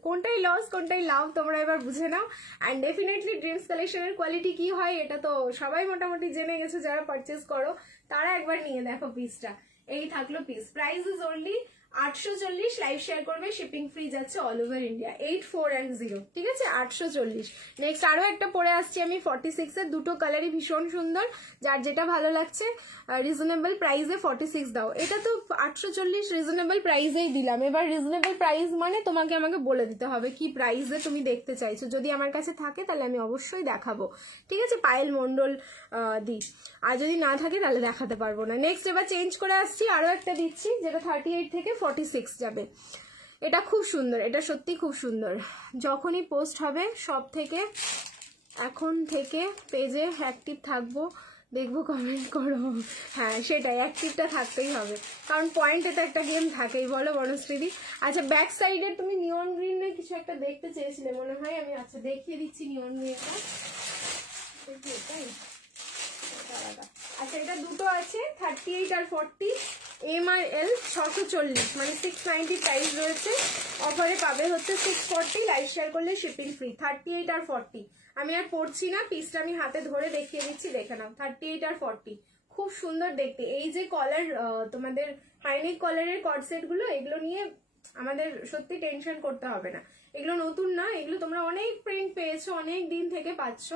কোনটাই লস কোনটাই লাভ তোমরা এবার বুঝে নাও। অ্যান্ড ডেফিনেটলি ড্রিমস কালেকশনের কোয়ালিটি কি হয় এটা তো সবাই মোটামুটি জেনে গেছো, যারা পারচেস করো তারা একবার নিয়ে দেখো পিসটা। এই থাকলো piece, price is only 840। Live share করবে, শিপিং ফ্রি যাচ্ছে অল ওভার ইন্ডিয়া। 8410, ঠিক আছে, 840। নেক্সট আরো একটা পরে আসছি আমি 46 এর, দুটো কালারই ভীষণ সুন্দর, যার যেটা ভালো লাগছে। রিজনেবল প্রাইসে 46 দাও। এটা তো 840 রিজনেবল প্রাইসেই দিলাম। এবার রিজনেবল প্রাইস মানে তোমাকে আমাকে বলে দিতে হবে কি প্রাইসে তুমি দেখতে চাইছো। যদি আমার কাছে থাকে তাহলে আমি অবশ্যই দেখাবো, ঠিক আছে। পায়েল মন্ডল দি, আর যদি না থাকে তাহলে দেখাতে পারবো না। নেক্সট এবার চেঞ্জ করে আসছি, আরো একটা দিচ্ছি যেটা 38 থেকে 46 যাবে। এটা খুব সুন্দর, এটা সত্যি খুব সুন্দর। যখনই পোস্ট হবে সব থেকে এখন থেকে পেজে অ্যাক্টিভ থাকবো, দেখবো, কমেন্ট করো। হ্যাঁ সেটাই, অ্যাক্টিভটা থাকতেই হবে, কারণ পয়েন্টে তো একটা গেম থাকেই, বলো বনশ্রীদি। আচ্ছা, ব্যাক সাইডে তুমি নিয়ন গ্রিনে কিছু একটা দেখতে চেয়েছিলে মনে হয়, আমি আচ্ছা দেখিয়ে দিচ্ছি নিয়ন গ্রিনটা। এটাই, আচ্ছা এটা দুটো আছে, 38 আর 40, এম আর এল। 640 মানে 690 প্রাইস রয়েছে। অফারে পাবে হচ্ছে 640। লাইভ শেয়ার করলে শিপিং ফ্রি। 38 আর 40 আমি আর পড়ছি না, পিসটা আমি হাতে ধরে দেখিয়ে দিচ্ছি, দেখে নাও। 38 আর 40 খুব সুন্দর দেখতে। এই যে কলার, তোমাদের হাইনেক কলারের কট সেট গুলো, এগুলো নিয়ে আমাদের সত্যি টেনশন করতে হবে না। এগুলো নতুন না, এগুলো তোমরা অনেক প্রিন্ট পেয়েছো, অনেক দিন থেকে পাচ্ছ,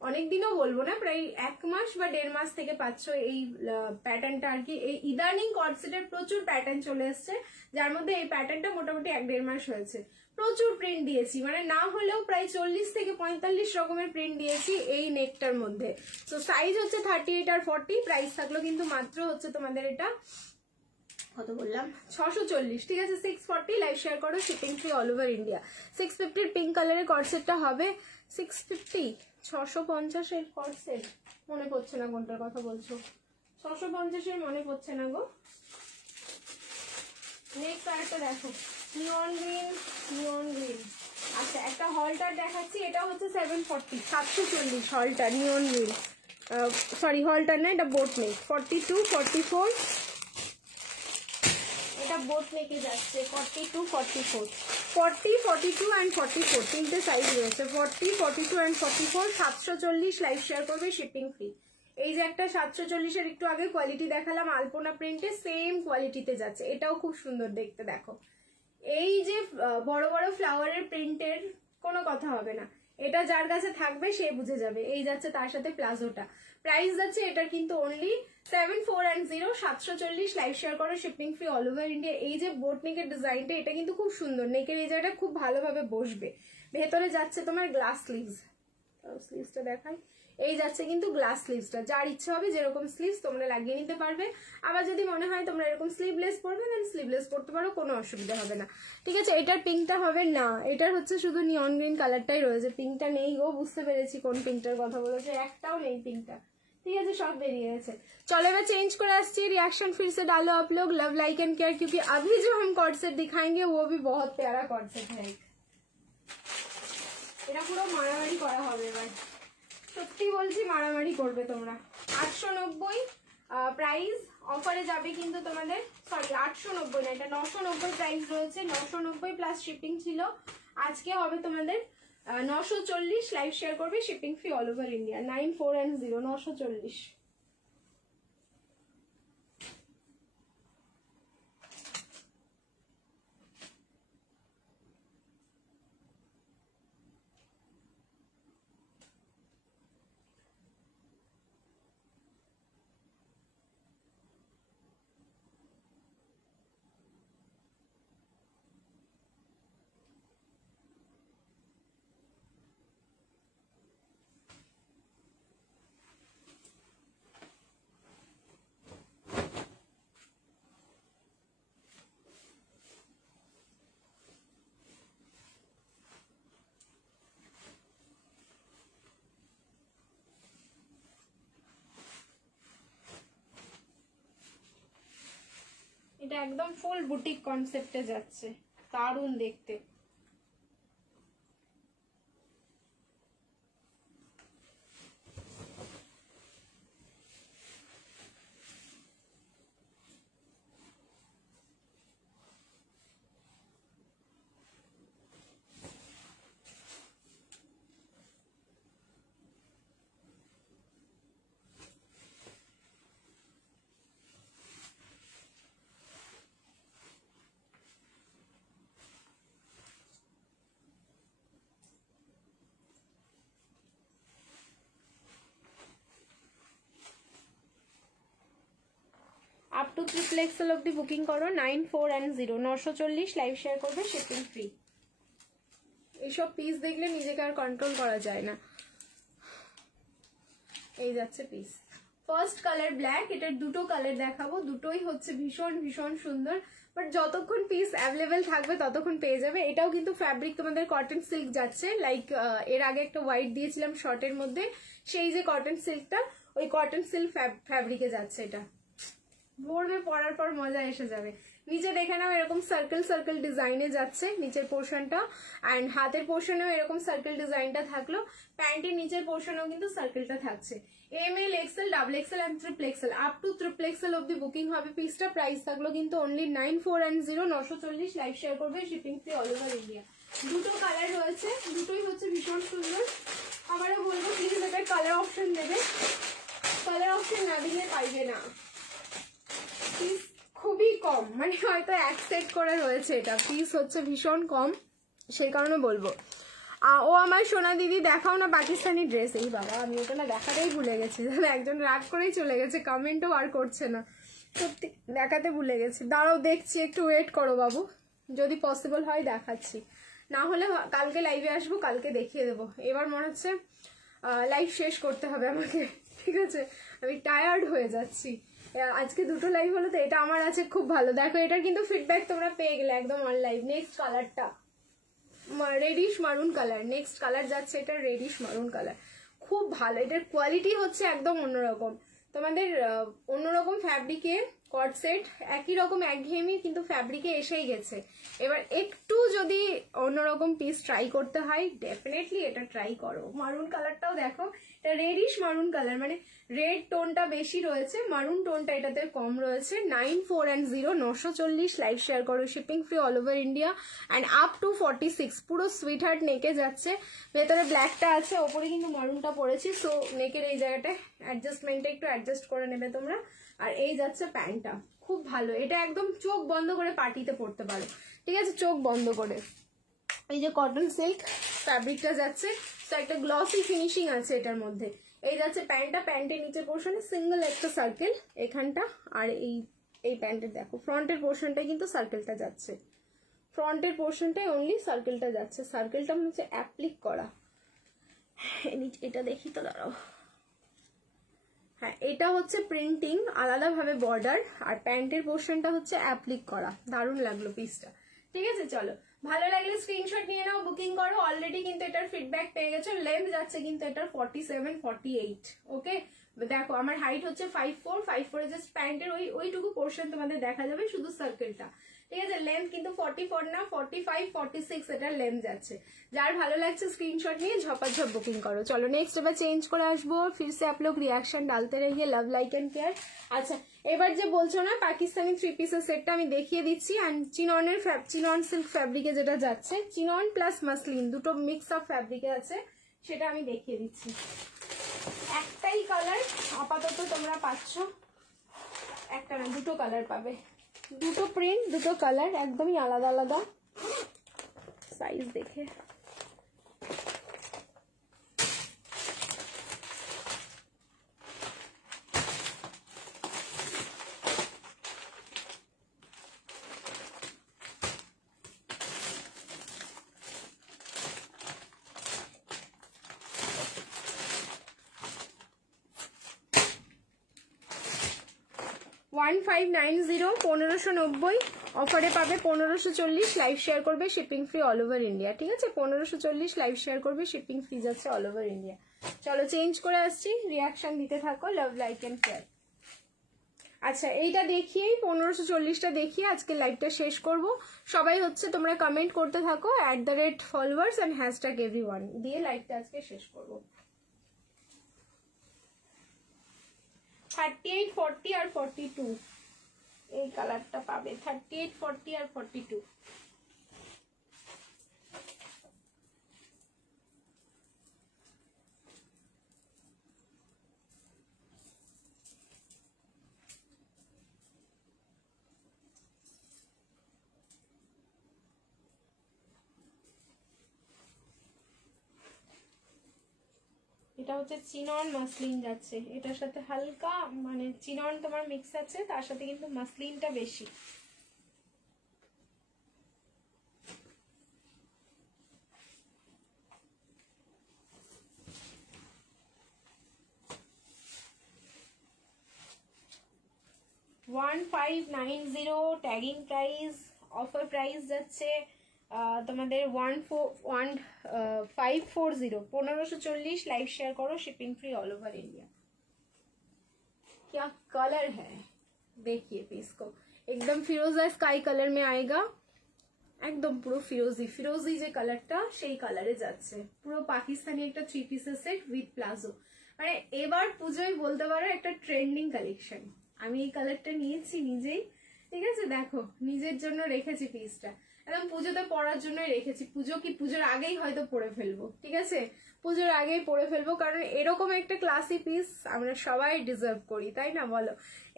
অনেক দিনও বলবো না, প্রায় 1 মাস বা 1.5 মাস থেকে পাচ্ছ এই প্যাটার্নটা আর কি। এই ইদানিং কটসেটের প্রচুর প্যাটার্ন চলে এসছে, যার মধ্যে এই প্যাটার্নটা মোটামুটি 1-1.5 মাস হয়েছে। প্রচুর প্রিন্ট দিয়েছি, মানে না হলেও প্রায় 40 থেকে 45 রকমের প্রিন্ট দিয়েছি এই নেকটার মধ্যে। তো সাইজ হচ্ছে 38 আর 40। প্রাইস থাকলো কিন্তু মাত্র হচ্ছে তোমাদের এটা কত বললাম 640, ঠিক আছে 640, লাইভ শেয়ার করো, shipping free all over India. 650 pink কালারের কর্সেটটা হবে 650, 650 এর কর্সেট মনে পড়ছে না কোনটার কথা বলছো, 650 এর মনে পড়ছে না গো। নেক্সট আরেকটা দেখো, নিয়ন গ্রিন, নিয়ন গ্রিন। আচ্ছা একটা হলটার দেখাচ্ছি, এটা হচ্ছে 740, 740 হলটার নিয়ন গ্রিন, সরি হলটার না, এটা বোট নেক, 42, 44, এটা বোট নেকে যাচ্ছে 42, 44, 40, 42 and 44 তিনটে সাইজ রয়েছে, 40, 42 and 44, 740 লাইভ শেয়ার করবে, শিপিং ফ্রি। এই যে একটা 740 এর একটু আগে কোয়ালিটি দেখালাম আলপনা প্রিন্টে, সেম কোয়ালিটিতে যাচ্ছে, এটাও খুব সুন্দর দেখতে। দেখো এই যে বড় বড় ফ্লাওয়ারের প্রিন্টের কোনো কথা হবে না, এটা যার কাছে থাকবে সে বুঝে যাবে। এই যাচ্ছে তার সাথে প্লাজোটা, প্রাইস যাচ্ছে এটা কিন্তু অনলি 7410, 740 লাইভ শেয়ার করো, shipping free all over India. এই যে বোট নেকের ডিজাইনটা, এটা কিন্তু খুব সুন্দর, নেকের এই জায়গাটা খুব ভালোভাবে বসবে। ভেতরে যাচ্ছে তোমার গ্লাস স্লিভস, স্লিভসটা দেখাই, এই যাচ্ছে কিন্তু গ্লাস স্লিভসটা, যার ইচ্ছে হবে যেরকম স্লিভস তোমরা লাগিয়ে নিতে পারবে। আবার যদি মনে হয় তোমরা এরকম স্লিভলেস পরবে দেন স্লিভলেস পরতে পারো, কোনো অসুবিধা হবে না, ঠিক আছে। এটার পিঙ্কটা হবে না, এটার হচ্ছে শুধু নিয়ন গ্রিন কালারটাই রয়েছে, পিঙ্কটা নেই গো, বুঝতে পেরেছি কোন পিঙ্কটার কথা বলেছে, একটাও নেই পিঙ্কটা, ঠিক আছে সব বেরিয়ে গেছে। चलो मैं चेंज कर आती, रिएक्शन फिर से डालो आप लोग, लव लाइक एंड केयर, क्योंकि अभी जो हम कॉर्ड सेट दिखाएंगे वो भी बहुत प्यारा कॉर्ड सेट है। এটা পুরো মারামারি করা হবে এবার, সত্যি বলছি মারামারি করবে তোমরা। 890 প্রাইস, অফারে যাবে কিন্তু তোমাদের, সরি 890 না, এটা 990 প্রাইস রয়েছে, 990 প্লাস শিপিং ছিল, আজকে হবে তোমাদের 940 লাইভ শেয়ার করবে, shipping free all over India. 9410 940। এটা একদম ফুল বুটিক কনসেপ্টে যাচ্ছে, দারুণ দেখতে। আপ টু ট্রিপল এক্সেল অব্দি বুকিং করো, 9410 940 লাইভ শেয়ার করবে, শিপিং ফ্রি। এইসব পিস দেখলে নিজেকে আর কন্ট্রোল করা যায় না। এই যাচ্ছে পিস, ফার্স্ট কালার ব্ল্যাক, এটার দুটো কালার দেখাবো, দুটোই হচ্ছে ভীষণ ভীষণ সুন্দর, বাট যতক্ষণ পিস অ্যাভেলেবেল থাকবে ততক্ষণ পেয়ে যাবে। এটাও কিন্তু ফ্যাব্রিক তোমাদের কটন সিল্ক যাচ্ছে, লাইক এর আগে একটা হোয়াইট দিয়েছিলাম শর্টের মধ্যে, সেই যে কটন সিল্কটা, ওই কটন সিল্ক ফ্যাব্রিকে যাচ্ছে। এটা পরবে, পরার পর মজা এসে যাবে। নিচে দেখে নাও এরকম সার্কেল সার্কেল ডিজাইনে যাচ্ছে নিচের পোর্শনটা, অ্যান্ড হাতের পোর্শনেও এরকম সার্কেল ডিজাইনটা থাকলো, প্যান্টের নিচের পোর্শনেও কিন্তু সার্কেলটা থাকছে। ML XL, double XL and triple XL, up to triple XL অব্দি বুকিং হবে পিসটা। প্রাইস থাকলো কিন্তু অনলি 9410 940 লাইভ শেয়ার করবে, shipping free all over India. দুটো কালার রয়েছে, দুটোই হচ্ছে ভীষণ সুন্দর। আবারও বলবো প্লিজ এটার কালার অপশন দেবে, কালার অপশন না দিলে পাইবে না। পিস খুবই কম, মানে হয়তো এক সেট করে রয়েছে, এটা পিস হচ্ছে ভীষণ কম, সেই কারণে বলবো। ও আমার সোনা দিদি দেখাও না পাকিস্তানি ড্রেস। এই বাবা, আমি ওটা না দেখাতেই ভুলে গেছি, একজন রাগ করেই চলে গেছে, কমেন্টও আর করছে না, সত্যি দেখাতে ভুলে গেছি। দাঁড়াও দেখছি, একটু ওয়েট করো বাবু, যদি পসিবল হয় দেখাচ্ছি, না হলে কালকে লাইভে আসবো, কালকে দেখিয়ে দেবো। এবার মনে হচ্ছে লাইভ শেষ করতে হবে আমাকে, ঠিক আছে, আমি টায়ার্ড হয়ে যাচ্ছি। আজকে দুটো লাইভ হলো তো, এটা আমার আছে খুব ভালো। দেখো এটার কিন্তু ফিডব্যাক তোমরা পেয়ে গেলে একদম অন লাইভ। নেক্সট কালারটা reddish maroon colour, next colour যাচ্ছে এটা রেডিশ মারুন কালার, খুব ভালো। এটার কোয়ালিটি হচ্ছে একদম অন্যরকম, তোমাদের অন্যরকম ফ্যাব্রিকে কট সেট, একই রকম একঘেয়েমি কিন্তু ফ্যাব্রিকে এসেই গেছে। এবার একটু যদি অন্যরকম পিস ট্রাই করতে হয় ডেফিনেটলি এটা ট্রাই করো। মারুন কালারটাও দেখো, এটা রেডিশ মারুন কালার, মানে রেড টোনটা বেশি রয়েছে, মারুন টোনটা এটাতে কম রয়েছে। 9410 940 লাইভ শেয়ার করো, shipping free all over India and up to 46। পুরো সুইট হার্ট নেকে যাচ্ছে, ভেতরে ব্ল্যাকটা আছে, ওপরে কিন্তু মারুনটা পড়েছি। সো নেকের এই জায়গাটায় অ্যাডজাস্টমেন্টটা একটু অ্যাডজাস্ট করে নেবে তোমরা। আর এই যাচ্ছে প্যান্টটা, খুব ভালো। এটা একদম চোখ বন্ধ করে পার্টিতে পড়তে পারো, ঠিক আছে, চোখ বন্ধ করে। এই যে কটন সিল্ক ফ্যাব্রিকটা যাচ্ছে, তো একটা গ্লসি ফিনিশিং আছে এটার মধ্যে। এই যাচ্ছে প্যান্টটা, প্যান্টের নিচের পোর্শনে সিঙ্গেল একটা সার্কেল এখানটা, আর এই প্যান্টের দেখো ফ্রন্টের পোর্শনটাই কিন্তু সার্কেলটা যাচ্ছে, ফ্রন্টের পোর্শনটাই অনলি সার্কেলটা যাচ্ছে। সার্কেলটা হচ্ছে অ্যাপ্লিক করা, এটা দেখি তো দাঁড়াও। হ্যাঁ, এটা হচ্ছে প্রিন্টিং আলাদাভাবে বর্ডার, আর প্যান্টের পোর্শনটা হচ্ছে অ্যাপ্লিক করা। দারুণ লাগলো পিসটা, ঠিক আছে। চলো ভালো লাগলে স্ক্রিনশট নিয়ে নাও, বুকিং করো। অলরেডি কিন্তু এটার ফিডব্যাক পেয়ে গেছো। লেন্থ যাচ্ছে কিন্তু এটার 47-48। ওকে, দেখো আমার হাইট হচ্ছে 5'4", 5'4" জাস্ট প্যান্টের ওইটুকু পোর্শন তোমাদের দেখা যাবে, শুধু সার্কেলটা, ঠিক আছে। লেন্থ কিন্তু 44 না, 45-46 এটার লেন্থ যাচ্ছে। যার ভালো লাগছে স্ক্রিনশট নিয়ে ঝপাঝপ বুকিং করো। চলো নেক্সট এবার চেঞ্জ করে আসবো, फिर से आप लोग रिएक्शन डालते रहिए, लव लाइक एंड केयर। আচ্ছা এবার যে বলছো না পাকিস্তানি 3 পিসের সেটটা আমি দেখিয়ে দিচ্ছি। অ্যান্ড চিনন সিল্ক ফ্যাব্রিকে যেটা যাচ্ছে, চিনন প্লাস মাসলিন দুটো মিক্স অফ ফ্যাব্রিকে আছে, সেটা আমি দেখিয়ে দিচ্ছি। একটাই কালার আপাতত তোমরা পাচ্ছ, একটা না দুটো কালার পাবে, দুটো প্রিন্ট দুটো কালার একদমই আলাদা আলাদা সাইজ দেখে। $1590 1590 অফারে পাবে, 1540 লাইভ শেয়ার করবে, shipping free all over India, ঠিক আছে। 1540 লাইভ শেয়ার করবে, শিপিং ফ্রি যাচ্ছে অল ওভার ইন্ডিয়া। চলো চেঞ্জ করে আসছি, রিয়াকশন দিতে থাকো, লাভ লাইক এন্ড কেয়ার। আচ্ছা এইটা দেখিয়েই 1540টা দেখিয়ে আজকে লাইভটা শেষ করব। সবাই হচ্ছে তোমরা কমেন্ট করতে থাকো @followers and #everyone দিয়ে লাইভটা আজকে শেষ করব। 38, 40 আর 42 এই কালারটা পাবে, 38, 40 আর 42। এটা হচ্ছে চিনন মাসলিন যাচ্ছে, এটার সাথে হালকা মানে চিনন তোমার মিক্স আছে, তার সাথে কিন্তু মাসলিনটা বেশি। $1590 ট্যাগিং প্রাইস, অফার প্রাইস যাচ্ছে তোমাদের 1540 1540 लाइव शेयर करो, shipping free all over India. क्या कलर है देखिए पीस को, एकदम फिरोजा स्काई कलर में आएगा, একদম পুরো ফিরোজি ফিরোজি যে কালারটা সেই কালারে যাচ্ছে। পুরো পাকিস্তানি একটা 3 পিসের সেট উইথ প্লাজো, মানে এবার পুজোয় বলতে পারো একটা ট্রেন্ডিং কালেকশন। আমি এই কালারটা নিয়েছি নিজেই, ঠিক আছে। দেখো নিজের জন্য রেখেছি পিসটা, একদম পুজোতে পরার জন্যই রেখেছি। পুজোর আগেই হয়তো পরে ফেলবো, ঠিক আছে, পুজোর আগেই পরে ফেলবো, কারণ এরকম একটা ক্লাসি পিস আমরা সবাই ডিজার্ভ করি, তাই না বলো।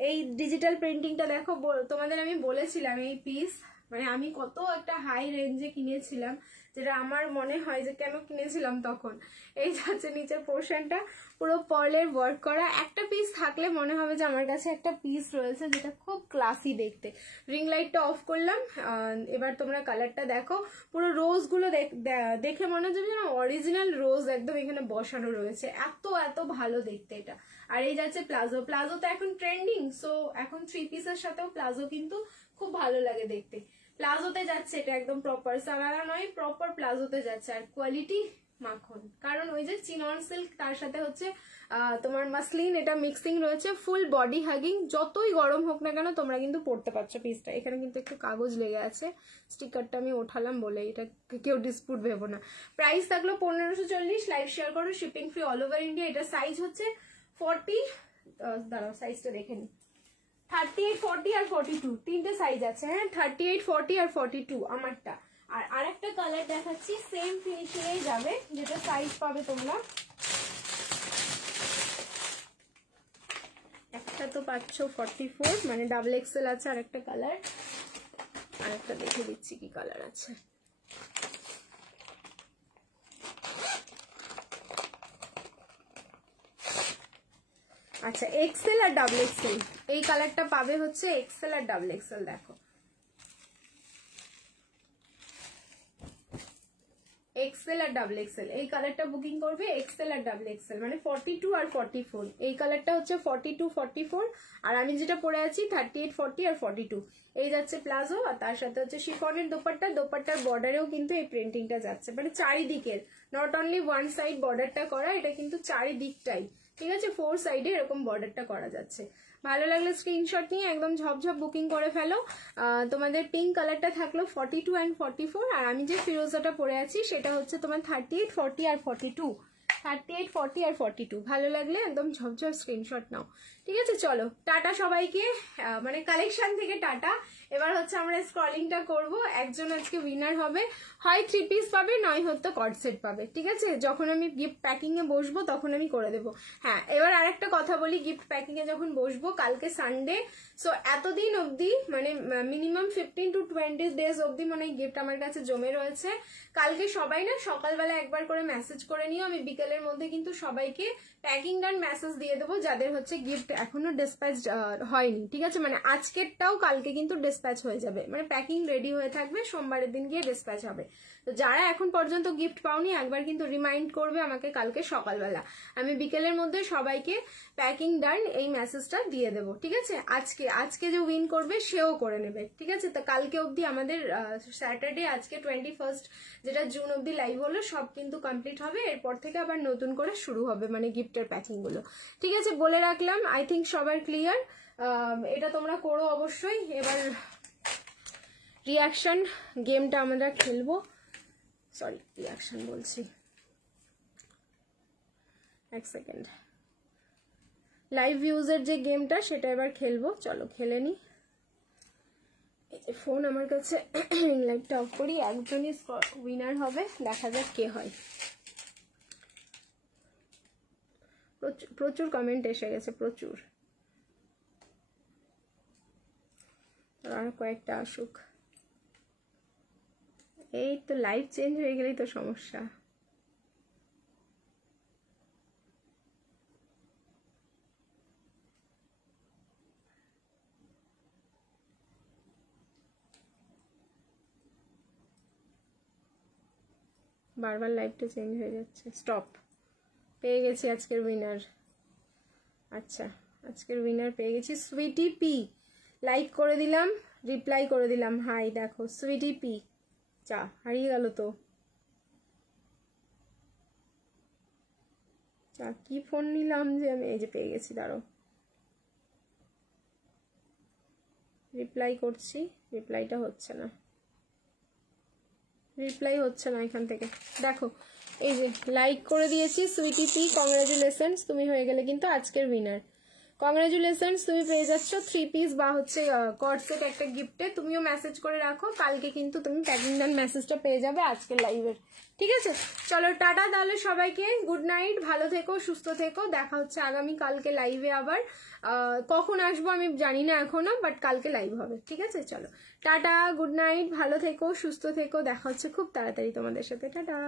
এই ডিজিটাল প্রিন্টিংটা দেখো, তোমাদের আমি বলেছিলাম এই পিস মানে আমি কত একটা হাই রেঞ্জে কিনেছিলাম, যেটা আমার মনে হয় যে কেন কিনেছিলাম তখন। এই যাচ্ছে নিচের পোর্শনটা পুরো পার্লের ওয়ার্ক করা, একটা পিস থাকলে মনে হবে যে আমার কাছে একটা পিস রয়েছে, যেটা খুব ক্লাসি দেখতে। রিং লাইটটা অফ করলাম, এবার তোমরা কালারটা দেখো। পুরো রোজগুলো দেখে মনে হচ্ছে যেন অরিজিনাল রোজ একদম এখানে বসানো রয়েছে, এত এত ভালো দেখতে এটা। আর এই যাচ্ছে প্লাজো, প্লাজো তো এখন ট্রেন্ডিং, সো এখন 3 পিসের সাথেও প্লাজো কিন্তু খুব ভালো লাগে দেখতে। প্লাজোতে যাচ্ছে এটা একদম প্রপার সারারা নয়, প্রপার প্লাজোতে যাচ্ছে। আর কোয়ালিটি মাখন, কারণ ওই যে চিনন সিল্ক তার সাথে হচ্ছে তোমার মাসলিন, এটা মিক্সিং রয়েছে, ফুল বডি হাগিং, যতই গরম হোক না কেন তোমরা কিন্তু পরতে পারছো পিসটা। এখানে কিন্তু একটু কাগজ লেগে আছে, স্টিকারটা আমি ওঠালাম বলে, এটা কেউ ডিসপুট ভেবো না। প্রাইস থাকলো 1540, লাইভ শেয়ার করো, shipping free all over India. এটা সাইজ হচ্ছে 40, দাঁড়াও সাইজটা দেখে নি, 38, 40 আর 42, তিনটে সাইজ আছে। হ্যাঁ, 38, 40 আর 42 আমারটা। আর আরেকটা কালার দেখাচ্ছি, সেম ফিনিশিং এই যাবে, যেটা সাইজ পাবে তোমরা। একটা তো পাচ্ছ 44, মানে ডাবল এক্সেল আছে। আর একটা কালার, আরেকটা দেখে দিচ্ছি কি কালার আছে। আচ্ছা, এক্সেল আর ডাবল এক্সেল, এই কালারটা পাবে হচ্ছে এক্সেল আর ডাবল এক্সেল। দেখো এক্সেল আর ডাবল এক্সেল, এই কালারটা বুকিং করবে এক্সেল আর ডাবল এক্সেল, মানে 42 আর 44। এই কালারটা হচ্ছে 42, 44, আর আমি যেটা পরে আছি 38, 40 আর 42। এই যাচ্ছে প্লাজো, আর তার সাথে হচ্ছে শিফনের দোপাট্টা, দোপাট্টার বর্ডারেও কিন্তু এই প্রিন্টিংটা যাচ্ছে, মানে চারিদিকের, নট অনলি ওয়ান সাইড বর্ডারটা করা, এটা কিন্তু চারিদিকটাই, ঠিক আছে, 4 সাইডে এরকম বর্ডারটা করা যাচ্ছে। ভালো লাগলে স্ক্রিনশট নিয়ে একদম ঝপঝপ বুকিং করে ফেলো। তোমাদের পিঙ্ক কালারটা থাকলো 42 and 44, আর আমি যে ফিরোজাটা পরে আছি সেটা হচ্ছে তোমার 38, 40 আর 42, 38, 40 আর 42। ভালো লাগলে একদম ঝপঝপ স্ক্রিনশট নাও, ঠিক আছে। চলো টাটা সবাইকে, মানে কালেকশন থেকে টাটা। এবার হচ্ছে আমরা স্ক্রলিংটা করব, একজন আজকে উইনার হবে, হয় 3 পিস পাবে, নয় হয়তো কর্ড সেট পাবে, ঠিক আছে। যখন আমি গিফট প্যাকিং এ বসবো তখন আমি করে দেবো। হ্যাঁ, এবার আরেকটা কথা বলি, গিফট প্যাকিং এ যখন বসবো, কালকে সানডে, সো এতদিন অবধি মানে মিনিমাম 15 to 20 ডেজ অবধি মানে গিফট আমার কাছে জমে রয়েছে। কালকে সবাই না সকালবেলা একবার করে মেসেজ করে নিও, আমি বিকেলের মধ্যে কিন্তু সবাইকে প্যাকিং ডান মেসেজ দিয়ে দেবো, যাদের হচ্ছে গিফট এখনো ডিসপ্যাচ হয়নি, ঠিক আছে। মানে আজকেরটাও কালকে কিন্তু ডিসপ্যাচ হয়ে যাবে, মানে প্যাকিং রেডি হয়ে থাকবে, সোমবারের দিন গিয়ে ডিসপ্যাচ হবে। তো যারা এখন পর্যন্ত গিফট পাওনি একবার কিন্তু রিমাইন্ড করবে আমাকে কালকে সকালবেলা, আমি বিকেলের মধ্যে সবাইকে প্যাকিং ডান এই মেসেজটা দিয়ে দেবো, ঠিক আছে। আজকে যে উইন করবে সেও করে নেবে, ঠিক আছে। তো কালকে অবধি আমাদের স্যাটারডে, আজকে 21 যেটা জুন অবধি লাইভ হলো, সব কিন্তু কমপ্লিট হবে। এরপর থেকে আবার নতুন করে শুরু হবে মানে গিফটের প্যাকিং গুলো, ঠিক আছে, বলে রাখলাম। আই থিঙ্ক সবার ক্লিয়ার, এটা তোমরা করো অবশ্যই। এবার রিয়াকশন গেমটা আমরা খেলবো, সরি রিয়াকশন বলছি, এক সেকেন্ড, লাইভ ভিউজের যে গেমটা সেটা এবার খেলবো। চলো খেলে নি। এই যে ফোন আমার কাছে, লাইটটা অফ করি, একজনই উইনার হবে, দেখা যাক কে হয়। প্রচুর কমেন্ট এসে গেছে, প্রচুর, আর কয়েকটা আসুক। এই তো লাইভ চেঞ্জ হয়ে গেলেই তো সমস্যা। বারবার লাইভটা চেঞ্জ হয়ে যাচ্ছে, স্টপ। পেয়ে গেছি আজকের উইনার। আচ্ছা, আজকের উইনার পেয়ে গেছি, সুইটি পি। লাইক করে দিলাম, রিপ্লাই করে দিলাম, হাই। দেখো সুইটি পি, চা হারিয়ে গেল তো। চা কি ফোন নিলাম যে আমি, এই যে পেয়ে গেছি, দাঁড়ো রিপ্লাই করছি, রিপ্লাইটা হচ্ছে না, রিপ্লাই হচ্ছে না এখান থেকে। দেখো এই যে লাইক করে দিয়েছি, সুইটি পি, কংগ্রাচুলেশনস, তুমি হয়ে গেলে কিন্তু আজকের উইনার। কংগ্রাচুলেশনস, তুমি পেয়ে যাচ্ছ 3 পিস বা হচ্ছে কর্ড সেট একটা গিফটে। তুমিও মেসেজ করে রাখো, কালকে কিন্তু তুমি প্যাকিং ডান মেসেজটা পেয়ে যাবে আজকের লাইভের। ঠিক আছে, চলো টাটা তাহলে সবাইকে, গুড নাইট, ভালো থেকো, সুস্থ থেকো, দেখা হচ্ছে আগামী কালকে লাইভে আবার। কখন আসবো আমি জানি না এখনো, বাট কালকে লাইভ হবে। ঠিক আছে, চলো টাটা, গুড নাইট, ভালো থেকো, সুস্থ থেকো, দেখা হচ্ছে খুব তাড়াতাড়ি তোমাদের সাথে, টাটা।